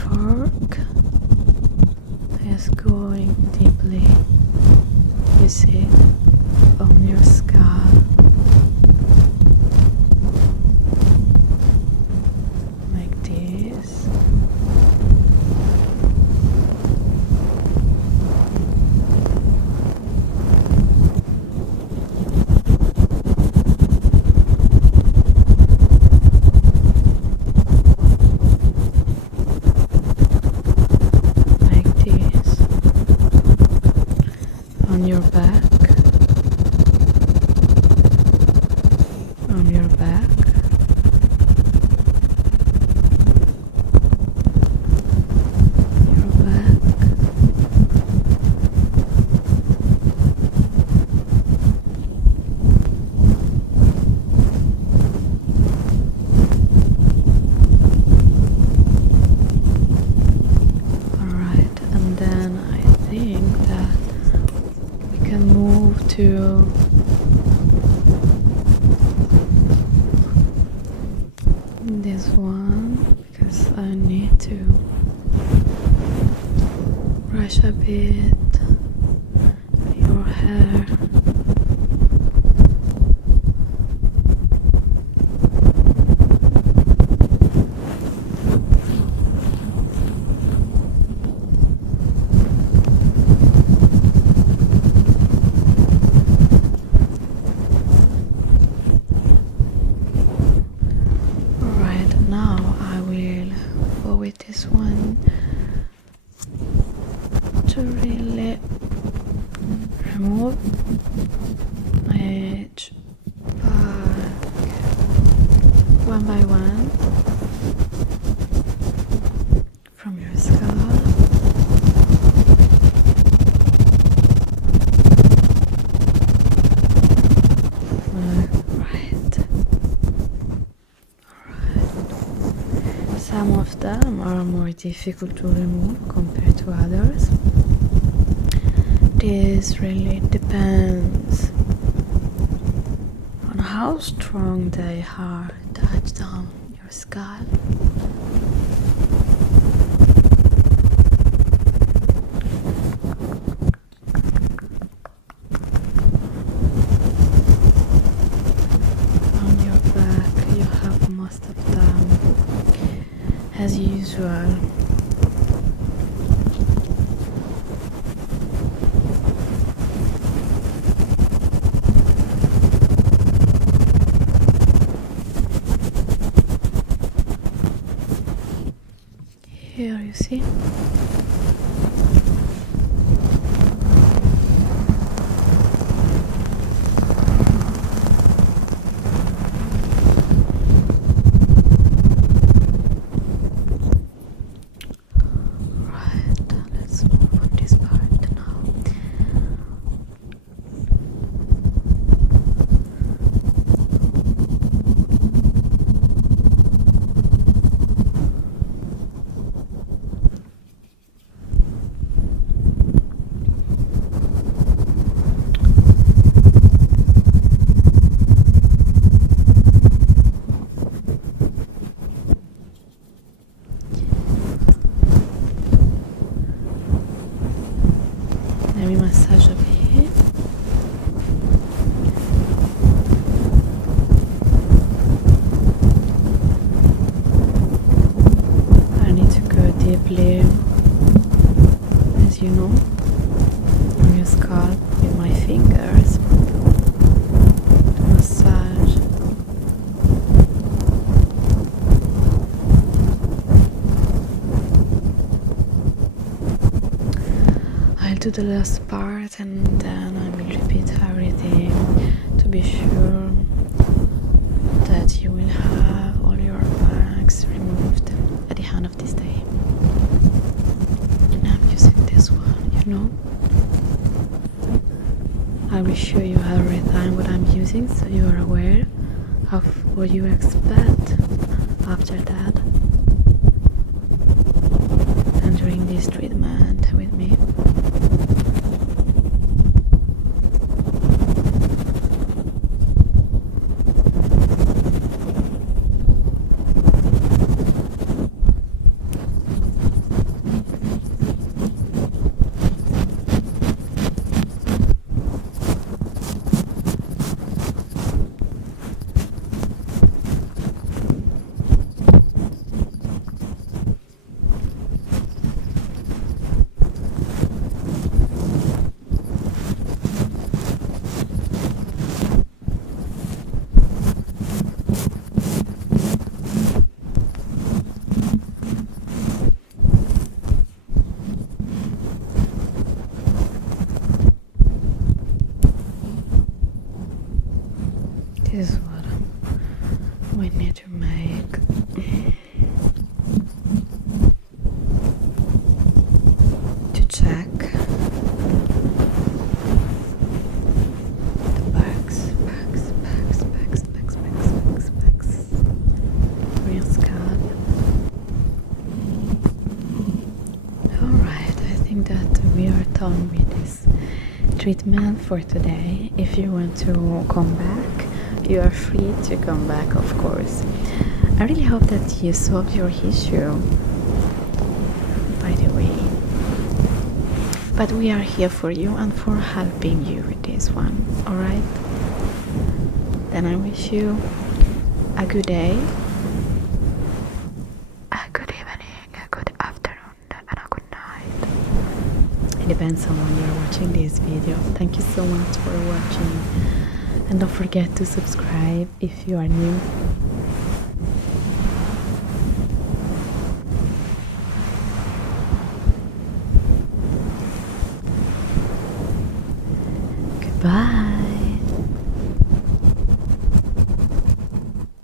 do this one because I need to brush a bit your hair. This one to really remove each bag one by one from your scalp. Some of them are more difficult to remove compared to others. This really depends on how strong they are touched on your scalp. On your back you have most of them. As usual, here you see. Let me massage a bit. I need to go deeply, as you know, on your scalp with my fingers to massage. I'll do the last part and then I will repeat everything to be sure that you will have all your bags removed at the end of this day. And I'm using this one, you know. I will show you every time what I'm using so you are aware of what you expect after that and during this treatment with me. This is what we need to make. To check the bags for your scalp. Alright, I think that we are done with this treatment for today. If you want to come back, you are free to come back, of course. I really hope that you solve your issue, by the way. But we are here for you and for helping you with this one, alright? Then I wish you a good day, a good evening, a good afternoon, and a good night. It depends on when you're watching this video. Thank you so much for watching. And don't forget to subscribe if you are new. Goodbye.